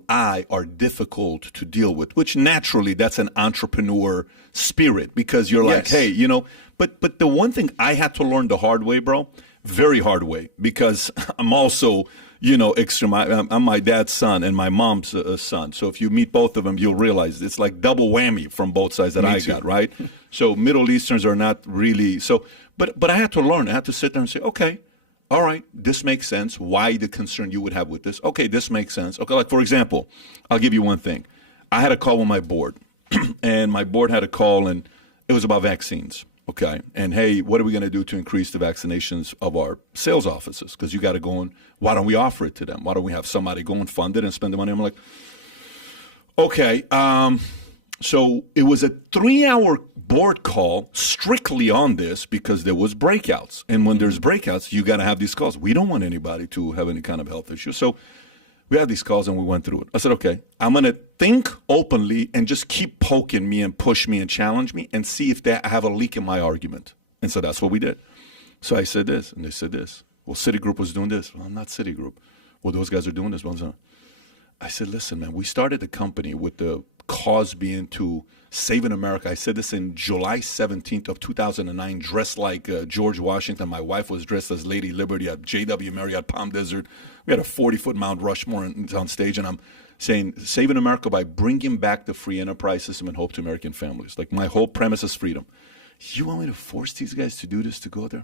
I, are difficult to deal with, which naturally that's an entrepreneur spirit because you're like, hey, but the one thing I had to learn the hard way, bro, very hard way, because I'm also, extreme. I'm my dad's son and my mom's son. So if you meet both of them, you'll realize it's like double whammy from both sides that I got, right? So Middle Easterns are not really so. But I had to learn. I had to sit there and say, okay, all right, this makes sense. Why the concern you would have with this? Okay, this makes sense. Okay, like for example, I'll give you one thing. I had a call with my board, and my board had a call, and it was about vaccines. Okay, and hey, what are we going to do to increase the vaccinations of our sales offices? Because you got to go and why don't we offer it to them? Why don't we have somebody go and fund it and spend the money? I'm like, okay. So it was a 3-hour board call strictly on this because there was breakouts. And when there's breakouts, you got to have these calls. We don't want anybody to have any kind of health issue. So we had these calls and we went through it. I said, okay, I'm going to think openly and just keep poking me and push me and challenge me and see if I have a leak in my argument. And so that's what we did. So I said this and they said this. Well, Citigroup was doing this. Well, I'm not Citigroup. Well, those guys are doing this. Well, I said, listen, man, we started the company with the cause being to saving America. I said this in July 17th of 2009, dressed like George Washington. My wife was dressed as Lady Liberty at JW Marriott Palm Desert. We had a 40-foot Mount Rushmore on stage, and I'm saying saving America by bringing back the free enterprise system and hope to American families. Like my whole premise is freedom. You want me to force these guys to do this, to go there?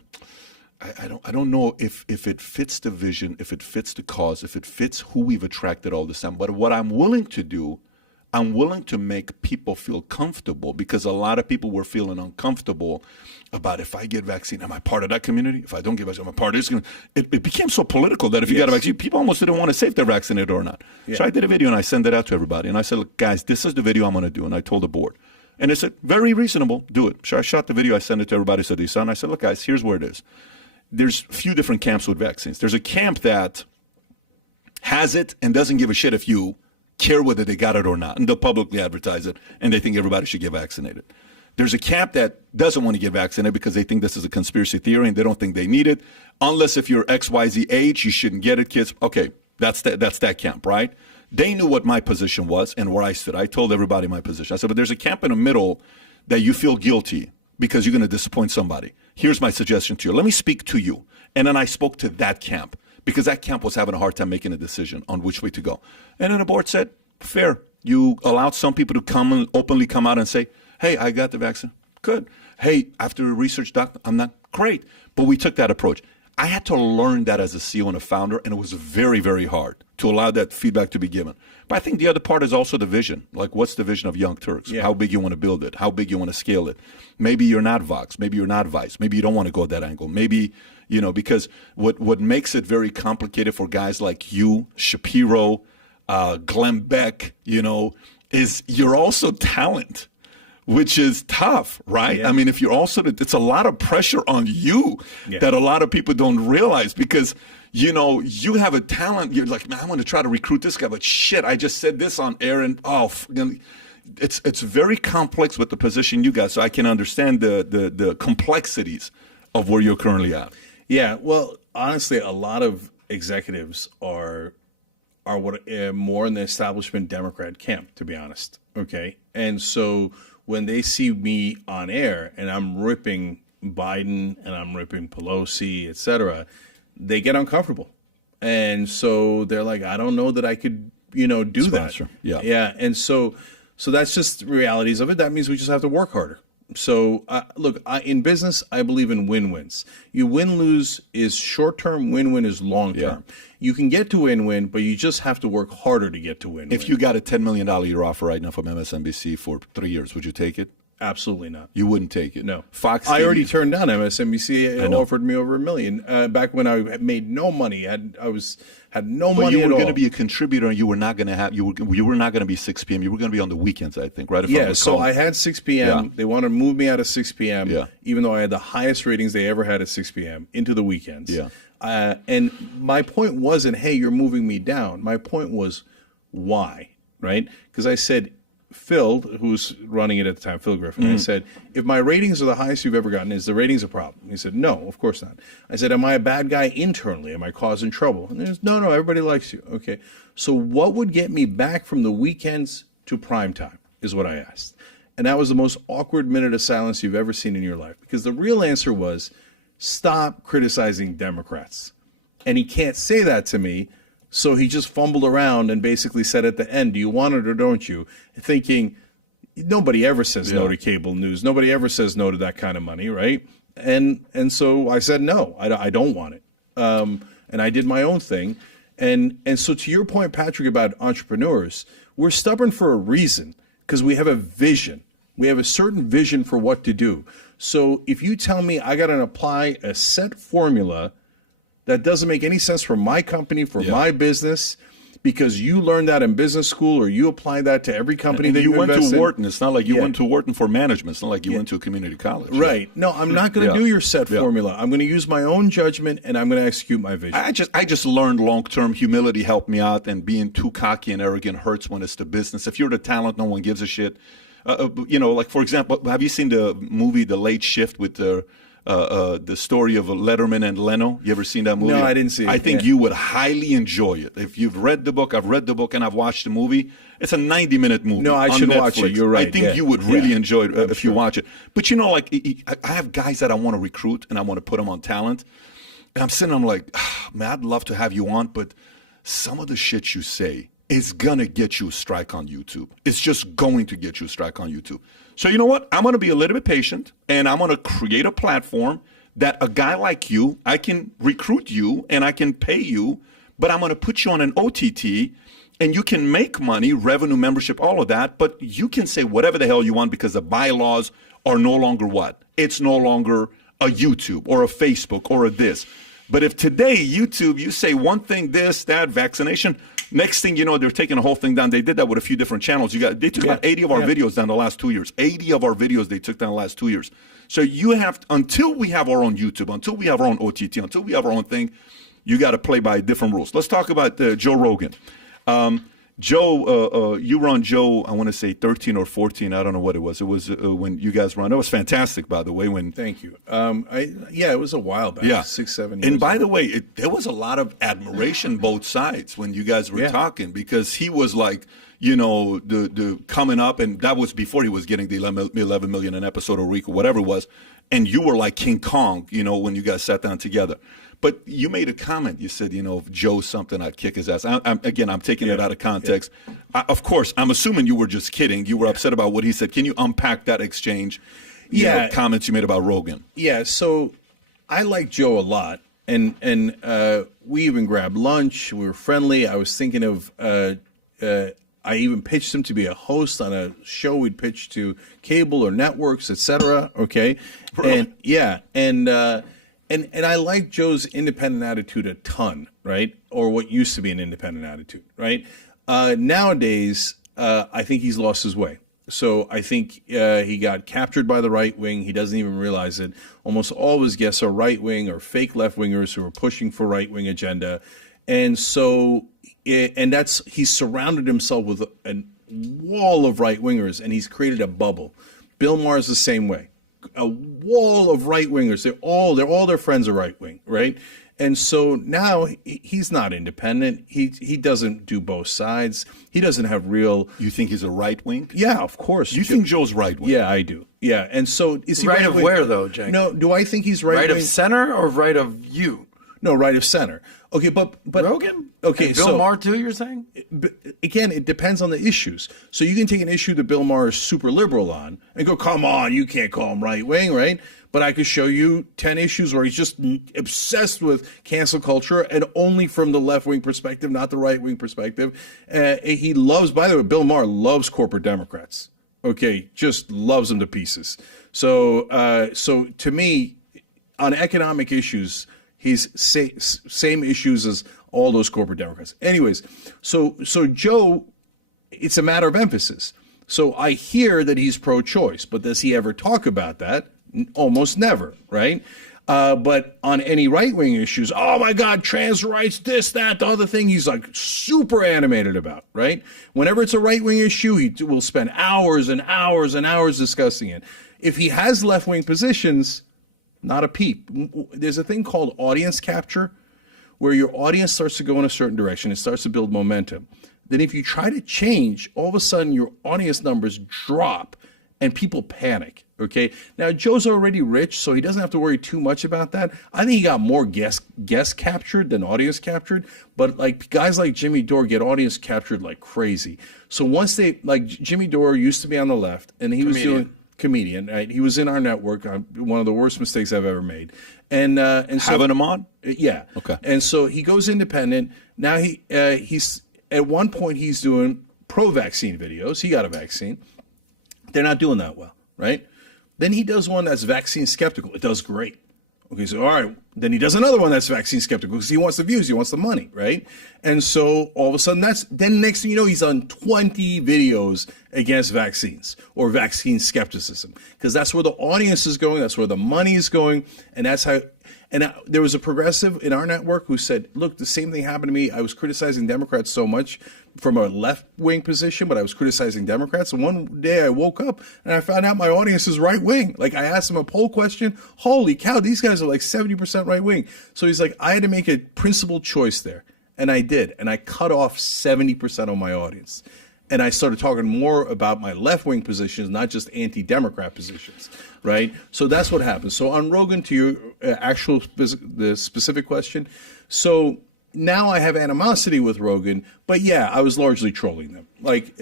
I don't know if it fits the vision, if it fits the cause, if it fits who we've attracted all this time. But what I'm willing to do, I'm willing to make people feel comfortable because a lot of people were feeling uncomfortable about if I get vaccine, am I part of that community? If I don't get vaccine, am I part of this community? It became so political that if you got a vaccine, people almost didn't want to say if they're vaccinated or not. Yeah. So I did a video and I sent it out to everybody. And I said, look, guys, this is the video I'm going to do. And I told the board. And they said, very reasonable, do it. So I shot the video, I sent it to everybody, said, and I said, look, guys, here's where it is. There's a few different camps with vaccines. There's a camp that has it and doesn't give a shit if you care whether they got it or not, and they'll publicly advertise it, and they think everybody should get vaccinated. There's a camp that doesn't want to get vaccinated because they think this is a conspiracy theory and they don't think they need it. Unless if you're XYZ age, you shouldn't get it, kids. Okay, that's that camp, right? They knew what my position was and where I stood. I told everybody my position. I said, but there's a camp in the middle that you feel guilty because you're going to disappoint somebody. Here's my suggestion to you. Let me speak to you. And then I spoke to that camp because that camp was having a hard time making a decision on which way to go. And then the board said, fair. You allowed some people to come and openly come out and say, hey, I got the vaccine. Good. Hey, after a research doctor, I'm not. Great. But we took that approach. I had to learn that as a CEO and a founder, and it was very, very hard to allow that feedback to be given. But I think the other part is also the vision. Like, what's the vision of Young Turks? Yeah. How big you want to build it? How big you want to scale it? Maybe you're not Vox. Maybe you're not Vice. Maybe you don't want to go that angle. Maybe, because what makes it very complicated for guys like you, Shapiro, Glenn Beck, is you're also talent, which is tough, right? Yeah. I mean, if you're also, it's a lot of pressure on you that a lot of people don't realize because, you have a talent. You're like, man, I want to try to recruit this guy, but shit, I just said this on air and it's very complex with the position you got. So I can understand the complexities of where you're currently at. Yeah, well, honestly, a lot of executives are are what more in the establishment Democrat camp, to be honest. Okay, and so when they see me on air and I'm ripping Biden and I'm ripping Pelosi, etc., they get uncomfortable, and so they're like, I don't know that I could, do Sponsor. that. Yeah, and so that's just the realities of it. That means we just have to work harder. So look, in business, I believe in win-wins. You win-lose is short-term, win-win is long-term. Yeah. You can get to win-win, but you just have to work harder to get to win-win. If you got a $10 million a year offer right now from MSNBC for 3 years, would you take it? Absolutely not. You wouldn't take it. No. Fox I TV. already turned down MSNBC. It offered me over $1 million back when I had made no money. Had no But money you at were all. going to be a contributor, and you were not going to have you were not going to be 6 p.m. You were going to be on the weekends, I think, right? If I Yeah, so recall. I had 6 p.m. Yeah. They wanted to move me out of 6 p.m., Yeah. even though I had the highest ratings they ever had at 6 p.m., into the weekends. Yeah. And my point wasn't, hey, you're moving me down. My point was, why, right? Because I said, Phil, who's running it at the time, Phil Griffin, I said, if my ratings are the highest you've ever gotten, is the ratings a problem? He said, no, of course not. I said, am I a bad guy internally? Am I causing trouble? And there's, no, everybody likes you. Okay. So what would get me back from the weekends to prime time is what I asked. And that was the most awkward minute of silence you've ever seen in your life, because the real answer was, stop criticizing Democrats. And he can't say that to me. So he just fumbled around and basically said at the end, do you want it or don't you? Thinking nobody ever says no to cable news. Nobody ever says no to that kind of money, right? And so I said, no, I don't want it. And I did my own thing. And so to your point, Patrick, about entrepreneurs, we're stubborn for a reason, because we have a vision. We have a certain vision for what to do. So if you tell me I got to apply a set formula that doesn't make any sense for my company, for my business, because you learned that in business school or you apply that to every company that you went invest to in. Wharton. It's not like you went to Wharton for management. It's not like you went to a community college. Right. No, I'm not going to do your set formula. I'm going to use my own judgment, and I'm going to execute my vision. I just learned long-term humility helped me out, and being too cocky and arrogant hurts when it's the business. If you're the talent, no one gives a shit. Like, for example, have you seen the movie The Late Shift with the story of Letterman and Leno? You ever seen that movie? No, I didn't see it. I think you would highly enjoy it. If you've read the book, I've read the book and I've watched the movie. It's a 90-minute movie. No, I on should Netflix. watch it. You're right. I think you would really enjoy it if you watch it. But I have guys that I want to recruit and I want to put them on talent. And I'm sitting, I'm like, man, I'd love to have you on, but some of the shit you say is going to get you a strike on YouTube. It's just going to get you a strike on YouTube. So you know what? I'm going to be a little bit patient, and I'm going to create a platform that a guy like you, I can recruit you and I can pay you, but I'm going to put you on an OTT, and you can make money, revenue, membership, all of that, but you can say whatever the hell you want, because the bylaws are no longer what? It's no longer a YouTube or a Facebook or a this. But if today, YouTube, you say one thing, this, that, vaccination, next thing you know, they're taking the whole thing down. They did that with a few different channels. They took about 80 of our videos down the last 2 years. 80 of our videos they took down the last 2 years. So you have, until we have our own YouTube, until we have our own OTT, until we have our own thing, you got to play by different rules. Let's talk about Joe Rogan. Joe, you were on Joe, I want to say 13 or 14. I don't know what it was. It was when you guys were on. That was fantastic, by the way. Thank you. It was a while back. Yeah. 6, 7 years. And by the way, there was a lot of admiration both sides when you guys were talking, because he was like, the coming up, and that was before he was getting the 11 million an episode a week or whatever it was. And you were like King Kong, when you guys sat down together. But you made a comment. You said, if Joe's something, I'd kick his ass. I'm taking it out of context. Of course, I'm assuming you were just kidding. You were upset about what he said. Can you unpack that exchange? Comments you made about Rogan. Yeah. So I like Joe a lot, and we even grabbed lunch. We were friendly. I was thinking of. I even pitched him to be a host on a show we'd pitch to cable or networks, etc. Okay. Really? And I like Joe's independent attitude a ton, right? Or what used to be an independent attitude, right? Nowadays, I think he's lost his way. So I think he got captured by the right wing. He doesn't even realize it. Almost all of his guests are right wing or fake left wingers who are pushing for right wing agenda. And so, he's surrounded himself with a wall of right wingers, and he's created a bubble. Bill Maher's the same way. A wall of right wingers. All their friends are right wing, right? And so now he's not independent. He doesn't do both sides. He doesn't have real. You think he's a right wing? Yeah, of course. You think Joe's right wing? Yeah, I do. Yeah, and so is he Right of where, though, Cenk? No, do I think he's right? Right of center or right of you? No, right of center. Okay, but Rogan? Okay, And Bill so Maher too, you're saying? again, it depends on the issues. So you can take an issue that Bill Maher is super liberal on and go, come on, you can't call him right wing, right? But I could show you 10 issues where he's just obsessed with cancel culture and only from the left wing perspective, not the right wing perspective. He loves, by the way, Bill Maher loves corporate Democrats. Okay, just loves them to pieces. So, so to me, on economic issues, he's same issues as all those corporate Democrats. Anyways, so Joe, it's a matter of emphasis. So I hear that he's pro-choice, but does he ever talk about that? Almost never, right? But on any right-wing issues, oh my God, trans rights, this, that, the other thing, he's like super animated about, right? Whenever it's a right-wing issue, he will spend hours and hours and hours discussing it. If he has left-wing positions, not a peep. There's a thing called audience capture, where your audience starts to go in a certain direction. It starts to build momentum. Then if you try to change, all of a sudden your audience numbers drop and people panic, okay? Now, Joe's already rich, so he doesn't have to worry too much about that. I think he got more guest captured than audience captured, but like guys like Jimmy Dore get audience captured like crazy. So once they, like Jimmy Dore used to be on the left, and he was doing, comedian, right? He was in our network, one of the worst mistakes I've ever made. And so, Having him on? Yeah. Okay. And so he goes independent. Now he's, at one point he's doing pro-vaccine videos. He got a vaccine. They're not doing that well, right? Then he does one that's vaccine skeptical. It does great. Okay, so all right. Then he does another one that's vaccine skeptical because he wants the views, he wants the money, right? And so all of a sudden then next thing you know, he's on 20 videos against vaccines or vaccine skepticism because that's where the audience is going, that's where the money is going, and that's how. And there was a progressive in our network who said, look, the same thing happened to me. I was criticizing Democrats so much from a left-wing position, but I was criticizing Democrats. And one day I woke up and I found out my audience is right-wing. Like I asked him a poll question. Holy cow, these guys are like 70% right-wing. So he's like, I had to make a principled choice there. And I did. And I cut off 70% of my audience. And I started talking more about my left-wing positions, not just anti-Democrat positions, right? So that's what happened. So on Rogan, to your the specific question, so now I have animosity with Rogan, but yeah, I was largely trolling them. Like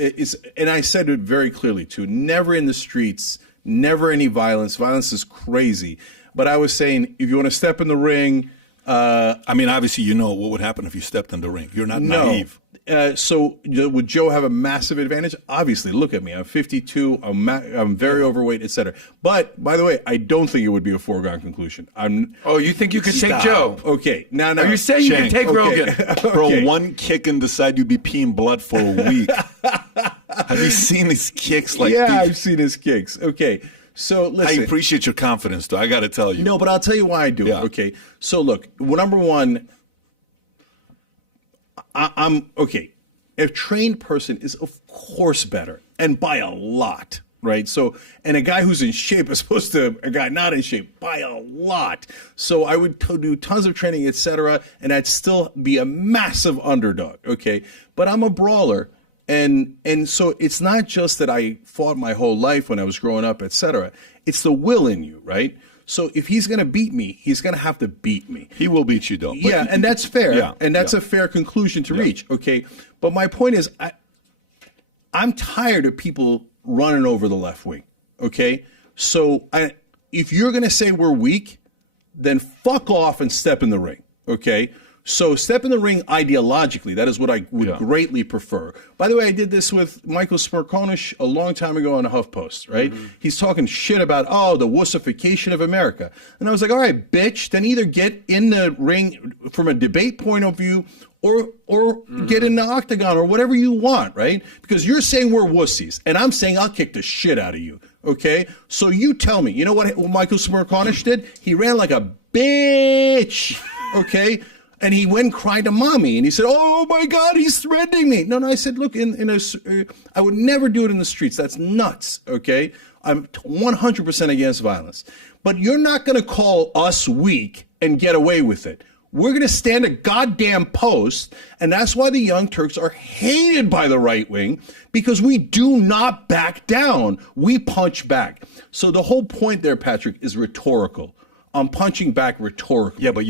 and I said it very clearly too, never in the streets, never any violence. Violence is crazy. But I was saying, if you want to step in the ring, I mean, obviously, you know what would happen if you stepped in the ring. You're not naive. So would Joe have a massive advantage? Obviously, look at me. I'm 52. I'm very overweight, etc. But by the way, I don't think it would be a foregone conclusion. Oh, you think you could take Joe? Okay. Now, Are you saying you can take Rogan? Bro, one kick in the side, you'd be peeing blood for a week. Have you seen his kicks? Like, yeah, I've seen his kicks. Okay. So listen. I appreciate your confidence, though. I got to tell you. No, but I'll tell you why I do it. Okay. So look, number one, I'm okay. A trained person is of course better, and by a lot, right? So, and a guy who's in shape is opposed to a guy not in shape by a lot. So I would do tons of training, etc., and I'd still be a massive underdog. Okay, but I'm a brawler. And so it's not just that I fought my whole life when I was growing up, etc. It's the will in you, right? So if he's going to beat me, he's going to have to beat me. He will beat you, though. Yeah, and that's fair. Yeah, and that's a fair conclusion to reach, okay? But my point is, I'm tired of people running over the left wing, okay? So if you're going to say we're weak, then fuck off and step in the ring, okay? So step in the ring ideologically. That is what I would greatly prefer. By the way, I did this with Michael Smerconish a long time ago on HuffPost, right? Mm-hmm. He's talking shit about, the wussification of America. And I was like, all right, bitch, then either get in the ring from a debate point of view or get in the octagon or whatever you want, right? Because you're saying we're wussies, and I'm saying I'll kick the shit out of you, okay? So you tell me, you know what Michael Smerconish did? He ran like a bitch, okay? And he went and cried to mommy, and he said, "Oh my God, he's threatening me." No, I said, "Look, I would never do it in the streets. That's nuts." Okay, I'm 100% against violence, but you're not going to call us weak and get away with it. We're going to stand a goddamn post. And that's why the Young Turks are hated by the right wing, because we do not back down. We punch back. So the whole point there, Patrick, is rhetorical. I'm punching back rhetorically. Yeah, but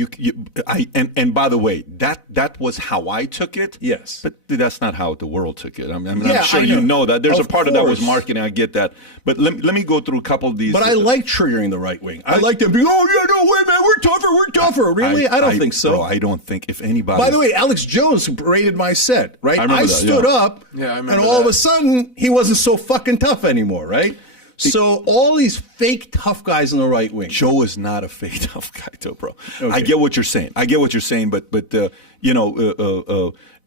and by the way, that was how I took it. Yes. But that's not how the world took it. I mean, Yeah, I'm sure I you know. know that. There's Of a part of that was course. marketing. I get that. But let me go through a couple of these. But I like triggering the right wing. I like them being, oh, yeah, no, wait, man, we're tougher. Really? I don't think so. Bro, I don't think if anybody. By the way, Alex Jones rated my set, right? I remember that, stood yeah. up, Yeah, I and remember all of that. a sudden, he wasn't so fucking tough anymore, right? So all these fake tough guys in the right wing. Joe is not a fake tough guy, though, bro. Okay. I get what you're saying. But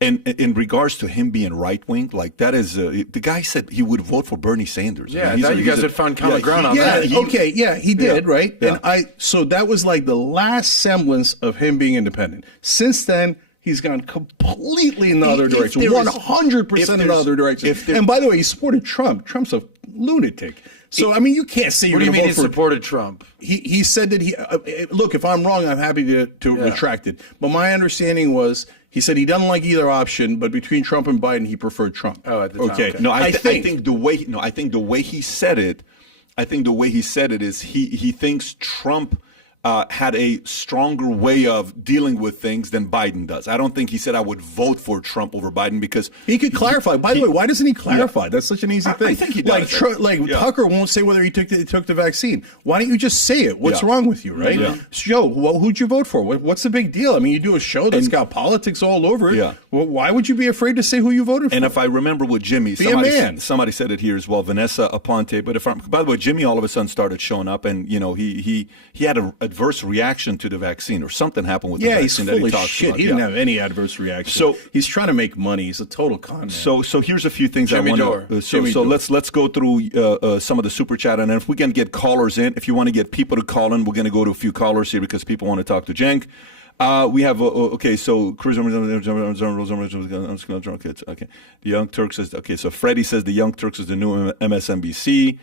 and in regards to him being right wing, like that is the guy said he would vote for Bernie Sanders. Yeah, I he's thought you guys had found common ground on Yeah, that. he did, right? Yeah. And so that was like the last semblance of him being independent. Since then, he's gone completely in the other direction, 100% in the other direction. And by the way, he supported Trump. Trump's a lunatic. So, I mean, you can't say you're What do you going to mean he vote for supported Trump? He said that look, if I'm wrong, I'm happy to retract it. But my understanding was he said he doesn't like either option, but between Trump and Biden, he preferred Trump. Oh, at the time, okay. No, I think the way he said it, is he thinks Trump had a stronger way of dealing with things than Biden does. I don't think he said I would vote for Trump over Biden because he could clarify. By the way, why doesn't he clarify? That's such an easy thing. I think he does. Like Tucker won't say whether he took the vaccine. Why don't you just say it? What's Yeah. wrong with you, right? Yeah. Joe, who'd you vote for? What's the big deal? I mean, you do a show that's got politics all over it. Yeah. Well, why would you be afraid to say who you voted for? And if I remember with Jimmy, Be a man. somebody said it here as well, Vanessa Aponte. But by the way, Jimmy all of a sudden started showing up, and he had an adverse reaction to the vaccine, or something happened with the he's vaccine that full he of talks shit. about. He didn't have any adverse reaction. So he's trying to make money. He's a total con man. So here's a few things Jimmy I Dore. want Jimmy to. Dore. Let's go through some of the super chat, and if we can get callers in, if you want to get people to call in, we're going to go to a few callers here because people want to talk to Cenk. We have okay. So Cruz, okay. The Young Turks says okay. So Freddie says the Young Turks is the new MSNBC.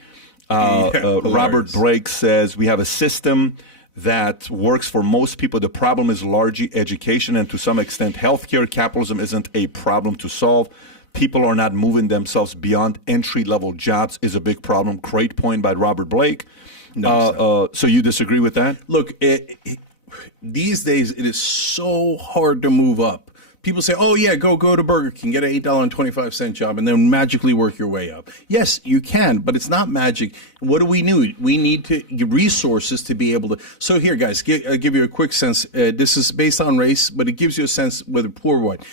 Robert Blake says we have a system that works for most people. The problem is largely education and to some extent healthcare. Capitalism isn't a problem to solve. People are not moving themselves beyond entry-level jobs is a big problem. Great point by Robert Blake. So you disagree with that? Look, these days it is so hard to move up. People say, oh, yeah, go to Burger King, get an $8.25 job, and then magically work your way up. Yes, you can, but it's not magic. What do we need? We need resources to be able to. So here, guys, I'll give you a quick sense. This is based on race, but it gives you a sense whether poor or white,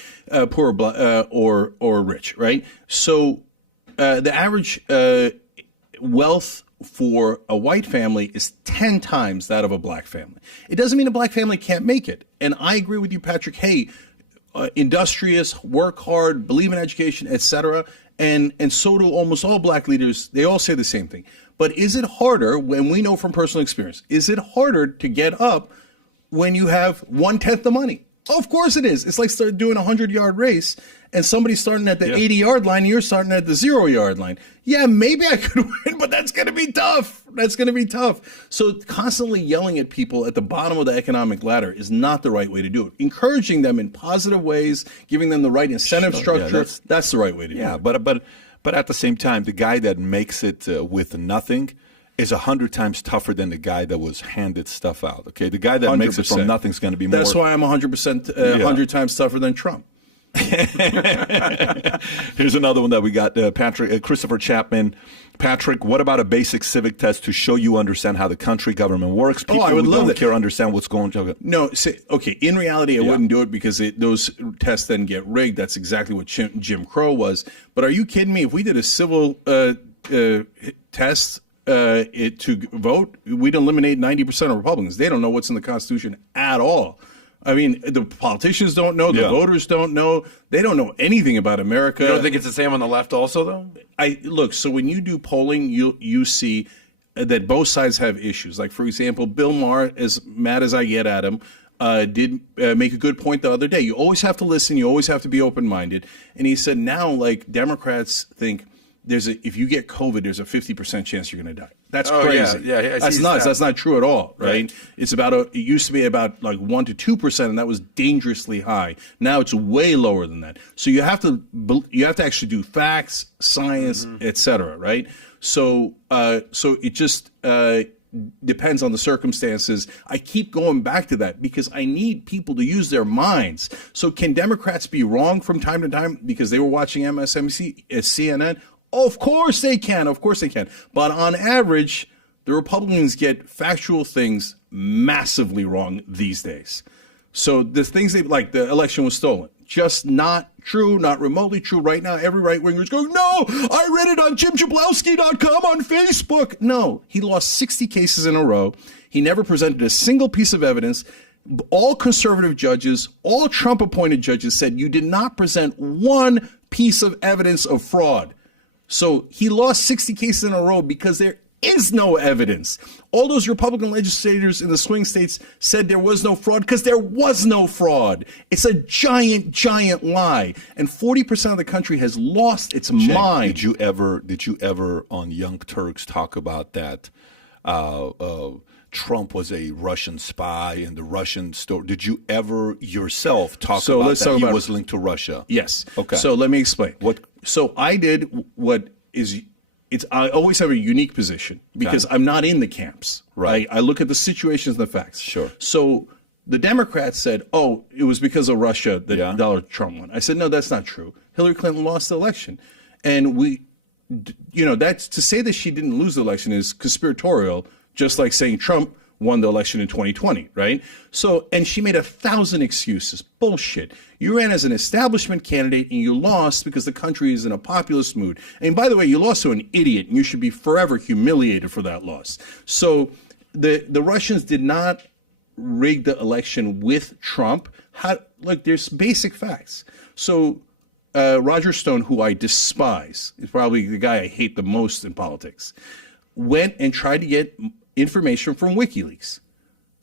or rich, right? So the average wealth for a white family is 10 times that of a black family. It doesn't mean a black family can't make it. And I agree with you, Patrick. Hey, industrious, work hard, believe in education, etc. And so do almost all black leaders. They all say the same thing. But is it harder, when we know from personal experience, is it harder to get up when you have 1/10 the money? Of course it is. It's like doing a 100-yard race and somebody's starting at the 80-yard line and you're starting at the 0-yard line. Yeah, maybe I could win, but that's going to be tough. That's going to be tough. So constantly yelling at people at the bottom of the economic ladder is not the right way to do it. Encouraging them in positive ways, giving them the right incentive structure, that's the right way to do it. Yeah, but at the same time, the guy that makes it with nothing is 100 times tougher than the guy that was handed stuff out. Okay, the guy that makes it from nothing is going to be more. That's why I'm 100%, 100 times tougher than Trump. Here's another one that we got, Patrick, Christopher Chapman. Patrick, what about a basic civic test to show you understand how the country government works? People I would who love don't that. care understand what's going on. No, okay. In reality, I wouldn't do it because those tests then get rigged. That's exactly what Jim Crow was. But are you kidding me? If we did a civil test to vote, we'd eliminate 90% of Republicans. They don't know what's in the Constitution at all. I mean, the politicians don't know. The voters don't know. They don't know anything about America. You don't think it's the same on the left also, though? So when you do polling, you see that both sides have issues. Like, for example, Bill Maher, as mad as I get at him, did make a good point the other day. You always have to listen. You always have to be open-minded. And he said now, like, Democrats think if you get COVID, there's a 50% chance you're going to die. That's Oh, crazy. yeah, That's nuts. That's not true at all, right? It's it used to be about like 1 to 2%, and that was dangerously high. Now it's way lower than that. So you have to actually do facts, science, etc. Right? So it just depends on the circumstances. I keep going back to that because I need people to use their minds. So can Democrats be wrong from time to time because they were watching MSNBC, CNN? Of course they can. Of course they can. But on average, the Republicans get factual things massively wrong these days. So the things like the election was stolen, just not true, not remotely true. Right now, every right-winger is going, no, I read it on JimJablowski.com on Facebook. No, he lost 60 cases in a row. He never presented a single piece of evidence. All conservative judges, all Trump-appointed judges said you did not present one piece of evidence of fraud. So he lost 60 cases in a row because there is no evidence. All those Republican legislators in the swing states said there was no fraud because there was no fraud. It's a giant, giant lie. And 40% of the country has lost its mind. Did you ever on Young Turks talk about that? Trump was a Russian spy and the Russian story. Did you ever yourself talk about that he was linked to Russia? Yes. Okay. So let me explain. So I did what is... I always have a unique position because I'm not in the camps. Right. I look at the situations and the facts. Sure. So the Democrats said, oh, it was because of Russia that Donald Trump won. I said, no, that's not true. Hillary Clinton lost the election. And that's to say that she didn't lose the election is conspiratorial, just like saying Trump won the election in 2020, right? So, and she made 1,000 excuses. Bullshit. You ran as an establishment candidate and you lost because the country is in a populist mood. And by the way, you lost to an idiot and you should be forever humiliated for that loss. So the Russians did not rig the election with Trump. There's basic facts. So Roger Stone, who I despise, is probably the guy I hate the most in politics, went and tried to get information from WikiLeaks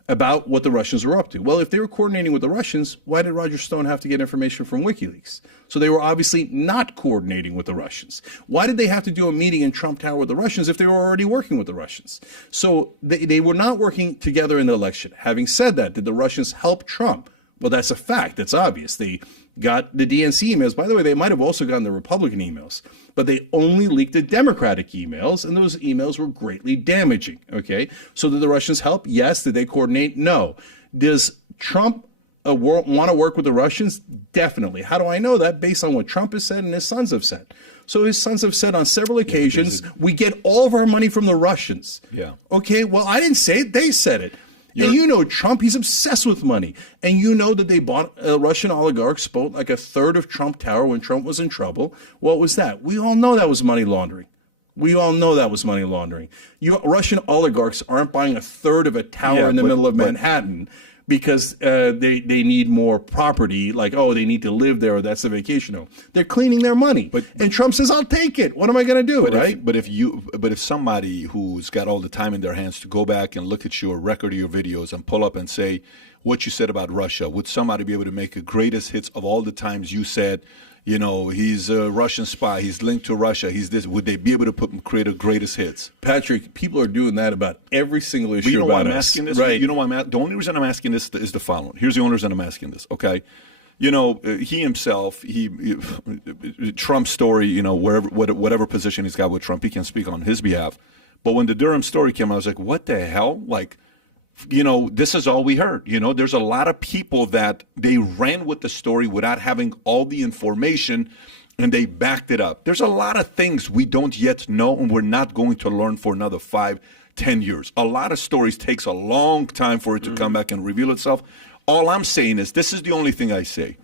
about what the Russians were up to. Well, if they were coordinating with the Russians, why did Roger Stone have to get information from WikiLeaks? So they were obviously not coordinating with the Russians. Why did they have to do a meeting in Trump Tower with the Russians if they were already working with the Russians? So they were not working together in the election. Having said that, did the Russians help Trump? Well, that's a fact. That's obvious. They got the DNC emails. By the way, they might have also gotten the Republican emails, but they only leaked the Democratic emails, and those emails were greatly damaging. Okay, so did the Russians help? Yes. Did they coordinate? No. Does Trump want to work with the Russians? Definitely. How do I know that? Based on what Trump has said and his sons have said. So his sons have said on several occasions, we get all of our money from the Russians. Yeah. Okay, well, I didn't say it. They said it. And you know Trump, he's obsessed with money. And you know that they bought, Russian oligarchs bought like a third of Trump Tower when Trump was in trouble. What was that? We all know that was money laundering. Russian oligarchs aren't buying a third of a tower in the middle of Manhattan because they need more property, like, they need to live there, or that's a vacation home. They're cleaning their money. And Trump says, I'll take it. What am I going to do, right? But if somebody who's got all the time in their hands to go back and look at your record of your videos and pull up and say what you said about Russia, would somebody be able to make a greatest hits of all the times you said, he's a Russian spy, he's linked to Russia, he's this? Would they be able to create a greatest hits? Patrick, people are doing that about every single issue. You know why about I'm us. asking this? Right. You know why the only reason I'm asking this is the following. Here's the only reason I'm asking this, okay? He himself, Trump's story, whatever position he's got with Trump, he can speak on his behalf. But when the Durham story came out, I was like, what the hell? This is all we heard. There's a lot of people that they ran with the story without having all the information and they backed it up. There's a lot of things we don't yet know and we're not going to learn for another 5-10 years. A lot of stories takes a long time for it to come back and reveal itself. All I'm saying is this is the only thing I say.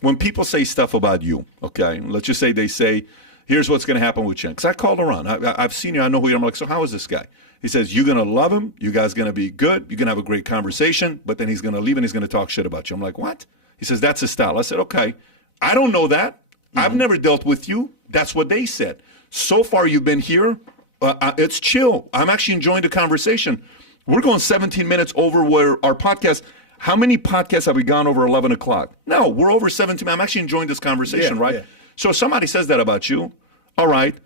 When people say stuff about you, okay, let's just say they say, here's what's going to happen with Cenk. Because I called around. I've seen you. I know who you are. I'm like, so how is this guy? He says, you're going to love him. You guys going to be good. You're going to have a great conversation. But then he's going to leave and he's going to talk shit about you. I'm like, what? He says, that's his style. I said, okay. I don't know that. I've never dealt with you. That's what they said. So far, you've been here. It's chill. I'm actually enjoying the conversation. We're going 17 minutes over where our podcast. How many podcasts have we gone over 11 o'clock? No, we're over 17. I'm actually enjoying this conversation, right? Yeah. So if somebody says that about you, all right.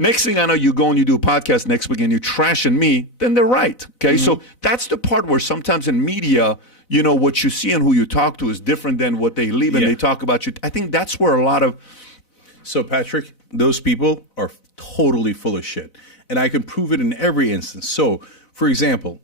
Next thing I know, you go and you do a podcast next week and you're trashing me, then they're right. Okay. So that's the part where sometimes in media, you know, what you see and who you talk to is different than what they leave and they talk about you. I think that's where a lot of. So, Patrick, those people are totally full of shit. And I can prove it in every instance. So, for example,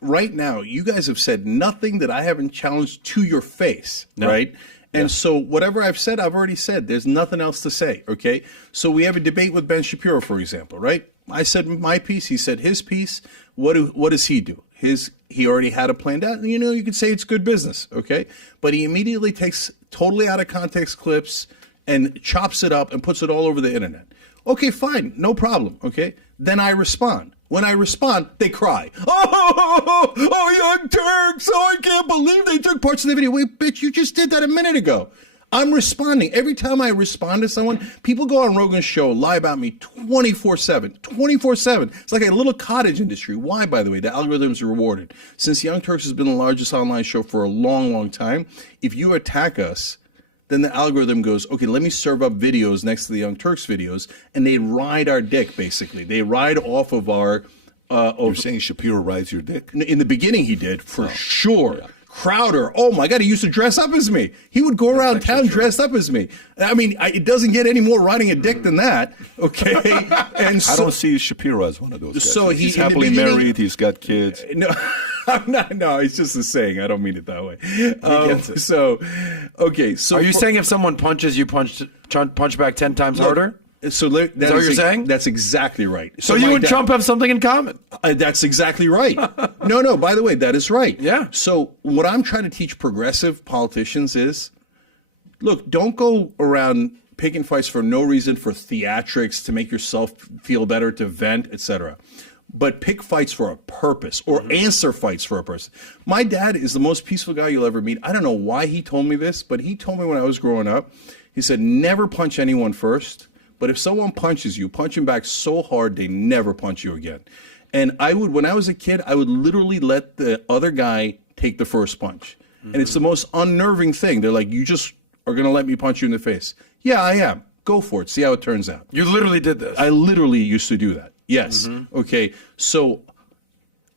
right now, you guys have said nothing that I haven't challenged to your face, right? And so whatever I've said, I've already said. There's nothing else to say, okay? So we have a debate with Ben Shapiro, for example, right? I said my piece. He said his piece. What does he do? He already had it planned out. You know, you could say it's good business, okay? But he immediately takes totally out of context clips and chops it up and puts it all over the internet. Okay, fine, no problem, okay? Then I respond. When I respond, they cry. Oh, Young Turks, oh, I can't believe they took parts of the video. Wait, bitch, you just did that a minute ago. I'm responding. Every time I respond to someone, people go on Rogan's show, lie about me 24/7. 24/7. It's like a little cottage industry. Why, by the way? The algorithms are rewarded. Since Young Turks has been the largest online show for a long, long time, if you attack us, then the algorithm goes, okay, let me serve up videos next to the Young Turks videos, and they ride our dick, basically. They ride off of our... You're saying Shapiro rides your dick? In the beginning, he did, for sure. Yeah. Crowder, oh my God, he used to dress up as me. He would go around town dressed up as me. I mean, it doesn't get any more riding a dick than that, okay? And so, I don't see Shapiro as one of those guys. So he's happily married, he's got kids. No, I'm not, no, it's just a saying. I don't mean it that way. So, okay. So are you saying if someone punches, you punch back 10 times harder? So that's what you're saying? That's exactly right. So you and Trump have something in common. That's exactly right. No, by the way, that is right. Yeah. So what I'm trying to teach progressive politicians is, look, don't go around picking fights for no reason, for theatrics, to make yourself feel better, to vent, etc. But pick fights for a purpose, or answer fights for a person. My dad is the most peaceful guy you'll ever meet. I don't know why he told me this, but he told me when I was growing up, he said, never punch anyone first. But if someone punches you, punch them back so hard they never punch you again. And when I was a kid, I would literally let the other guy take the first punch. And it's the most unnerving thing. They're like, you just are going to let me punch you in the face. Yeah, I am. Go for it. See how it turns out. You literally did this. I literally used to do that. Yes. Okay. So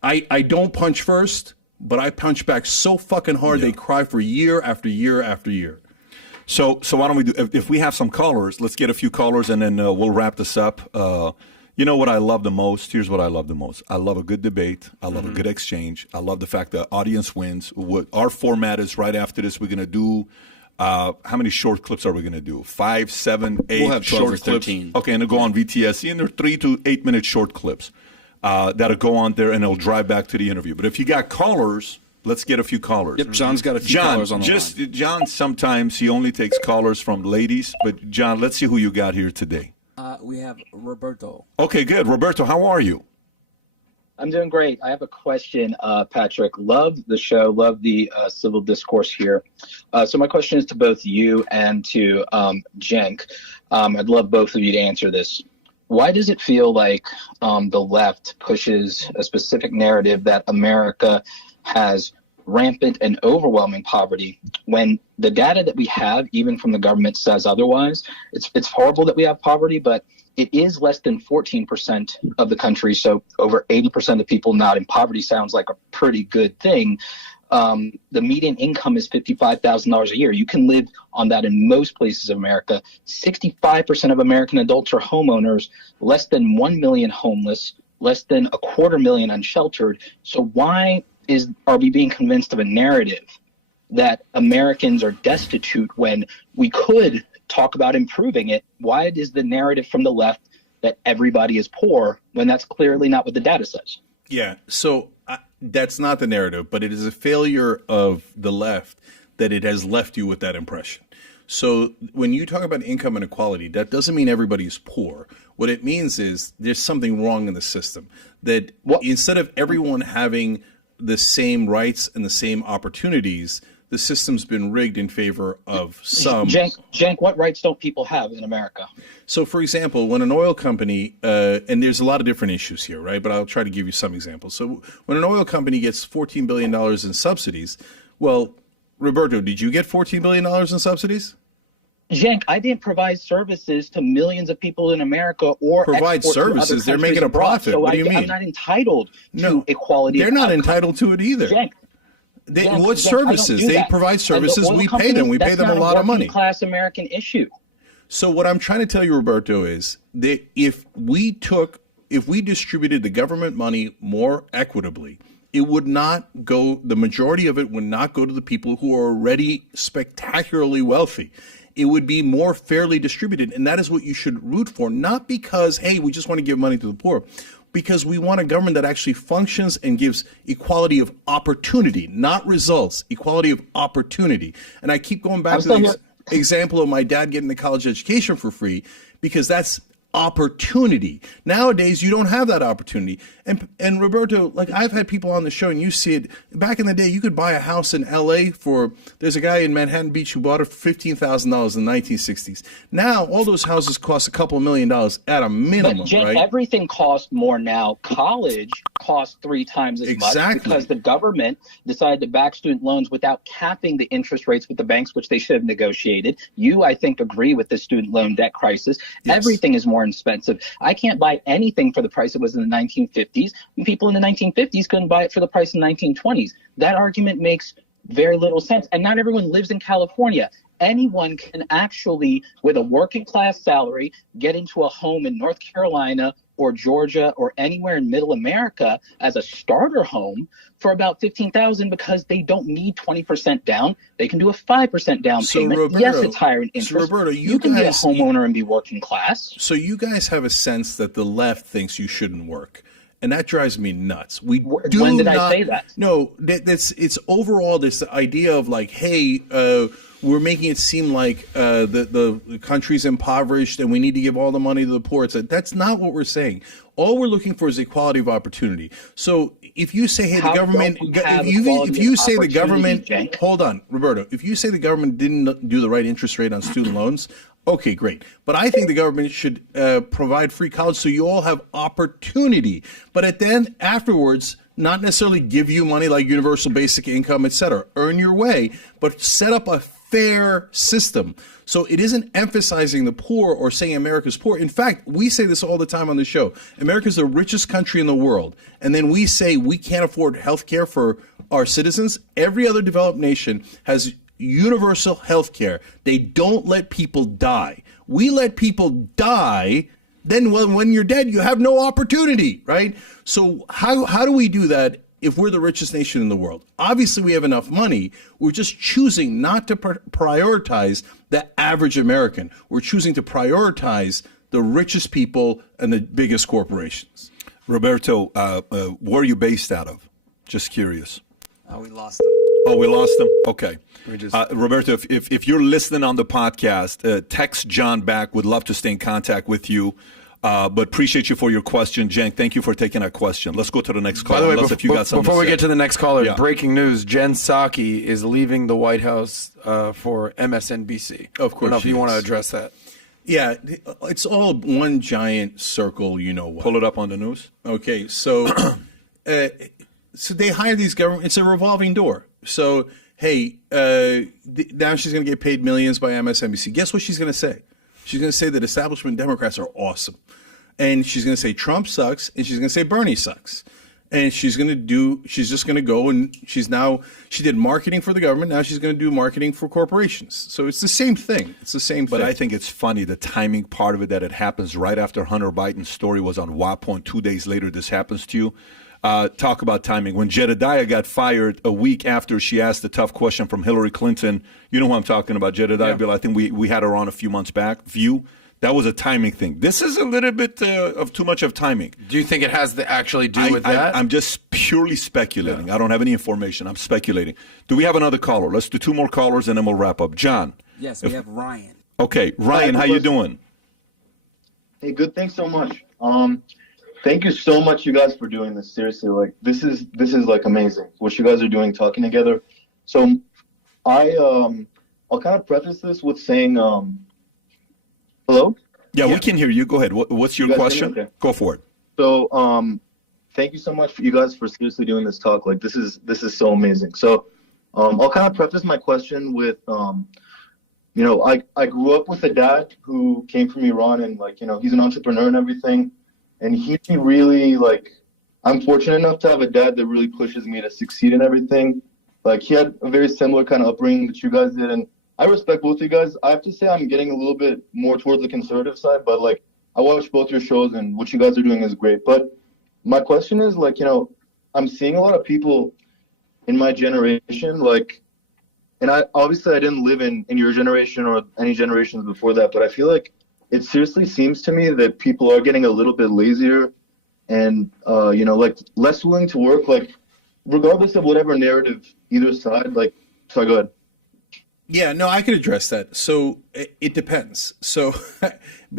I don't punch first, but I punch back so fucking hard they cry for year after year after year. So why don't we do, if we have some callers, let's get a few callers and then we'll wrap this up. You know what I love the most? Here's what I love the most. I love a good debate. I love a good exchange. I love the fact that audience wins. What our format is right after this, we're going to do, how many short clips are we going to do? 5, 7, 8 we'll have 12 short or clips? 13. Okay, and they'll go on VTSC, and they're 3 to 8 minute short clips that'll go on there and it'll drive back to the interview. But if you got callers... Let's get a few callers. Yep, John's got a few callers on the line. John, sometimes he only takes callers from ladies, but John, let's see who you got here today. We have Roberto. Okay, good. Roberto, how are you? I'm doing great. I have a question, Patrick. Love the show. Love the civil discourse here. So my question is to both you and to Cenk. I'd love both of you to answer this. Why does it feel like the left pushes a specific narrative that America has rampant and overwhelming poverty when the data that we have, even from the government, says otherwise? It's horrible that we have poverty, but it is less than 14% of the country. So over 80% of people not in poverty sounds like a pretty good thing. The median income is $55,000 a year. You can live on that in most places of America. 65% of American adults are homeowners, less than 1 million homeless, less than 250,000 unsheltered. So why are we being convinced of a narrative that Americans are destitute when we could talk about improving it? Why is the narrative from the left that everybody is poor when that's clearly not what the data says? Yeah, so that's not the narrative, but it is a failure of the left that it has left you with that impression. So when you talk about income inequality, that doesn't mean everybody is poor. What it means is there's something wrong in the system, that instead of everyone having the same rights and the same opportunities, the system's been rigged in favor of some. Cenk, what rights don't people have in America? So, for example, when an oil company, and there's a lot of different issues here, right? But I'll try to give you some examples. So when an oil company gets $14 billion in subsidies, well, Roberto, did you get $14 billion in subsidies? Cenk, I didn't provide services to millions of people in America or Provide export to other services? They're countries making a abroad. profit. So What do you mean? I'm not entitled No, to equality. They're not entitled to it either. Cenk, What Cenk, services? I don't do They that. provide And the services. oil We pay companies, them. We pay that's them a not lot of money. working class American issue. So what I'm trying to tell you, Roberto, is that if we distributed the government money more equitably, it would not go, the majority of it would not go to the people who are already spectacularly wealthy. It would be more fairly distributed, and that is what you should root for, not because, hey, we just want to give money to the poor, because we want a government that actually functions and gives equality of opportunity, not results, equality of opportunity. And I keep going back to the example of my dad getting a college education for free, because that's opportunity. Nowadays, you don't have that opportunity. And Roberto, like, I've had people on the show, and you see it. Back in the day, you could buy a house in LA there's a guy in Manhattan Beach who bought it for $15,000 in the 1960s. Now, all those houses cost a couple $1 million at a minimum, But Cenk, right? everything costs more now. College costs 3 times as much because the government decided to back student loans without capping the interest rates with the banks, which they should have negotiated. You, I think, agree with the student loan debt crisis. Yes. Everything is more expensive. I can't buy anything for the price it was in the 1950s. And people in the 1950s couldn't buy it for the price in the 1920s. That argument makes very little sense. And not everyone lives in California. Anyone can actually, with a working class salary, get into a home in North Carolina or Georgia or anywhere in middle America as a starter home for about $15,000 because they don't need 20% down. They can do a 5% down payment. Roberto, yes, it's higher in interest. Roberto, you can be a homeowner and be working class. So you guys have a sense that the left thinks you shouldn't work. And that drives me nuts. When did I say that? No, it's overall this idea of like, hey, we're making it seem like the country's impoverished and we need to give all the money to the poor. That's not what we're saying. All we're looking for is equality of opportunity. So if you say, hey, the government, if you say the government, Cenk? Hold on, Roberto, if you say the government didn't do the right interest rate on student loans, okay, great. But I think the government should provide free college so you all have opportunity. But then afterwards, not necessarily give you money like universal basic income, et cetera. Earn your way, but set up a fair system. So it isn't emphasizing the poor or saying America's poor. In fact, we say this all the time on the show. America's the richest country in the world. And then we say we can't afford health care for our citizens. Every other developed nation has universal health care. They don't let people die. We let people die. Then when you're dead, you have no opportunity, right? So how do we do that if we're the richest nation in the world? Obviously, we have enough money. We're just choosing not to prioritize the average American. We're choosing to prioritize the richest people and the biggest corporations. Roberto, where are you based out of? Just curious. We lost them. Oh, we lost them? Okay. Roberto, if you're listening on the podcast, text John back. Would love to stay in contact with you. But appreciate you for your question. Cenk, thank you for taking that question. Let's go to the next caller. By the way, before we get to the next caller, Yeah. breaking news, Jen Psaki is leaving the White House for MSNBC. Of course I don't know if she you want to is. address that. Yeah, it's all one giant circle, you know what. Pull it up on the news. Okay, so so they hire these government. It's a revolving door. So hey, now she's going to get paid millions by MSNBC. Guess what she's going to say? She's going to say that establishment Democrats are awesome, and she's going to say Trump sucks, and she's going to say Bernie sucks, and she's just going to go and she did marketing for the government. Now she's going to do marketing for corporations. So it's the same thing. It's the same thing. But I think it's funny, the timing part of it, that it happens right after Hunter Biden's story was on WAPO, and 2 days later this happens to you. Talk about timing. When Jedediah got fired a week after she asked the tough question from Hillary Clinton, you know who I'm talking about, Jedediah Bill. I think we had her on a few months back. That was a timing thing. This is a little bit of too much of timing. Do you think it has to actually do with that? I'm just purely speculating. I don't have any information. I'm speculating. Do we have another caller? Let's do 2 more callers and then we'll wrap up. John. Yes, we have Ryan. Okay, Ryan, how you doing? Hey, good. Thanks so much. Thank you so much, you guys, for doing this. Seriously, like this is like amazing what you guys are doing, talking together. So, I'll kind of preface this with saying, hello. Yeah, we can hear you. Go ahead. What's your question? Okay. Go for it. So, thank you so much for you guys for seriously doing this talk. Like this is so amazing. So, I'll kind of preface my question with I grew up with a dad who came from Iran, and he's an entrepreneur and everything. And he really I'm fortunate enough to have a dad that really pushes me to succeed in everything. He had a very similar kind of upbringing that you guys did. And I respect both of you guys. I have to say I'm getting a little bit more towards the conservative side, but I watch both your shows and what you guys are doing is great. But my question is I'm seeing a lot of people in my generation, and I didn't live in your generation or any generations before that, but I feel like it seriously seems to me that people are getting a little bit lazier and, less willing to work, regardless of whatever narrative either side, so go ahead. Yeah, no, I could address that. So it depends. So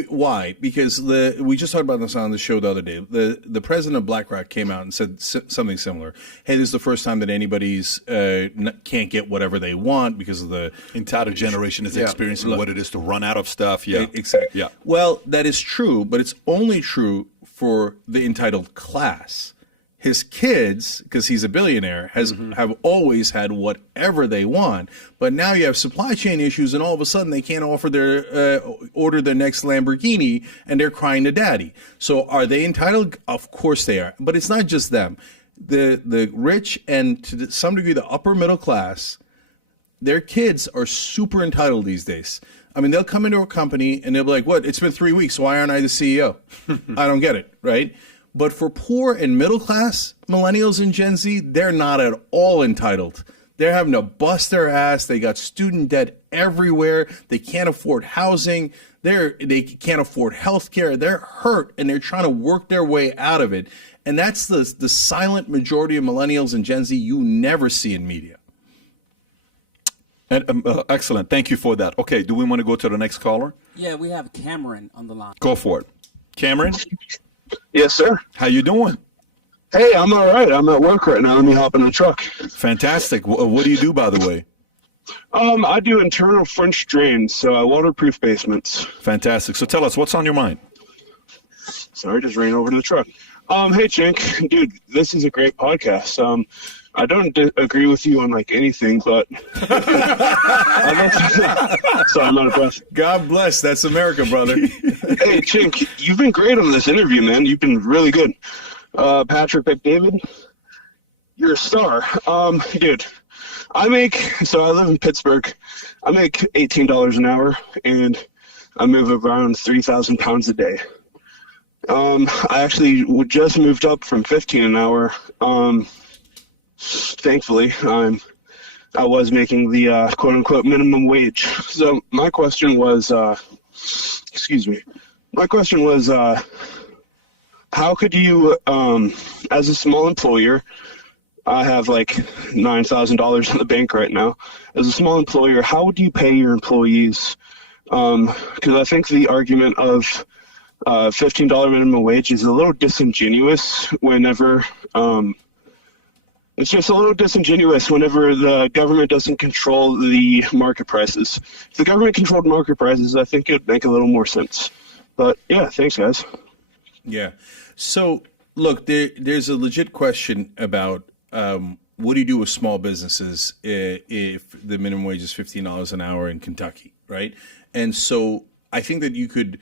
why? Because we just talked about this on the show the other day. The president of BlackRock came out and said something similar. Hey, this is the first time that anybody's can't get whatever they want because of the entire generation is experiencing what it is to run out of stuff. Yeah, exactly. Yeah. Well, that is true, but it's only true for the entitled class. His kids, because he's a billionaire, have always had whatever they want. But now you have supply chain issues, and all of a sudden they can't order their next Lamborghini, and they're crying to daddy. So are they entitled? Of course they are. But it's not just them. The rich and to some degree the upper middle class, their kids are super entitled these days. I mean, they'll come into a company and they'll be like, "What? It's been 3 weeks. Why aren't I the CEO?" I don't get it, right? But for poor and middle class millennials and Gen Z, they're not at all entitled. They're having to bust their ass. They got student debt everywhere. They can't afford housing. They can't afford health care. They're hurt, and they're trying to work their way out of it. And that's the silent majority of millennials and Gen Z you never see in media. And, excellent. Thank you for that. Okay, do we want to go to the next caller? Yeah, we have Cameron on the line. Go for it. Cameron? Yes, sir. How you doing? Hey, I'm all right. I'm at work right now. Let me hop in the truck. Fantastic. What do you do, by the way? I do internal French drains, so waterproof basements. Fantastic. So tell us, what's on your mind? Sorry, just ran over to the truck. Hey, Cenk, dude, this is a great podcast. I don't agree with you on anything, but sorry, I'm out of breath. God bless. That's America, brother. Hey, Cenk, you've been great on this interview, man. You've been really good. Patrick McDavid, you're a star. Dude, I live in Pittsburgh. I make $18 an hour, and I move around 3,000 pounds a day. I actually just moved up from 15 an hour. Thankfully, I was making the quote-unquote minimum wage. So my question was, how could you, as a small employer, I have $9,000 in the bank right now. As a small employer, how would you pay your employees? Because I think the argument of $15 minimum wage is a little disingenuous whenever it's just a little disingenuous whenever the government doesn't control the market prices. If the government controlled market prices, I think it would make a little more sense. But yeah, thanks, guys. Yeah. So look, there's a legit question about what do you do with small businesses if the minimum wage is $15 an hour in Kentucky, right? And so I think that you could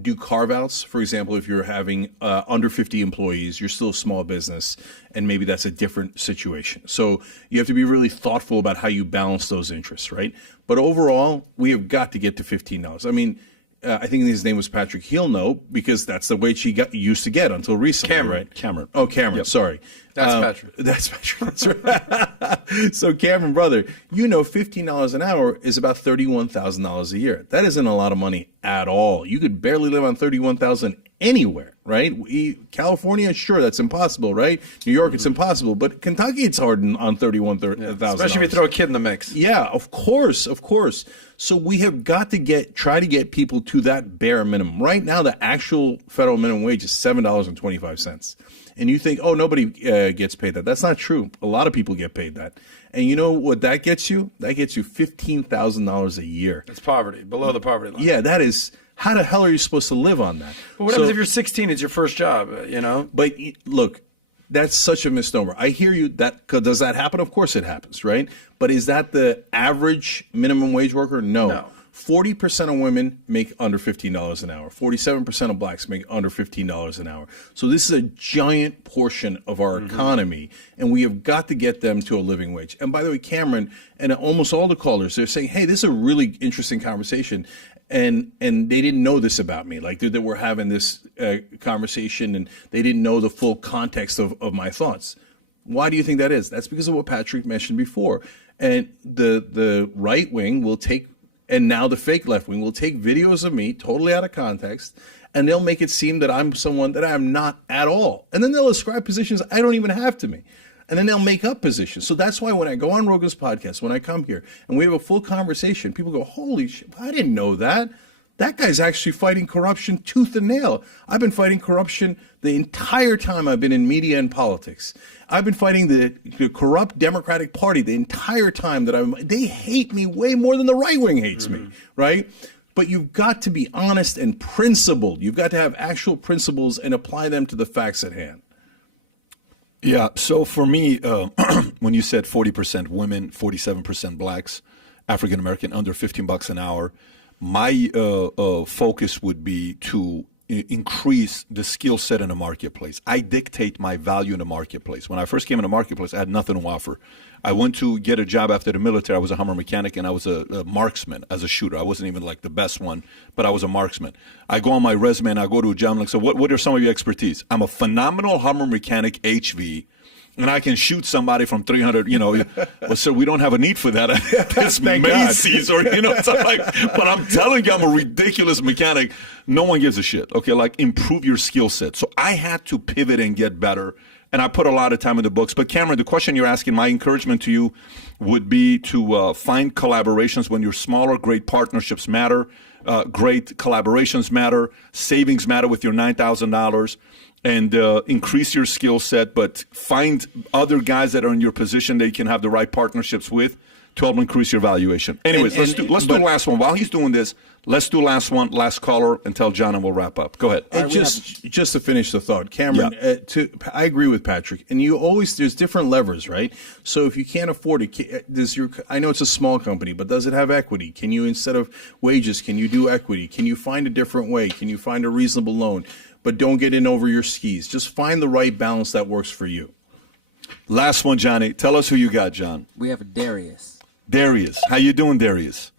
do carve-outs. For example, if you're having under 50 employees, you're still a small business, and maybe that's a different situation. So you have to be really thoughtful about how you balance those interests, right? But overall, we have got to get to $15. I mean, I think his name was Patrick. He'll know because that's the wage he used to get until recently, Cameron. right? Cameron. Oh, Cameron. Yep. Sorry. That's Patrick. That's Patrick. That's right. So, Cameron, brother, $15 an hour is about $31,000 a year. That isn't a lot of money at all. You could barely live on $31,000 anywhere, right? California, sure, that's impossible, right? New York, it's impossible. But Kentucky, it's hard on $31,000. Especially if you throw a kid in the mix. Yeah, of course. So we have got to try to get people to that bare minimum. Right now, the actual federal minimum wage is $7.25. And you think, oh, nobody gets paid that. That's not true. A lot of people get paid that. And you know what that gets you? That gets you $15,000 a year. That's poverty, below the poverty line. Yeah, that is. How the hell are you supposed to live on that? But what happens if you're 16? It's your first job, But look, That's such a misnomer. I hear you. Does that happen? Of course it happens, right? But is that the average minimum wage worker? No. 40% of women make under $15 an hour. 47% of blacks make under $15 an hour. So this is a giant portion of our economy, and we have got to get them to a living wage. And by the way, Cameron and almost all the callers, they're saying, hey, this is a really interesting conversation. And they didn't know this about me. Like they were having this conversation, and they didn't know the full context of my thoughts. Why do you think that is? That's because of what Patrick mentioned before. And the right wing will take, and now the fake left wing will take videos of me totally out of context, and they'll make it seem that I'm someone that I'm not at all. And then they'll ascribe positions I don't even have to me. And then they'll make up positions. So that's why when I go on Rogan's podcast, when I come here and we have a full conversation, people go, holy shit, I didn't know that. That guy's actually fighting corruption tooth and nail. I've been fighting corruption the entire time I've been in media and politics. I've been fighting the corrupt Democratic Party the entire time that they hate me way more than the right wing hates me, right? But you've got to be honest and principled. You've got to have actual principles and apply them to the facts at hand. Yeah. So for me, when you said 40% women, 47% blacks, African American, under $15 an hour, my focus would be to increase the skill set in the marketplace. I dictate my value in the marketplace. When I first came in the marketplace, I had nothing to offer. I went to get a job after the military. I was a Hummer mechanic, and I was a marksman as a shooter. I wasn't even like the best one, but I was a marksman. I go on my resume, and I go to a job and I say, what are some of your expertise? I'm a phenomenal Hummer mechanic HV, and I can shoot somebody from 300, so we don't have a need for that. It's Macy's or, something like, but I'm telling you, I'm a ridiculous mechanic. No one gives a shit. Okay, like improve your skill set. So I had to pivot and get better. And I put a lot of time in the books. But Cameron, the question you're asking, my encouragement to you would be to find collaborations when you're smaller. Great partnerships matter. Great collaborations matter. Savings matter with your $9,000. And increase your skill set, but find other guys that are in your position that you can have the right partnerships with to help increase your valuation. Anyways, let's do the last one. While he's doing this, let's do last one, last caller, and tell John, and we'll wrap up. Go ahead. And just to finish the thought, Cameron, I agree with Patrick. And there's different levers, right? So if you can't afford it, I know it's a small company, but does it have equity? Can you, instead of wages, can you do equity? Can you find a different way? Can you find a reasonable loan? But don't get in over your skis. Just find the right balance that works for you. Last one, Johnny. Tell us who you got, John. We have Darius. Darius. How you doing, Darius?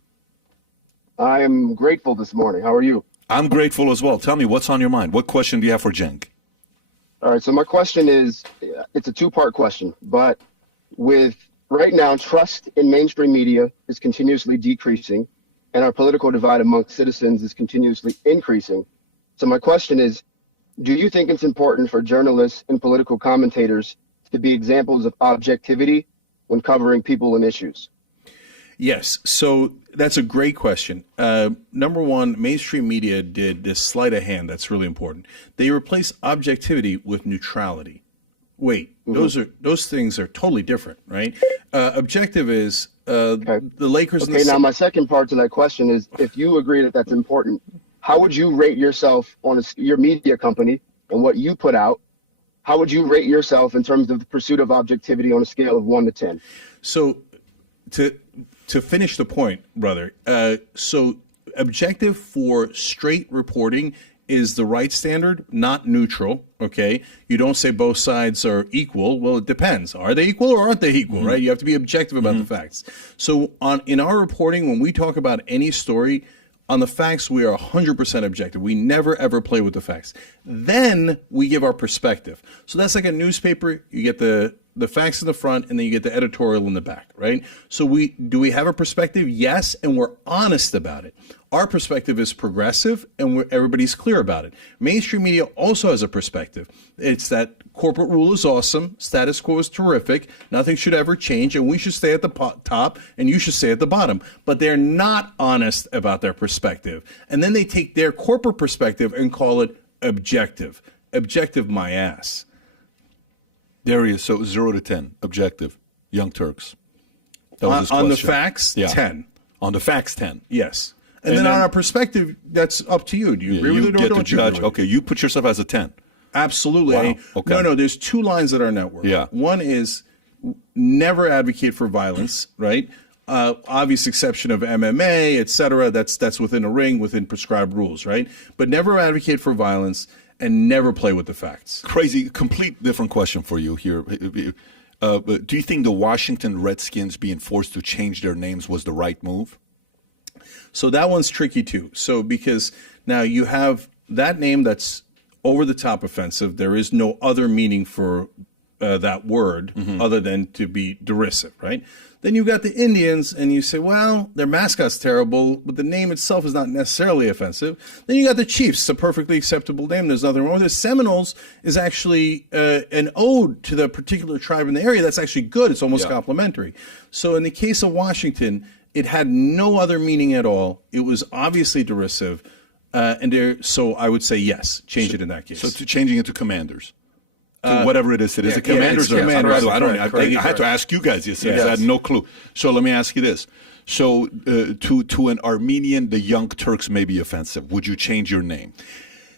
I'm grateful this morning. How are you? I'm grateful as well. Tell me, what's on your mind? What question do you have for Cenk? All right, so my question is, it's a two-part question, but with right now, trust in mainstream media is continuously decreasing, and our political divide among citizens is continuously increasing. So my question is, do you think it's important for journalists and political commentators to be examples of objectivity when covering people and issues? Yes. So that's a great question. Number one, mainstream media did this sleight of hand that's really important. They replaced objectivity with neutrality. Wait, those things are totally different, right? Objective is the Lakers. Okay, now my second part to that question is, if you agree that that's important, how would you rate yourself on your media company and what you put out? How would you rate yourself in terms of the pursuit of objectivity on a scale of 1 to 10? So to finish the point, brother, so objective for straight reporting is the right standard, not neutral, okay? You don't say both sides are equal. Well, it depends. Are they equal or aren't they equal, right? You have to be objective about the facts. So in our reporting, when we talk about any story, on the facts, we are 100% objective. We never, ever play with the facts. Then we give our perspective. So that's like a newspaper. You get the facts in the front, and then you get the editorial in the back, right? So do we have a perspective? Yes, and we're honest about it. Our perspective is progressive, and everybody's clear about it. Mainstream media also has a perspective. It's that corporate rule is awesome, status quo is terrific, nothing should ever change, and we should stay at the top, and you should stay at the bottom. But they're not honest about their perspective. And then they take their corporate perspective and call it objective. Objective my ass. Darius, so 0 to 10, objective, Young Turks. That was his on the question. facts, 10. On the facts, 10. Yes. And then on our perspective, that's up to you. Do you agree with it or get don't to you judge? agree with Okay, you put yourself as a 10. Absolutely. Wow. Okay. No, there's two lines at our network. Yeah. One is never advocate for violence, right? Obvious exception of MMA, et cetera. That's within a ring, within prescribed rules, right? But never advocate for violence and never play with the facts. Crazy, complete different question for you here. Do you think the Washington Redskins being forced to change their names was the right move? So that one's tricky too. So because now you have that name that's over the top offensive. There is no other meaning for that word other than to be derisive, right? Then you've got the Indians, and you say, well, their mascot's terrible, but the name itself is not necessarily offensive. Then you got the Chiefs, a perfectly acceptable name. There's nothing wrong with it. Seminoles is actually an ode to the particular tribe in the area. That's actually good. It's almost complimentary. So in the case of Washington, it had no other meaning at all. It was obviously derisive. So I would say yes, change it in that case. So changing it to Commanders. To whatever it is, it Commanders. Commanders. I had to ask you guys this. I had no clue. So let me ask you this. So to an Armenian, the Young Turks may be offensive. Would you change your name?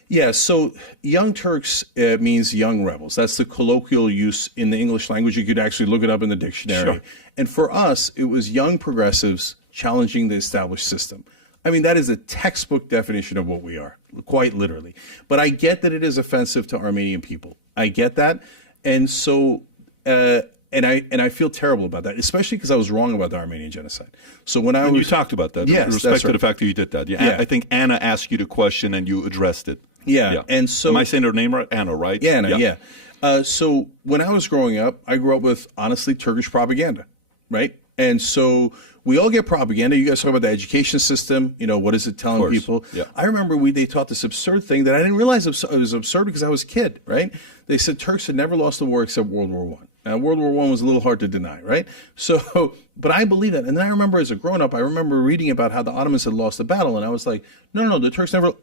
Yeah, so Young Turks means young rebels. That's the colloquial use in the English language. You could actually look it up in the dictionary. Sure. And for us, it was young progressives challenging the established system. I mean, that is a textbook definition of what we are, quite literally. But I get that it is offensive to Armenian people. I get that. And so, and I feel terrible about that, especially because I was wrong about the Armenian genocide. So when you talked about that, yes, with respect to the fact that you did that. Yeah. I think Anna asked you the question and you addressed it. Yeah. And so, am I saying her name right? Anna, right? Yeah, Anna, yeah. So when I was growing up, I grew up with, honestly, Turkish propaganda, right? And so we all get propaganda. You guys talk about the education system. You know, what is it telling people? Yeah. I remember they taught this absurd thing that I didn't realize it was absurd because I was a kid, right? They said Turks had never lost a war except World War I. Now, World War I was a little hard to deny, right? So, but I believe that. And then I remember as a grown-up, I remember reading about how the Ottomans had lost the battle. And I was like, no, the Turks never...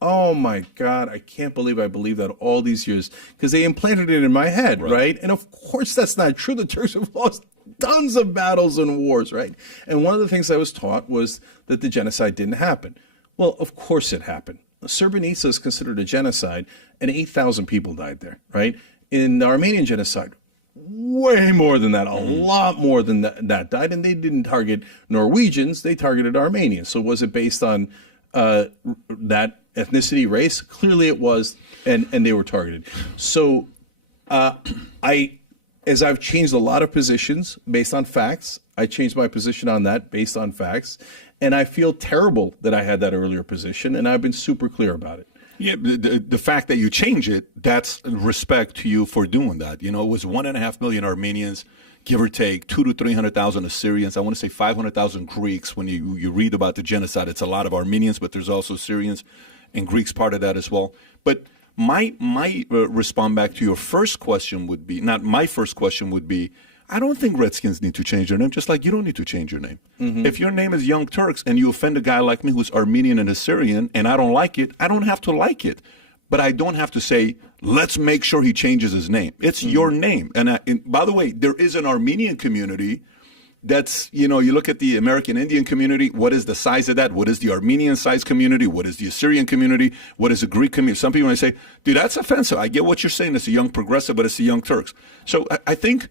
Oh, my God, I can't believe I believed that all these years because they implanted it in my head, right? And, of course, that's not true. The Turks have lost tons of battles and wars, right? And one of the things I was taught was that the genocide didn't happen. Well, of course it happened. Srebrenica is considered a genocide, and 8,000 people died there, right? In the Armenian genocide, way more than that, a lot more than that died, and they didn't target Norwegians, they targeted Armenians. So was it based on that ethnicity, race? Clearly it was, and they were targeted. So as I've changed a lot of positions based on facts, I changed my position on that based on facts, and I feel terrible that I had that earlier position, and I've been super clear about it. Yeah, the fact that you change it, that's respect to you for doing that. You know, it was 1.5 million Armenians, give or take, 200,000 to 300,000 Assyrians. I want to say 500,000 Greeks. When you read about the genocide, it's a lot of Armenians, but there's also Syrians and Greeks part of that as well. But my response back to your first question would be, not my first question would be, I don't think Redskins need to change their name, just like you don't need to change your name. If your name is Young Turks and you offend a guy like me who's Armenian and Assyrian and I don't like it, I don't have to like it. But I don't have to say, let's make sure he changes his name. It's your name. And by the way, there is an Armenian community that's, you know, you look at the American Indian community, what is the size of that? What is the Armenian size community? What is the Assyrian community? What is the Greek community? Some people may say, dude, that's offensive. I get what you're saying. It's a young progressive, but it's the Young Turks. So I think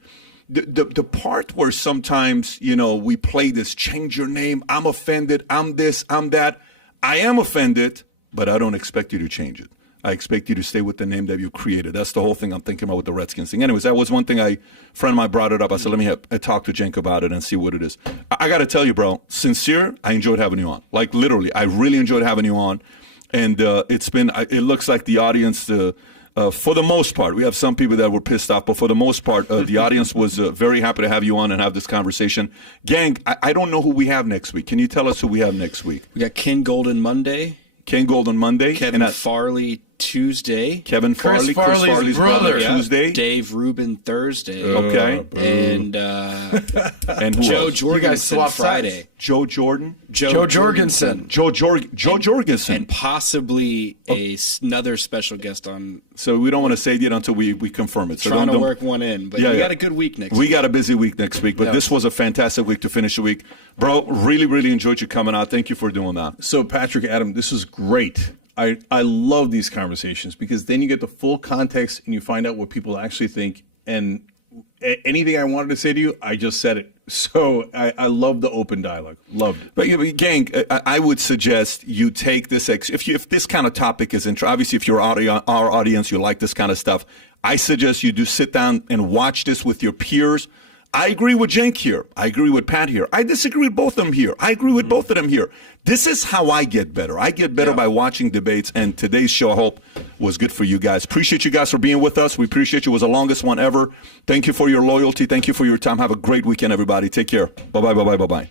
the part where sometimes, you know, we play this, change your name, I'm offended, I'm this, I'm that. I am offended, but I don't expect you to change it. I expect you to stay with the name that you created. That's the whole thing I'm thinking about with the Redskins thing. Anyways, that was one thing a friend of mine brought it up. I said, let me talk to Cenk about it and see what it is. I got to tell you, bro, sincere, I enjoyed having you on. Like, literally, I really enjoyed having you on. And it looks like the audience, for the most part, we have some people that were pissed off, but for the most part, the audience was very happy to have you on and have this conversation. Gang, I don't know who we have next week. Can you tell us who we have next week? We got Ken Golden Monday. Ken Golden Monday. Kevin Farley Tuesday. Kevin Farley, Chris Farley's brother. Tuesday. Dave Rubin Thursday. Okay. And who Joe else? Jorgensen Friday. Joe Jordan? Joe Jorgensen. Joe Jorgensen. And possibly another special guest on. So we don't want to say it until we confirm it. So trying to work one in. But we got a good week next week. We got a busy week next week, but this was a fantastic week to finish the week. Bro, really, really enjoyed you coming out. Thank you for doing that. So, Patrick, Adam, this was great. I love these conversations because then you get the full context and you find out what people actually think. And anything I wanted to say to you, I just said it. So I love the open dialogue. Loved it. But gang, I would suggest you take this. If this kind of topic is interesting, obviously, if you're our audience, you like this kind of stuff. I suggest you do sit down and watch this with your peers. I agree with Cenk here. I agree with Pat here. I disagree with both of them here. I agree with both of them here. This is how I get better. I get better by watching debates, and today's show, I hope, was good for you guys. Appreciate you guys for being with us. We appreciate you. It was the longest one ever. Thank you for your loyalty. Thank you for your time. Have a great weekend, everybody. Take care. Bye-bye, bye-bye, bye-bye.